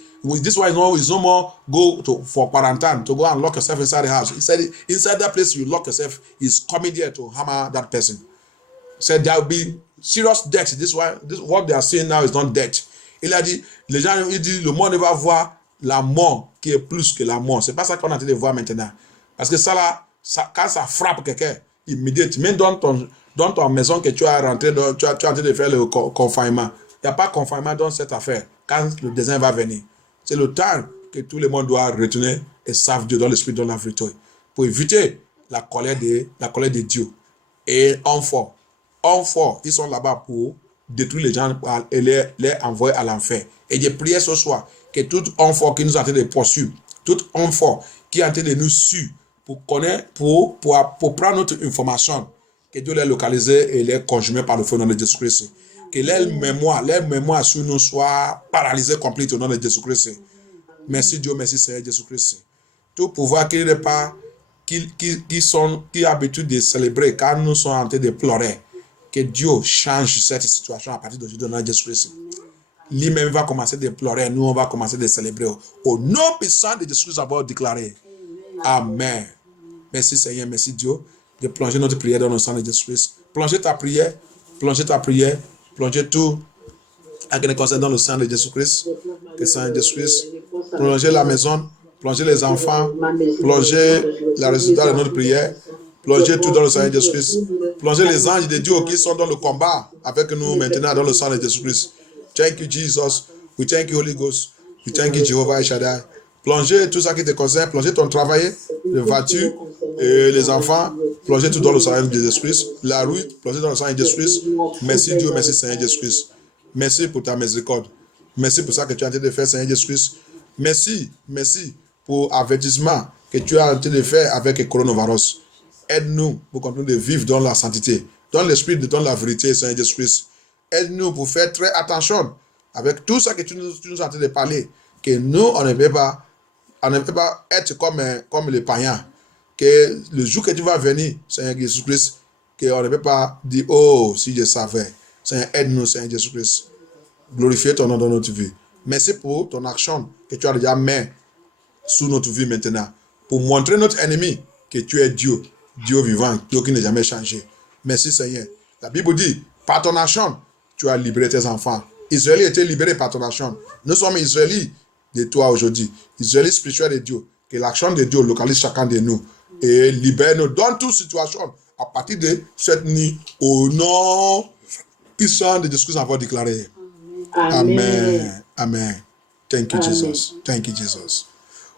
This one is no more go for quarantine, to go and lock yourself inside the house. He said, inside that place you lock yourself, he's coming there to hammer that person. He said there will be serious death. This what they are saying now is not death. Il a dit, les gens, il dit, le monde va voir la mort qui est plus que la mort. C'est pas ça qu'on est en train de voir maintenant. Parce que ça là, quand ça frappe quelqu'un, immédiatement, même dans ton maison que tu as rentré, tu es en train de faire le confinement. Il n'y a pas de confinement dans cette affaire. Quand le désert va venir, c'est le temps que tout le monde doit retourner et servir Dieu dans l'esprit, dans la vérité, pour éviter la colère de Dieu. Et en fort, ils sont là-bas pour détruire les gens et les envoyer à l'enfer. Et je prie ce soir que tout homme fort qui nous est en train de poursuivre, tout homme fort qui est en train de nous suivre pour connaître, pour prendre notre information, que Dieu les localise et les conjuguer par le feu dans le Jésus-Christ. Que leur mémoire sur nous soit paralysée complètement au nom de Jésus-Christ. Merci Dieu, merci Seigneur Jésus-Christ. Tout pouvoir qui n'est pas, qui a l'habitude de célébrer car nous sommes en train de pleurer. Que Dieu change cette situation à partir d'aujourd'hui dans Jésus-Christ. Lui-même va commencer de pleurer, nous on va commencer de célébrer. Au nom puissant de Jésus-Christ, on va déclarer. Amen. Merci Seigneur, merci Dieu de plonger notre prière dans le sang de Jésus-Christ. Plongez ta prière, plongez tout à ce qui concerne dans le sang de Jésus-Christ. Que le sang de Jésus-Christ, plongez la maison, plongez les enfants, plongez le résultat de notre prière, plongez tout dans le sang de Jésus-Christ. Plongez les anges de Dieu qui sont dans le combat avec nous maintenant dans le sang de Jésus-Christ. Thank you, Jesus. We thank you, Holy Ghost. We thank you, Jehovah Shaddai. Plongez tout ça qui te concerne, plongez ton travail, les voitures, et les enfants, plongez tout dans le sang de Jésus-Christ. La route, plongez dans le sang de Jésus-Christ. Merci Dieu, merci Seigneur Jésus-Christ. Merci pour ta miséricorde. Merci pour ça que tu es en train de faire, Seigneur Jésus-Christ. Merci pour l'avertissement que tu es en train de faire avec le coronavirus. Aide-nous pour continuer de vivre dans la sainteté, dans l'esprit, dans la vérité, Seigneur Jésus-Christ. Aide-nous pour faire très attention avec tout ça que tu nous es en train de parler, que nous, on ne peut pas être comme les païens. Que le jour que tu vas venir, Seigneur Jésus-Christ, qu'on ne peut pas dire, oh, si je savais. Seigneur, aide-nous, Seigneur Jésus-Christ. Glorifie ton nom dans notre vie. Merci pour ton action que tu as déjà mis sous notre vie maintenant. Pour montrer notre ennemi que tu es Dieu, Dieu vivant, Dieu qui n'est jamais changé. Merci Seigneur. La Bible dit, par ton action, tu as libéré tes enfants. Israël était libéré par ton action. Nous sommes Israélites de toi aujourd'hui. Israélites spirituels de Dieu. Que l'action de Dieu localise chacun de nous. Et libère-nous dans toute situation à partir de cette nuit au nom puissant de Jésus-Christ avoir déclaré. Amen. Amen. Thank you, Jesus. Thank you, Jesus.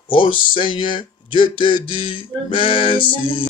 Oh Seigneur, je te dis merci.